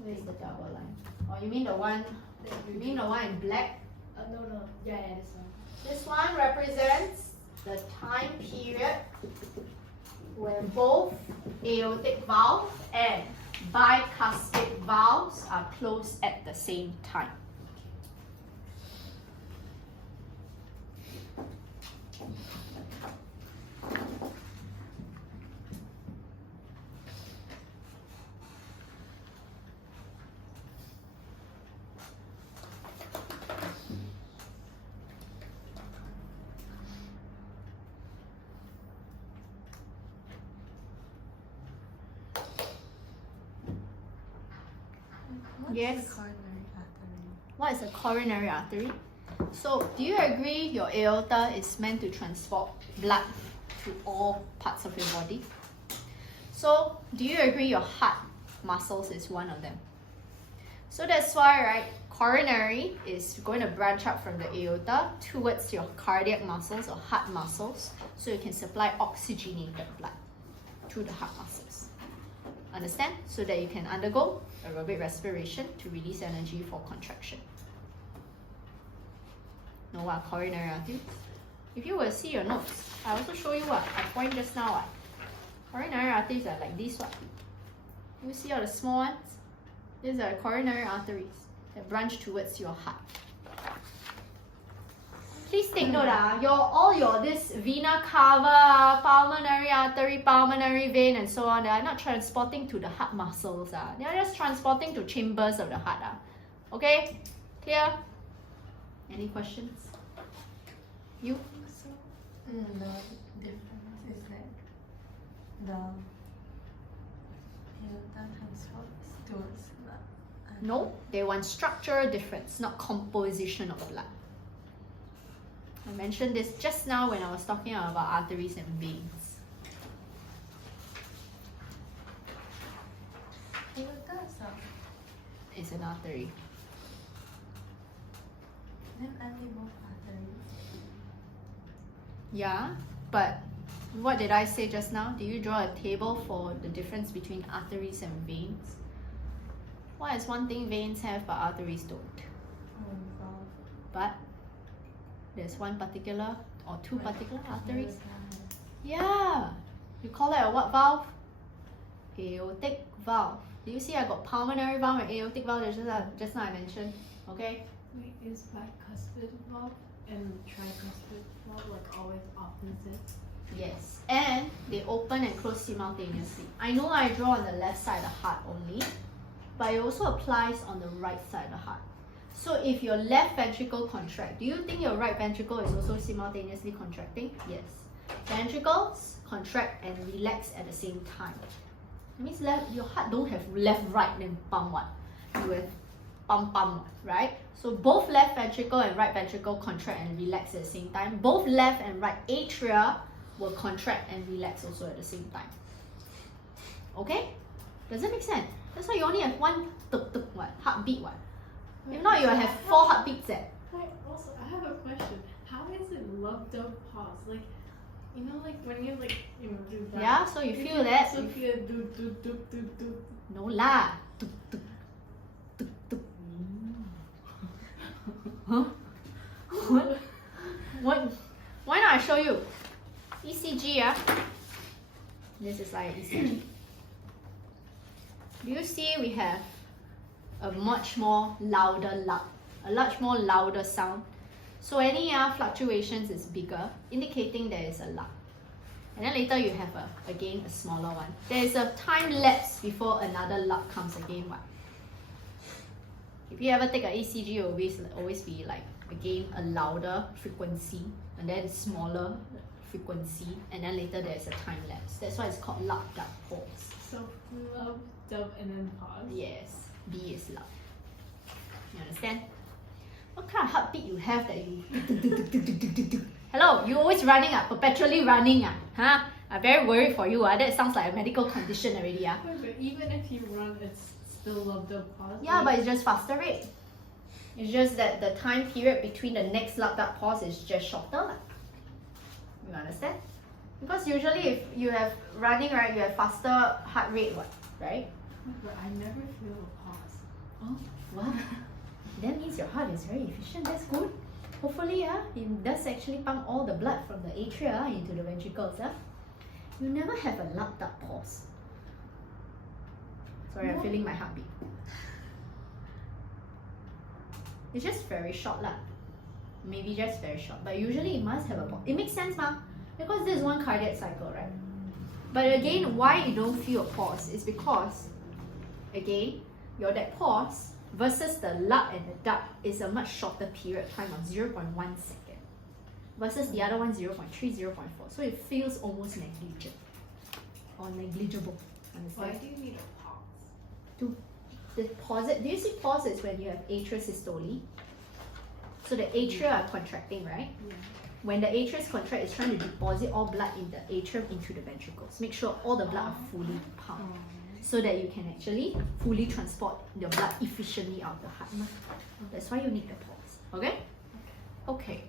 Where is the double line? Oh, you mean the one in black? No. Yeah, this one. This one represents the time period when both aortic valve and bicuspid valves are closed at the same time. Yes. Coronary artery. What is a coronary artery? So, do you agree your aorta is meant to transport blood to all parts of your body? So, do you agree your heart muscles is one of them? So that's why, right, coronary is going to branch out from the aorta towards your cardiac muscles or heart muscles, so you can supply oxygenated blood to the heart muscles. Understand? So that you can undergo aerobic respiration to release energy for contraction. Know what coronary artery? If you will see your notes, I also show you what I point just now. What coronary arteries are like this one. You see all the small ones? These are coronary arteries that branch towards your heart. Please take note, all your this vena cava, pulmonary artery, pulmonary vein, and so on, they are not transporting to the heart muscles. They are just transporting to chambers of the heart. Okay? Clear? Any questions? You? So, the difference is that the aorta transports towards blood. No, they want structural difference, not composition of blood. I mentioned this just now when I was talking about arteries and veins. Aorta itself. It's an artery. Then aren't they both arteries? Yeah, but what did I say just now? Did you draw a table for the difference between arteries and veins? What is one thing veins have but arteries don't? Valve. But there's one particular or two particular arteries. Aorta. Yeah. You call that a what valve? Aortic valve. Do you see I got pulmonary valve and aortic valve just now I mentioned? Okay? Wait, is bicuspid valve and tricuspid valve like always opposite? Yes. And they open and close simultaneously. I know I draw on the left side of the heart only, but it also applies on the right side of the heart. So if your left ventricle contracts, do you think your right ventricle is also simultaneously contracting? Yes. Ventricles contract and relax at the same time. That means your heart don't have left, right, then pump one. You have pump, one, right? So both left ventricle and right ventricle contract and relax at the same time. Both left and right atria will contract and relax also at the same time. Okay? Does it make sense? That's why you only have one heartbeat. If not, you will have 4 heartbeats. Also, I have a question. How is it love dub pause? Like, you know, like when you do that. Yeah, so you feel that. So feel do. No lah. Tuk, tuk, tuk, tuk. Huh? What? Why not I show you? ECG, This is like ECG. Do you see we have a much more louder sound? So any fluctuations is bigger, indicating there is a lug. And then later you have again a smaller one. There is a time lapse before another lug comes again. If you ever take an ECG, it will always be like again a louder frequency, and then smaller frequency, and then later there's a time lapse. That's why it's called loud dub pause. So love, dub, and then pause. Yes, B is loud. You understand? What kind of heartbeat you have that you hello, you always running perpetually running huh? I'm very worried for you that sounds like a medical condition already Wait, but even if you run, it's still love, dub, pause. Yeah, but it's just faster rate. It's just that the time period between the next loud dub pause is just shorter. You understand? Because usually if you have running, right, you have faster heart rate, right? But I never feel a pause. Oh, what? That means your heart is very efficient. That's good. Hopefully, it does actually pump all the blood from the atria into the ventricles. You never have a loud dub pause. Sorry, I'm feeling my heartbeat. It's just very short lah. Maybe just very short. But usually it must have a pause. It makes sense, because this is one cardiac cycle, right? But again, why you don't feel a pause is because, again, that pause versus the loud and the dub is a much shorter period of time of 0.1 second versus the other one 0.3, 0.4. So it feels almost negligible or negligible. Understand? Why do you need a pause? The pause, do you see pause is when you have atrial systole? So the atria are contracting, right? Yeah. When the atria contract, it's trying to deposit all blood in the atrium into the ventricles. Make sure all the blood are fully pumped, so that you can actually fully transport your blood efficiently out of the heart. That's why you need the pause. Okay? Okay.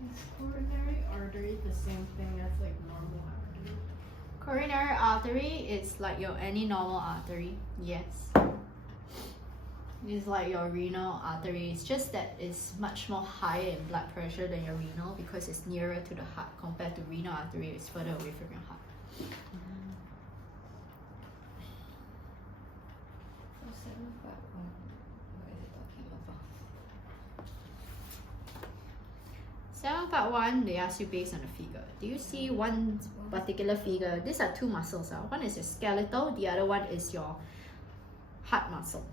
Is coronary artery the same thing as like normal artery? Coronary artery is like your any normal artery. Yes. It's like your renal artery. It's just that it's much more higher in blood pressure than your renal because it's nearer to the heart compared to renal artery. It's further away from your heart. So 751, what is it talking about? 7 part 1, they ask you based on the figure. Do you see one particular figure? These are two muscles. One is your skeletal, the other one is your heart muscle.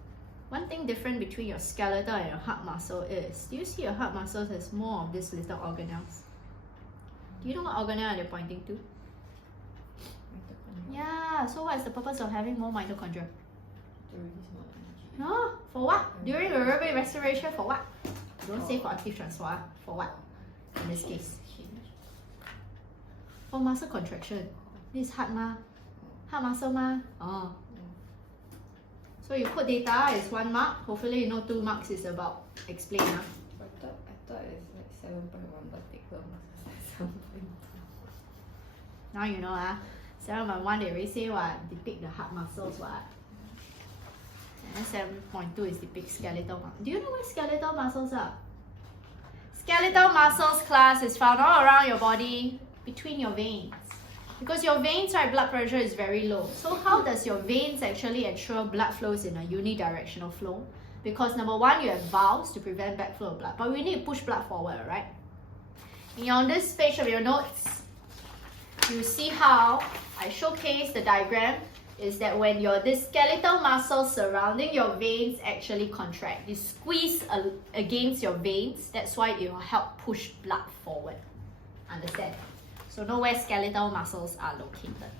One thing different between your skeletal and your heart muscle is, do you see your heart muscle has more of these little organelles? Do you know what organelle they're pointing to? Mitochondria. Yeah, so what is the purpose of having more mitochondria? To release more energy. No, for what? During aerobic respiration, for what? Don't say for active transport, for what? In this case. For muscle contraction. This is heart heart muscle Oh. So you put data is 1 mark. Hopefully you know 2 marks is about explain. I thought it's like 7.1 but bigger muscles like 7.2. Now you know 7.1 they already say what? Depict the heart muscles what? And 7.2 is depict skeletal muscles. Do you know what skeletal muscles are? Skeletal muscles class is found all around your body between your veins. Because your veins, right, blood pressure is very low. So how does your veins actually ensure blood flows in a unidirectional flow? Because number 1, you have valves to prevent backflow of blood. But we need to push blood forward, right? And on this page of your notes, you see how I showcase the diagram is that when this skeletal muscles surrounding your veins actually contract, you squeeze against your veins. That's why it will help push blood forward. Understand? So know where skeletal muscles are located.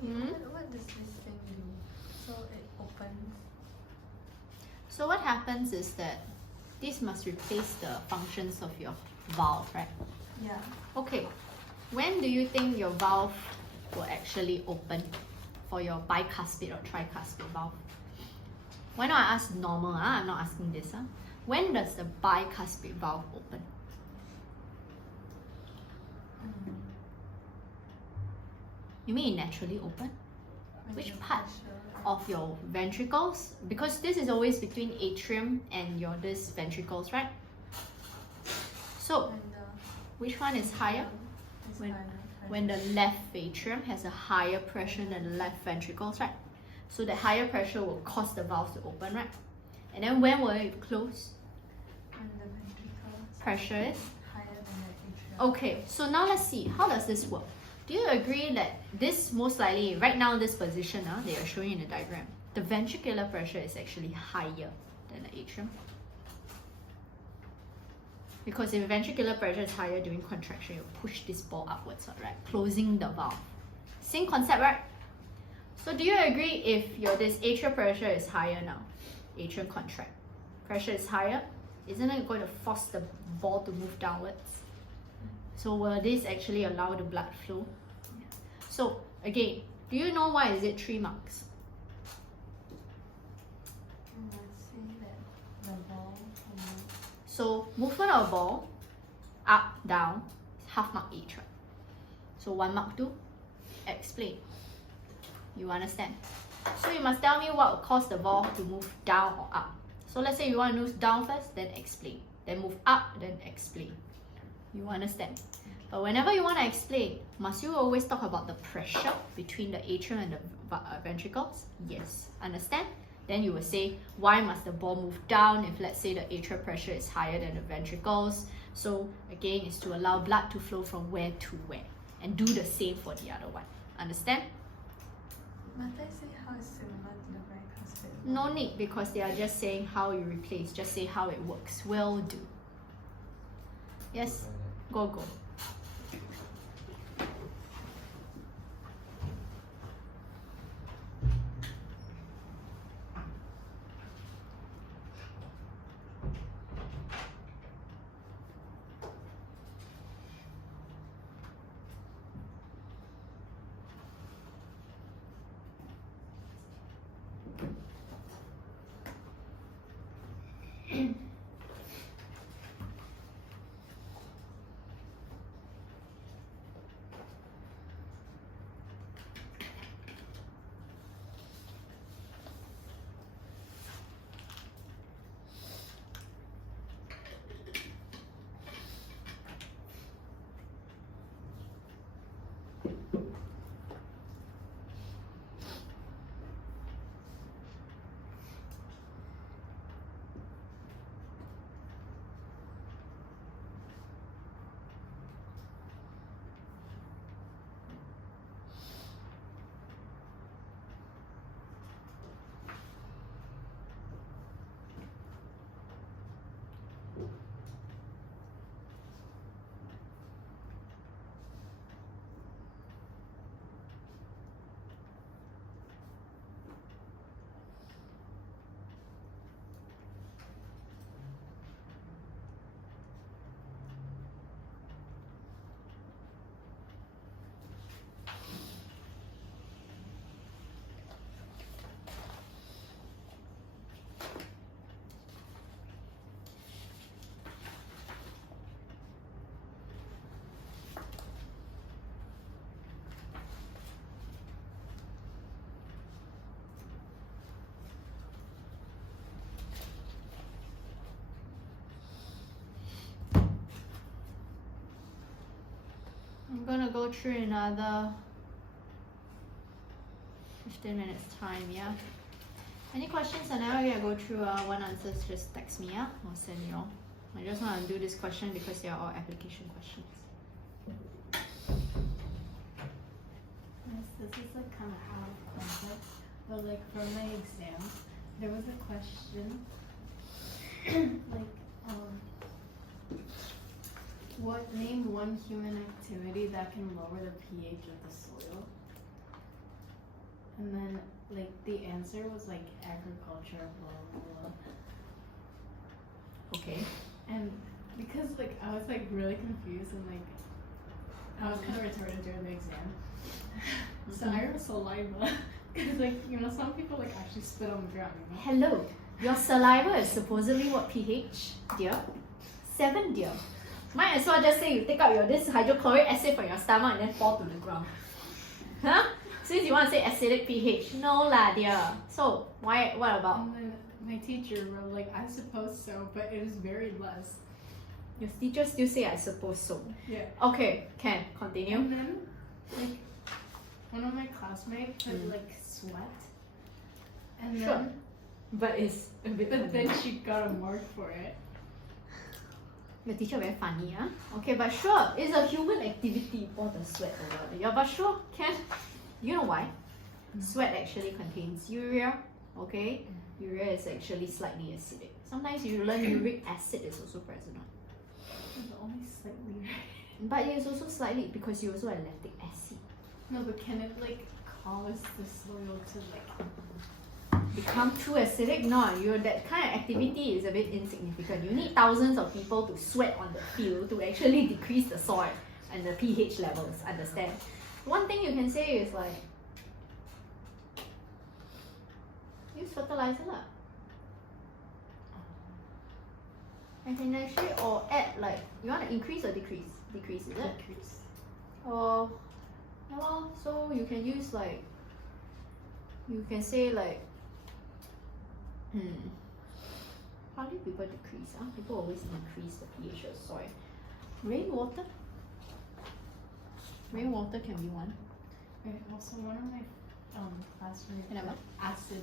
What does this thing do? So it opens. So what happens is that this must replace the functions of your valve, right? Yeah. Okay, when do you think your valve will actually open for your bicuspid or tricuspid valve? Why not I ask normal? I'm not asking this. When does the bicuspid valve open? You mean it naturally open? Which part of your ventricles? Because this is always between atrium and your this ventricles, right? So which one is higher? When the left atrium has a higher pressure than the left ventricles, right? So the higher pressure will cause the valve to open, right? And then when will it close? When the ventricles Pressure is? higher than the atrium. Okay, so now let's see, how does this work? Do you agree that this most likely, right now this position they are showing in the diagram, the ventricular pressure is actually higher than the atrium? Because if ventricular pressure is higher during contraction, you push this ball upwards, right? Closing the valve. Same concept, right? So do you agree if your this atrial pressure is higher now? Atrium contract. Pressure is higher. Isn't it going to force the ball to move downwards? So will this actually allow the blood flow? So again, do you know why is it 3 marks? Let's see that the ball So movement of ball, up, down, half mark each, right? So 1 mark 2, explain. You understand? So you must tell me what will cause the ball to move down or up. So let's say you want to move down first, then explain. Then move up, then explain. You understand? But whenever you want to explain, must you always talk about the pressure between the atrium and the ventricles? Yes. Understand? Then you will say, why must the ball move down if let's say the atrial pressure is higher than the ventricles? So again, it's to allow blood to flow from where to where. And do the same for the other one. Understand? But they say how it's similar to the bicuspid. No need, because they are just saying how you replace. Just say how it works. Will do. Yes? Go, go. I'm gonna go through another 15 minutes time, yeah? Any questions whenever I go through one answers, just text me, yeah? Or send you all. I just want to do this question because they are all application questions. Yes, this is like kind of out of context, but like for my exam, there was a question like name one human activity that can lower the pH of the soil. and then like the answer was like agriculture, blah blah blah. Okay. And because like I was like really confused and like I was kind of retarded during the exam, so I wrote saliva because like you know some people like actually spit on the ground. You know? Hello. Your saliva is supposedly what pH, dear? 7, dear. Might as well just say you take out your this hydrochloric acid from your stomach and then fall to the ground. Huh? Since you want to say acidic pH. No lah, dear. So, what about? And then my teacher wrote like I suppose so, but it is very less. Your teacher still say I suppose so. Yeah. Okay, can continue. And then like one of my classmates had like sweat, and Sure. then But it's a bit but then she got a mark for it. Your teacher very funny, huh? Okay, but sure, it's a human activity for the sweat over. Yeah, but sure, can. You know why? Sweat actually contains urea, okay? Urea is actually slightly acidic. Sometimes you learn uric acid is also present. It's only slightly. But it's also slightly because you also have lactic acid. No, but can it like cause the soil to like? Become too acidic? No, that kind of activity is a bit insignificant. You need thousands of people to sweat on the field to actually decrease the soil and the pH levels, understand? One thing you can say is like, use fertilizer lah. I can actually, or add like, you want to increase or decrease? Decrease, is it? Decrease. Or, yeah, lor, so you can use like, you can say like, how do people decrease? People always increase the pH of soil. Rainwater? Rainwater can be one. Right, also one of my classmates Kenapa? acid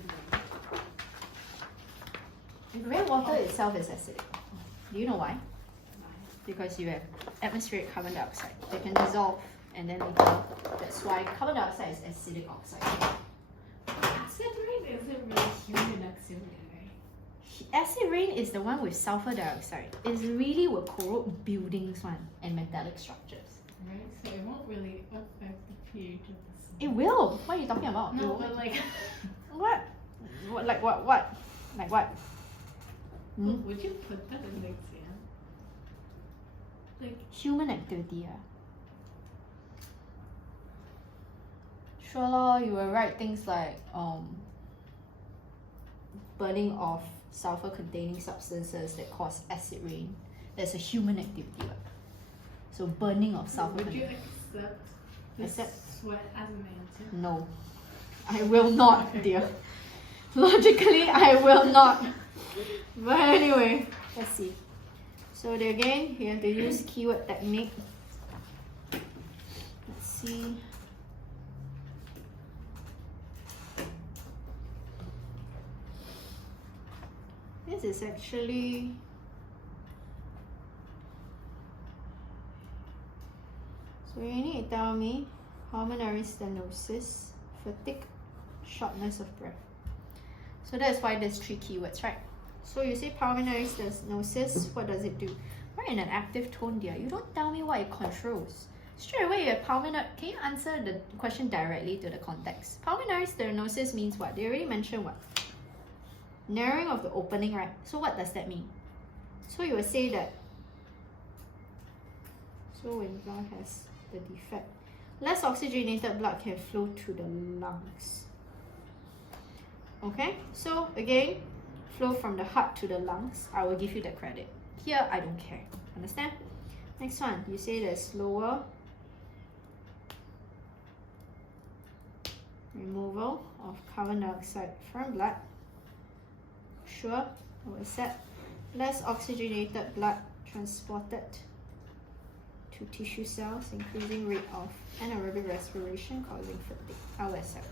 rain. Rainwater itself is acidic. Do you know why? Because you have atmospheric carbon dioxide. They can dissolve and then later, that's why carbon dioxide is acidic oxide. Acid rain isn't really human activity, right? Acid rain is the one with sulfur dioxide. It really will corrode buildings one and metallic structures. Right, so it won't really affect the pH of the soil. It will. What are you talking about? No, but like, What? Like what? Like what? would you put that in the exam? Like, Human activity. Sure lor, you will write things like burning of sulfur containing substances that cause acid rain. That's a human activity. Right? So burning of sulfur. would you contain- accept this Accept? sweat as an answer? No. I will not, dear. Logically, I will not. But anyway, let's see. So again, you have to use keyword technique. Let's see. This is actually so you need to tell me pulmonary stenosis, fatigue, shortness of breath. So that's why there's 3 keywords, right? So you say pulmonary stenosis, what does it do? Write in an active tone, dear. You don't tell me what it controls. Straight away, you have pulmonary. Can you answer the question directly to the context? Pulmonary stenosis means what? They already mentioned what? Narrowing of the opening, right? So what does that mean? So you will say that. So when blood has the defect, less oxygenated blood can flow to the lungs. Okay, so again, flow from the heart to the lungs. I will give you that credit. Here, I don't care. Understand? Next one, you say there's slower removal of carbon dioxide from blood. Sure, I will accept. Less oxygenated blood transported to tissue cells, increasing rate of anaerobic respiration, causing fatigue. I will accept.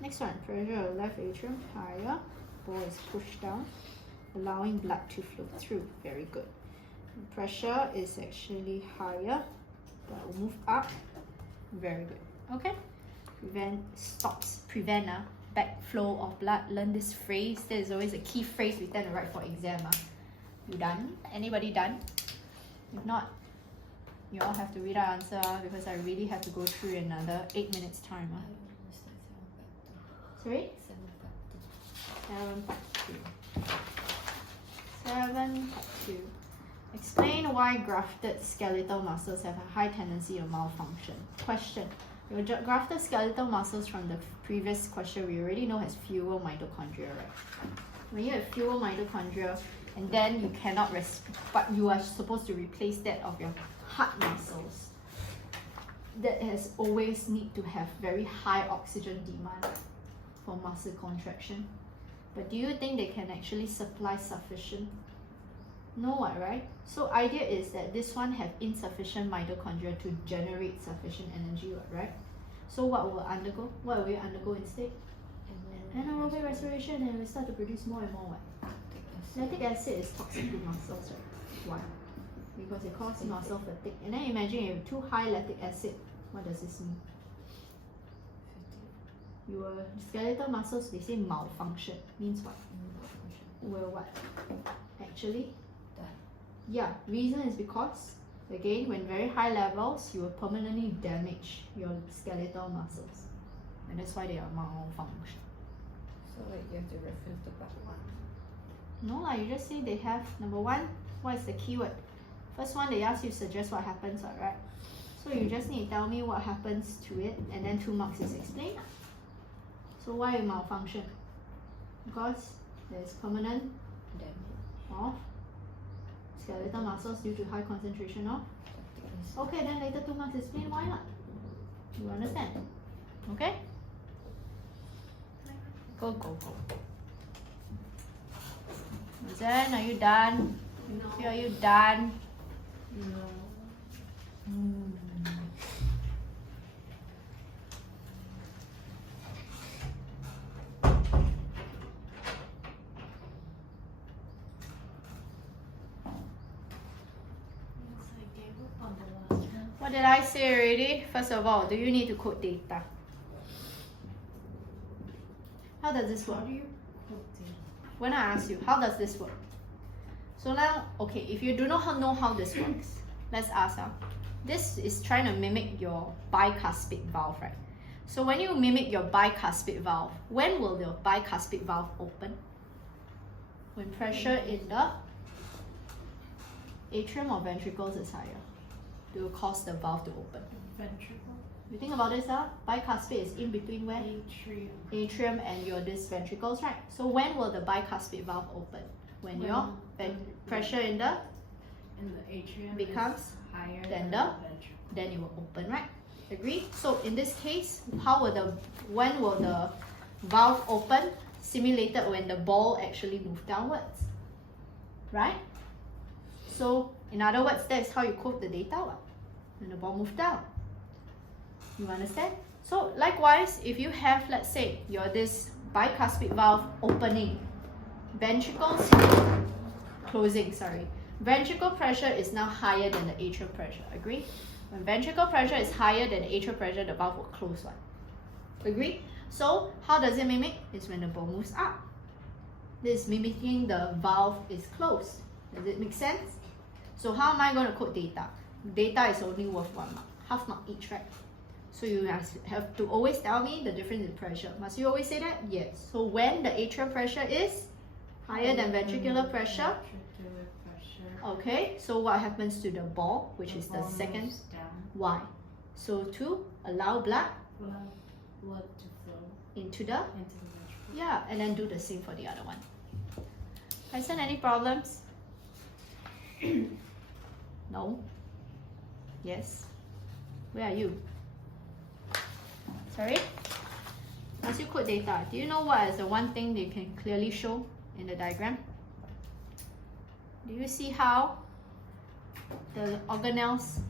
Next one, pressure of left atrium higher, ball is pushed down, allowing blood to flow through. Very good. And pressure is actually higher, but will move up. Very good. Okay. Prevent backflow of blood. Learn this phrase. That is always a key phrase we tend to write for exam. You done? Anybody done? If not, you all have to read our answer because I really have to go through another 8 minutes time. Sorry? 7 part 2. 7 part 2. Explain why grafted skeletal muscles have a high tendency of malfunction. Question. Your grafted skeletal muscles from the previous question we already know has fewer mitochondria, right? When you have fewer mitochondria and then you cannot but you are supposed to replace that of your heart muscles. That has always need to have very high oxygen demand for muscle contraction. But do you think they can actually supply sufficient? No, right? So idea is that this one have insufficient mitochondria to generate sufficient energy, right? So what will undergo? What will we undergo instead? Anaerobic respiration, and we start to produce more and more what? Lactic acid is toxic to muscles, right? Why? Because it causes muscle fatigue. And then imagine you have too high lactic acid. What does this mean? Your skeletal muscles, they say malfunction. Means what? Will what? Actually? Yeah, reason is because, again, when very high levels, you will permanently damage your skeletal muscles. And that's why they are malfunction. So like you have to reference the part 1. No lah, you just say they have, number 1, what is the keyword? First one, they ask you to suggest what happens, right? So you just need to tell me what happens to it, and then 2 marks is explained. So why malfunction? Because there's permanent of skeletal muscles due to high concentration of. Okay, then later 2 marks explain why not. You understand? Okay? Go. Zen, are you done? No. Are you done? No. Yes, I gave up on the last one. What did I say already? First of all, do you need to code data? How does this work? How do you quote data? When I ask you, how does this work? So now, okay, if you do not know how this works, let's ask now. This is trying to mimic your bicuspid valve, right? So when you mimic your bicuspid valve, when will the bicuspid valve open? When pressure in the atrium or ventricles is higher. It will cause the valve to open. Ventricle. You think about this, bicuspid is in between where? Atrium. Atrium and your this ventricles, right? So when will the bicuspid valve open? When your pressure in the atrium becomes is higher than than the- ventricle. then it will open, right? Agree? So in this case, when will the valve open? Simulated when the ball actually moves downwards, right? So in other words, that's how you quote the data, when the ball moves down. You understand? So likewise, if you have, let's say, your this bicuspid valve opening, ventricles closing, ventricle pressure is now higher than the atrial pressure. Agree? When ventricle pressure is higher than the atrial pressure, the valve will close one. Agree? So how does it mimic? It's when the ball moves up. This is mimicking the valve is closed. Does it make sense? So how am I going to quote data? Data is only worth 1 mark, half mark each, right? So you have to always tell me the difference in pressure. Must you always say that? Yes. So when the atrial pressure is higher than ventricular pressure, Ventricular pressure. okay, so what happens to the ball, which is the ball second moves down. Y? So to allow blood Blood to flow into the, into the ventricle. yeah, and then do the same for the other one. Tyson, any problems? No? Yes? Where are you? Sorry? As you quote data, do you know what is the one thing they can clearly show in the diagram? Do you see how the organelles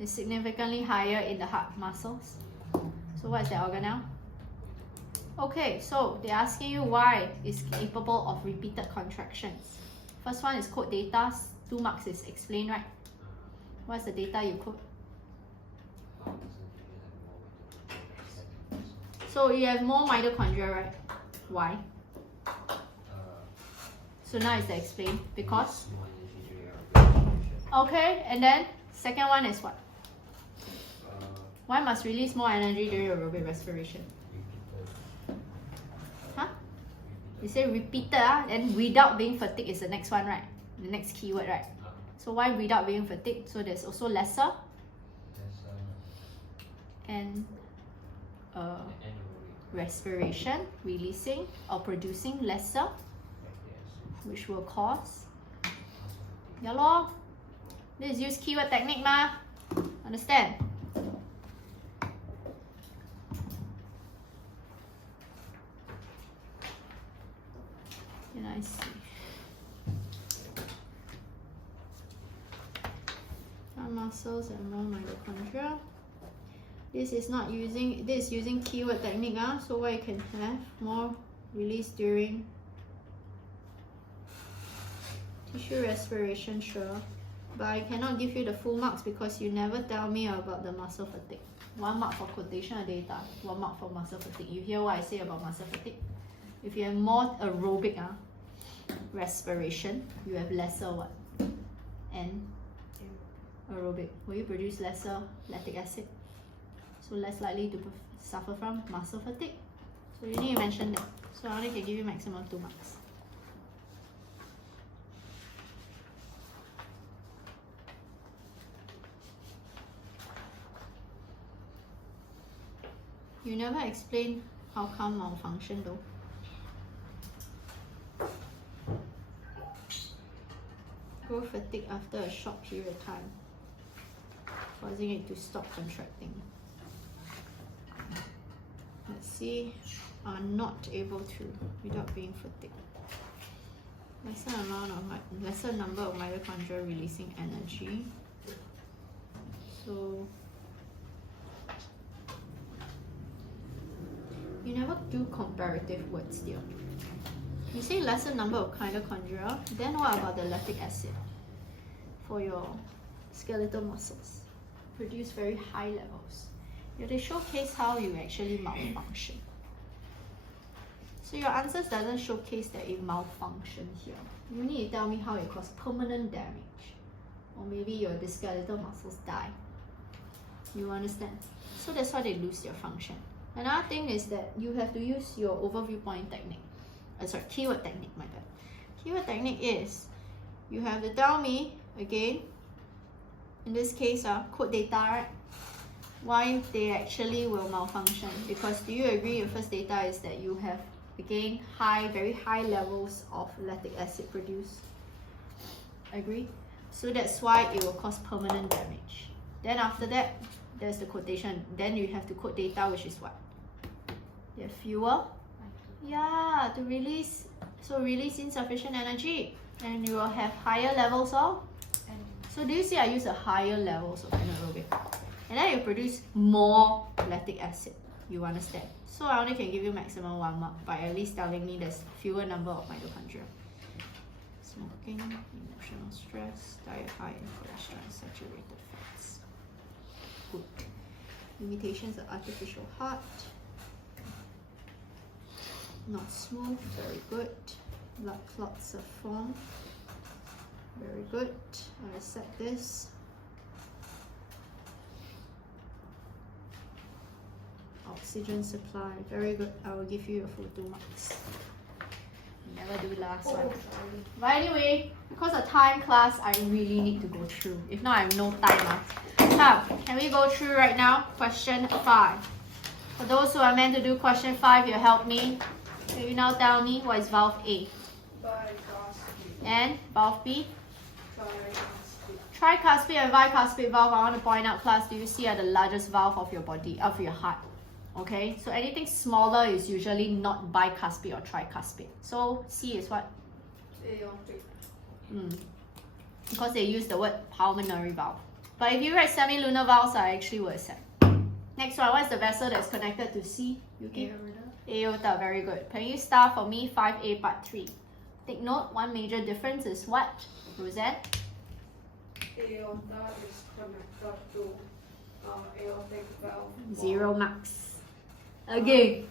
is significantly higher in the heart muscles? So what is the organelle? Okay, so they're asking you why it's capable of repeated contractions. First one is quote data, 2 marks is explain, right? What's the data you quote? So you have more mitochondria, right? Why? So now it's the explain, because? Okay, and then second one is what? Why must release more energy during aerobic respiration? You say repeated, and without being fatigued is the next one, right? The next keyword, right? So why without being fatigued? So there's also lesser and respiration, releasing or producing lesser, which will cause. Yeah lor. This is use keyword technique ma. Understand? Can I see? More muscles and more mitochondria. This is using keyword technique, so what you can have more release during tissue respiration, sure. But I cannot give you the full marks because you never tell me about the muscle fatigue. 1 mark for quotation of data, 1 mark for muscle fatigue. You hear what I say about muscle fatigue? If you have more aerobic respiration, you have lesser what? And aerobic. Will you produce lesser lactic acid? So less likely to suffer from muscle fatigue. So you need to mention that. So I only can give you maximum 2 marks. You never explain how come malfunction though. Grow fatigue after a short period of time, causing it to stop contracting. Let's see, are not able to without being fatigued. Lesser number of mitochondria releasing energy. So you never do comparative words here. You say lesser number of mitochondria, then what about the lactic acid for your skeletal muscles? Produce very high levels. Yeah, they showcase how you actually malfunction. So your answers doesn't showcase that it malfunction here. You need to tell me how it causes permanent damage. Or maybe your skeletal muscles die. You understand? So that's why they lose their function. Another thing is that you have to use your overview point technique. Keyword technique, my bad. Keyword technique is, you have to tell me, again, in this case, code data, right? Why they actually will malfunction. Because do you agree your first data is that you have, again, very high levels of lactic acid produced? Agree? So that's why it will cause permanent damage. Then after that, there's the quotation. Then you have to quote data, which is what? There are fewer. Yeah, to release. So release insufficient energy. And you will have higher levels of. So do you see I use a higher levels of anaerobic? And then you produce more lactic acid. You understand? So I only can give you maximum 1 mark by at least telling me there's fewer number of mitochondria. Smoking, emotional stress, diet high in cholesterol and saturated fats. Good. Limitations of artificial heart. Not smooth, very good. Blood clots are formed. Very good. I accept this. Oxygen supply, very good. I will give you a full 2 marks. Never do last one. But anyway, because of time class, I really need to go through. If not, I have no time. Come, can we go through right now? Question 5. For those who are meant to do question 5, you help me. Can you now tell me what is valve A? Bicuspid. And valve B? Tricuspid. Tricuspid and bicuspid valve, I want to point out, class, do you see are the largest valve of your body, of your heart? Okay, so anything smaller is usually not bicuspid or tricuspid. So C is what? Aortic. Because they use the word pulmonary valve. But if you write semilunar valves, I actually will accept. Next one, what's the vessel that's connected to C? Yuki? Aorta, very good. Can you star for me 5A part 3? Take note, one major difference is what? Roseanne? Aorta is connected to aortic valve. 0 marks. Again,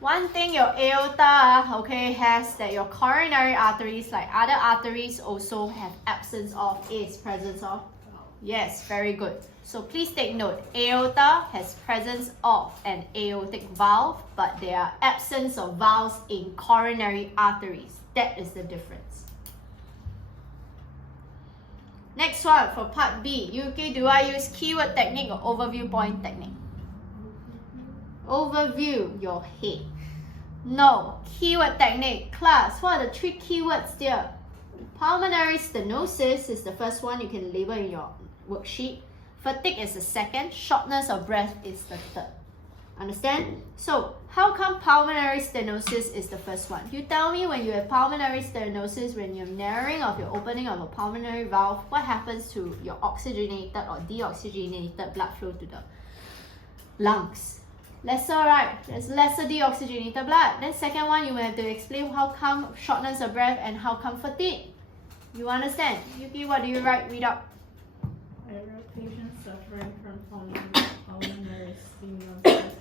one thing your aorta, okay, has that your coronary arteries, like other arteries, also have absence of is presence of Yes, very good. So please take note, aorta has presence of an aortic valve, but there are absence of valves in coronary arteries. That is the difference. Next one for part B. UK, do I use keyword technique or overview point technique? Overview your head. No, keyword technique. Class, what are the 3 keywords there? Pulmonary stenosis is the first one you can label in your worksheet. Fatigue is the second. Shortness of breath is the third. Understand? So, how come pulmonary stenosis is the first one? You tell me when you have pulmonary stenosis, when you're narrowing of your opening of a pulmonary valve, what happens to your oxygenated or deoxygenated blood flow to the lungs? Lesser, right? There's lesser deoxygenated blood. Then second one, you will have to explain how come shortness of breath and how come fatigue. You understand? Yuki, what do you write? Read out. I wrote patients suffering from pulmonary stenosis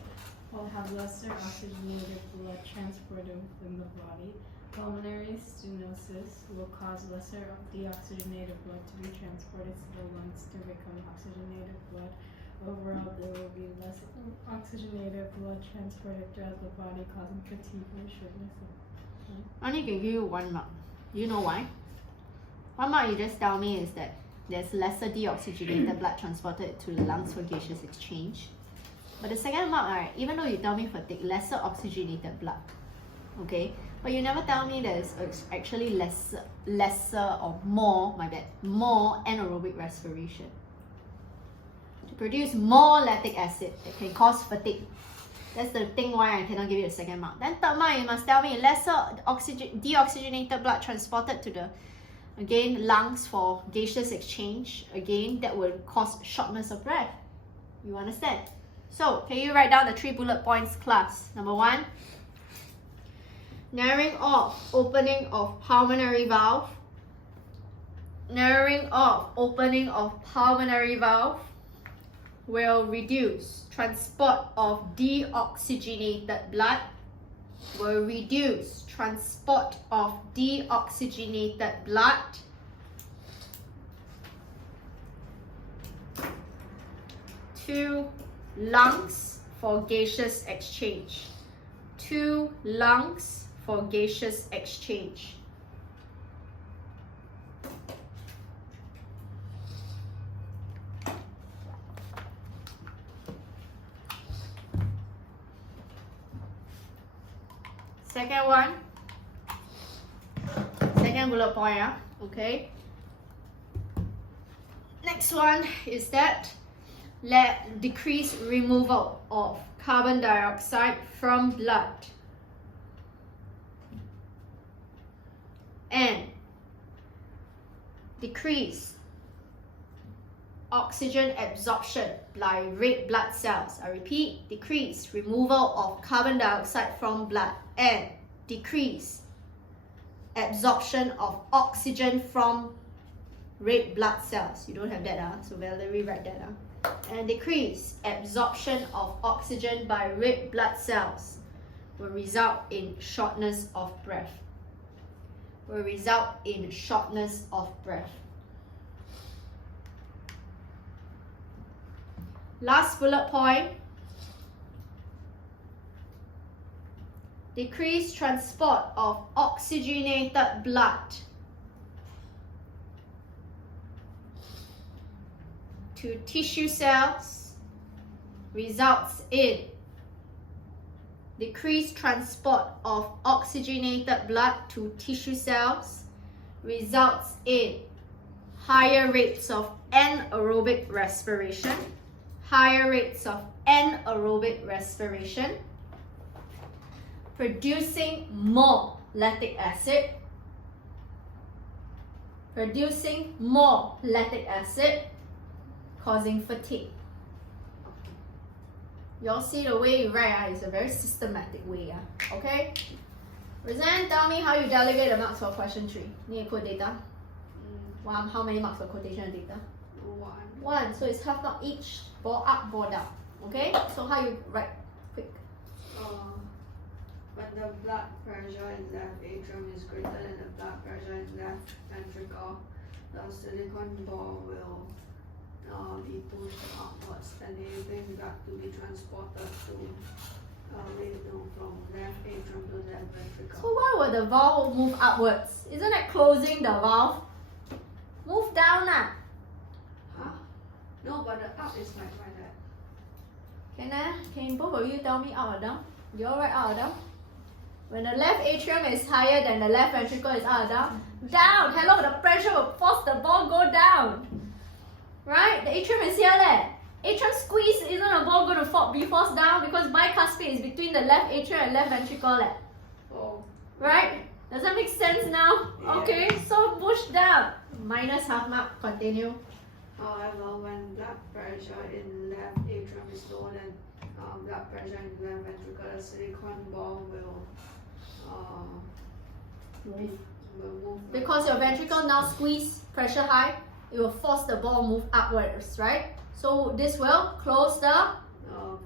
will have lesser oxygenated blood transported within the body. Pulmonary stenosis will cause lesser deoxygenated blood to be transported to the lungs to become oxygenated blood. Overall, there will be less oxygenated blood transported throughout the body, causing fatigue and shortness of breath. I only can give you 1 mark. You know why? 1 mark you just tell me is that there's lesser deoxygenated blood transported to the lungs for gaseous exchange. But the second mark, right, even though you tell me fatigue, lesser oxygenated blood, okay? But you never tell me there's actually lesser or more, more anaerobic respiration. To produce more lactic acid that can cause fatigue. That's the thing why I cannot give you a second mark. Then third mark, you must tell me lesser deoxygenated blood transported to the, again, lungs for gaseous exchange. Again, that will cause shortness of breath. You understand? So, can you write down the 3 bullet points, class? Number 1, narrowing off opening of pulmonary valve. Narrowing off opening of pulmonary valve will reduce transport of deoxygenated blood. Will reduce transport of deoxygenated blood to lungs for gaseous exchange. To lungs for gaseous exchange. Second one, second bullet point, okay. Next one is that decrease removal of carbon dioxide from blood and decrease oxygen absorption by red blood cells. I repeat, decrease removal of carbon dioxide from blood and decrease absorption of oxygen from red blood cells. You don't have that, so Valerie write that. And decrease absorption of oxygen by red blood cells will result in shortness of breath. Will result in shortness of breath. Last bullet point, decrease transport of oxygenated blood to tissue cells results in decreased transport of oxygenated blood to tissue cells results in higher rates of anaerobic respiration. Higher rates of anaerobic respiration, producing more lactic acid, causing fatigue. You all see the way you write, it's a very systematic way, okay? Roseanne, tell me how you delegate the marks for question 3. Need to quote data? How many marks for quotation and data? 1. So it's half mark each. Ball up, ball down. Okay? So how you write? Quick. When the blood pressure in left atrium is greater than the blood pressure in left ventricle, the silicone ball will push outwards, then they got to be transported to from left atrium to left ventricle. So why would the valve move upwards? Isn't that closing the valve? Move down now. Huh? No, but the up is like that. Can both of you tell me up or down? You all right, up or down? When the left atrium is higher than the left ventricle is up or down? Down! Hello, the pressure will force the ball go down. Right? The atrium is here there. Atrium squeeze, isn't the ball going to be forced down? Because bicuspid is between the left atrium and left ventricle. Oh. Right? Does that make sense now? Yeah. Okay, so push down. Minus half mark, continue. However, when blood pressure in left atrium is lower than blood pressure in left ventricle, the silicone ball will move. Because your ventricle now squeeze, pressure high, it will force the ball move upwards, right? So this will close the, Valve.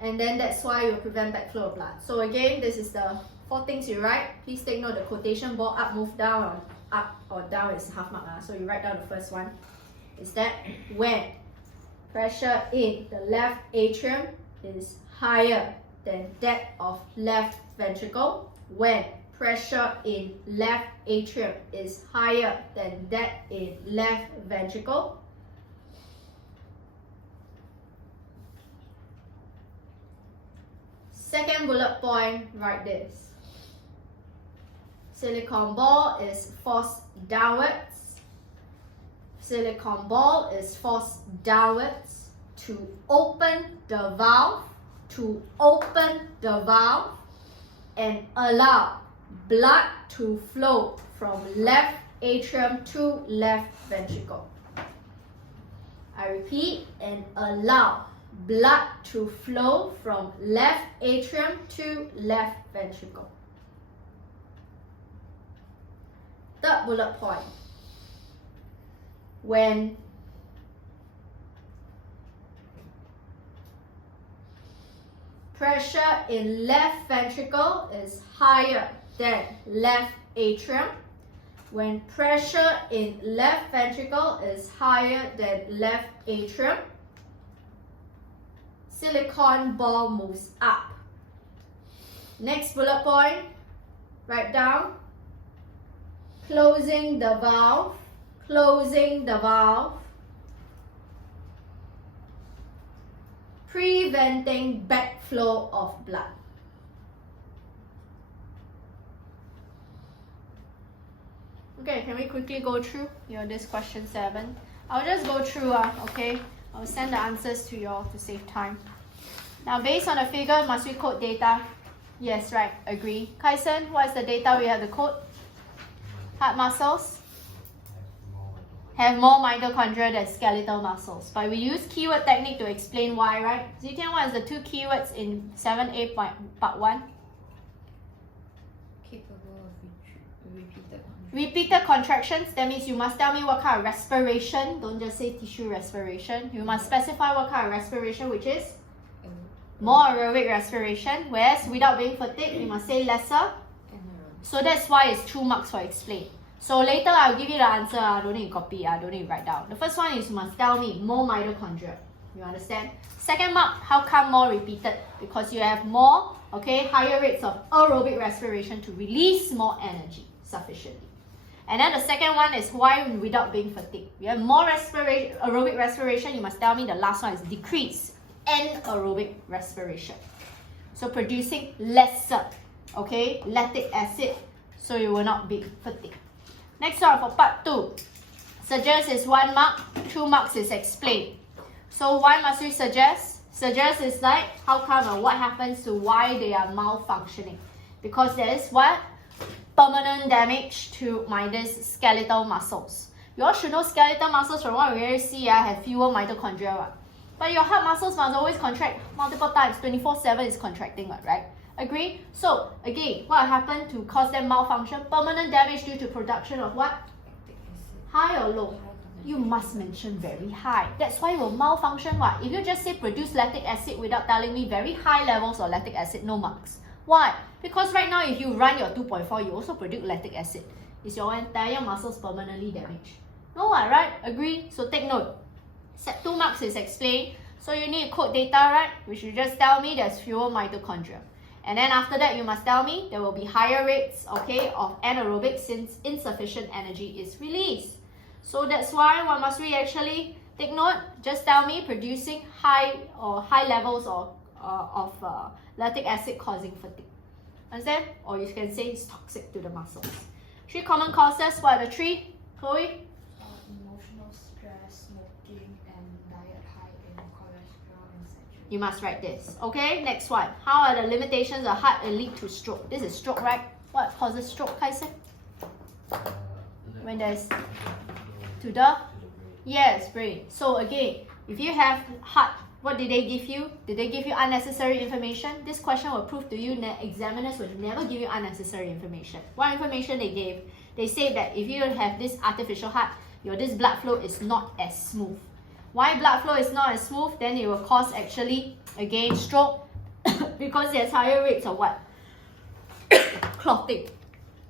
and then that's why you prevent backflow of blood. So again, this is the 4 things you write. Please take note the quotation ball up, move down, or up or down is half mark. So you write down the first one. Is that when pressure in the left atrium is higher than that of left ventricle, when pressure in left atrium is higher than that in left ventricle, second bullet point, write this. Silicone ball is forced downwards. Silicone ball is forced downwards to open the valve, and allow blood to flow from left atrium to left ventricle. I repeat, and allow blood to flow from left atrium to left ventricle. Third bullet point. When pressure in left ventricle is higher than left atrium, when pressure in left ventricle is higher than left atrium, silicone ball moves up. Next bullet point, write down, closing the valve, preventing backflow of blood. Okay, can we quickly go through this question 7? I'll just go through, okay? I'll send the answers to you all to save time. Now, based on the figure, must we code data? Yes, right, agree. Kaisen, what is the data we have to code? Heart muscles have more mitochondria than skeletal muscles. But we use keyword technique to explain why, right? Zitian, what is the 2 keywords in 7A part 1? Capable of repeated. Repeated contractions, that means you must tell me what kind of respiration. Don't just say tissue respiration. You must specify what kind of respiration, which is more aerobic respiration. Whereas without being fatigued, you must say lesser. So that's why it's 2 marks for explain. So later I'll give you the answer. I don't need to copy, I don't need to write down. The first one is you must tell me more mitochondria. You understand? Second mark, how come more repeated? Because you have more, okay, higher rates of aerobic respiration to release more energy sufficiently. And then the second one is why without being fatigued. You have more aerobic respiration, you must tell me the last one is decrease anaerobic respiration. So producing lesser, okay, lactic acid, so you will not be fatigued. Next one for part 2. Suggest is 1 mark, 2 marks is explain. So why must we suggest? Suggest is like how come and what happens to why they are malfunctioning. Because there is what? Permanent damage to this skeletal muscles. You all should know skeletal muscles from what we already see have fewer mitochondria. But your heart muscles must always contract multiple times, 24/7 is contracting, right? Agree? So again, what happened to cause them malfunction? Permanent damage due to production of what? High or low? You must mention very high. That's why it will malfunction. What? If you just say produce lactic acid without telling me very high levels of lactic acid, no marks. Why? Because right now if you run your 2.4, you also produce lactic acid. Is your entire muscles permanently damaged? No, right? Agree? So take note. Set 2 marks is explained. So you need code data, right? Which you just tell me there's fewer mitochondria. And then after that, you must tell me there will be higher rates, okay, of anaerobic since insufficient energy is released. So that's why, what must we actually take note? Just tell me producing high levels of lactic acid causing fatigue. Understand? Or you can say it's toxic to the muscles. 3 common causes. What are the 3? Chloe? Emotional stress, smoking, and diet high in cholesterol and saturated. You must write this. Okay, next one. How are the limitations of heart and lead to stroke? This is stroke, right? What causes stroke, Kaisen? When there's to the brain. yes, brain. So again, if you have heart, what did they give you? Did they give you unnecessary information? This question will prove to you that examiners will never give you unnecessary information. What information they gave? They say that if you have this artificial heart, this blood flow is not as smooth. Why blood flow is not as smooth? Then it will cause actually, again, stroke because there's higher rates of what? Clotting.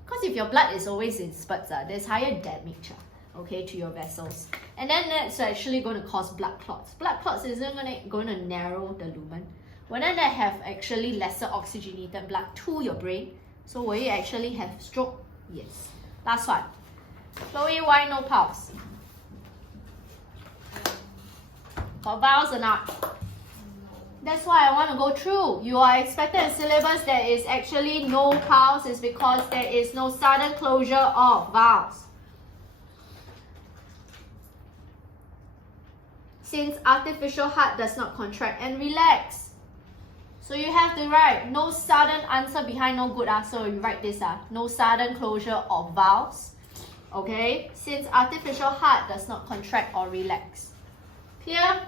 Because if your blood is always in spurts, there's higher damage, okay, to your vessels. And then that's actually going to cause blood clots. Blood clots isn't going to narrow the lumen. Wouldn't that have actually lesser oxygenated blood to your brain? So will you actually have stroke? Yes. Last one. Chloe, why no pulse? Got vowels or not? That's why I want to go through. You are expected in syllabus there is actually no pulse is because there is no sudden closure of vowels. Since artificial heart does not contract and relax. So you have to write no sudden answer behind no good. So you write this. No sudden closure of valves. Okay? Since artificial heart does not contract or relax. Clear?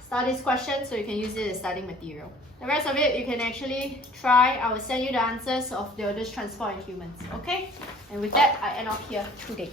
Start this question so you can use it as studying material. The rest of it you can actually try. I will send you the answers of the Deoda's transport in humans. Okay? And with that, I end off here today.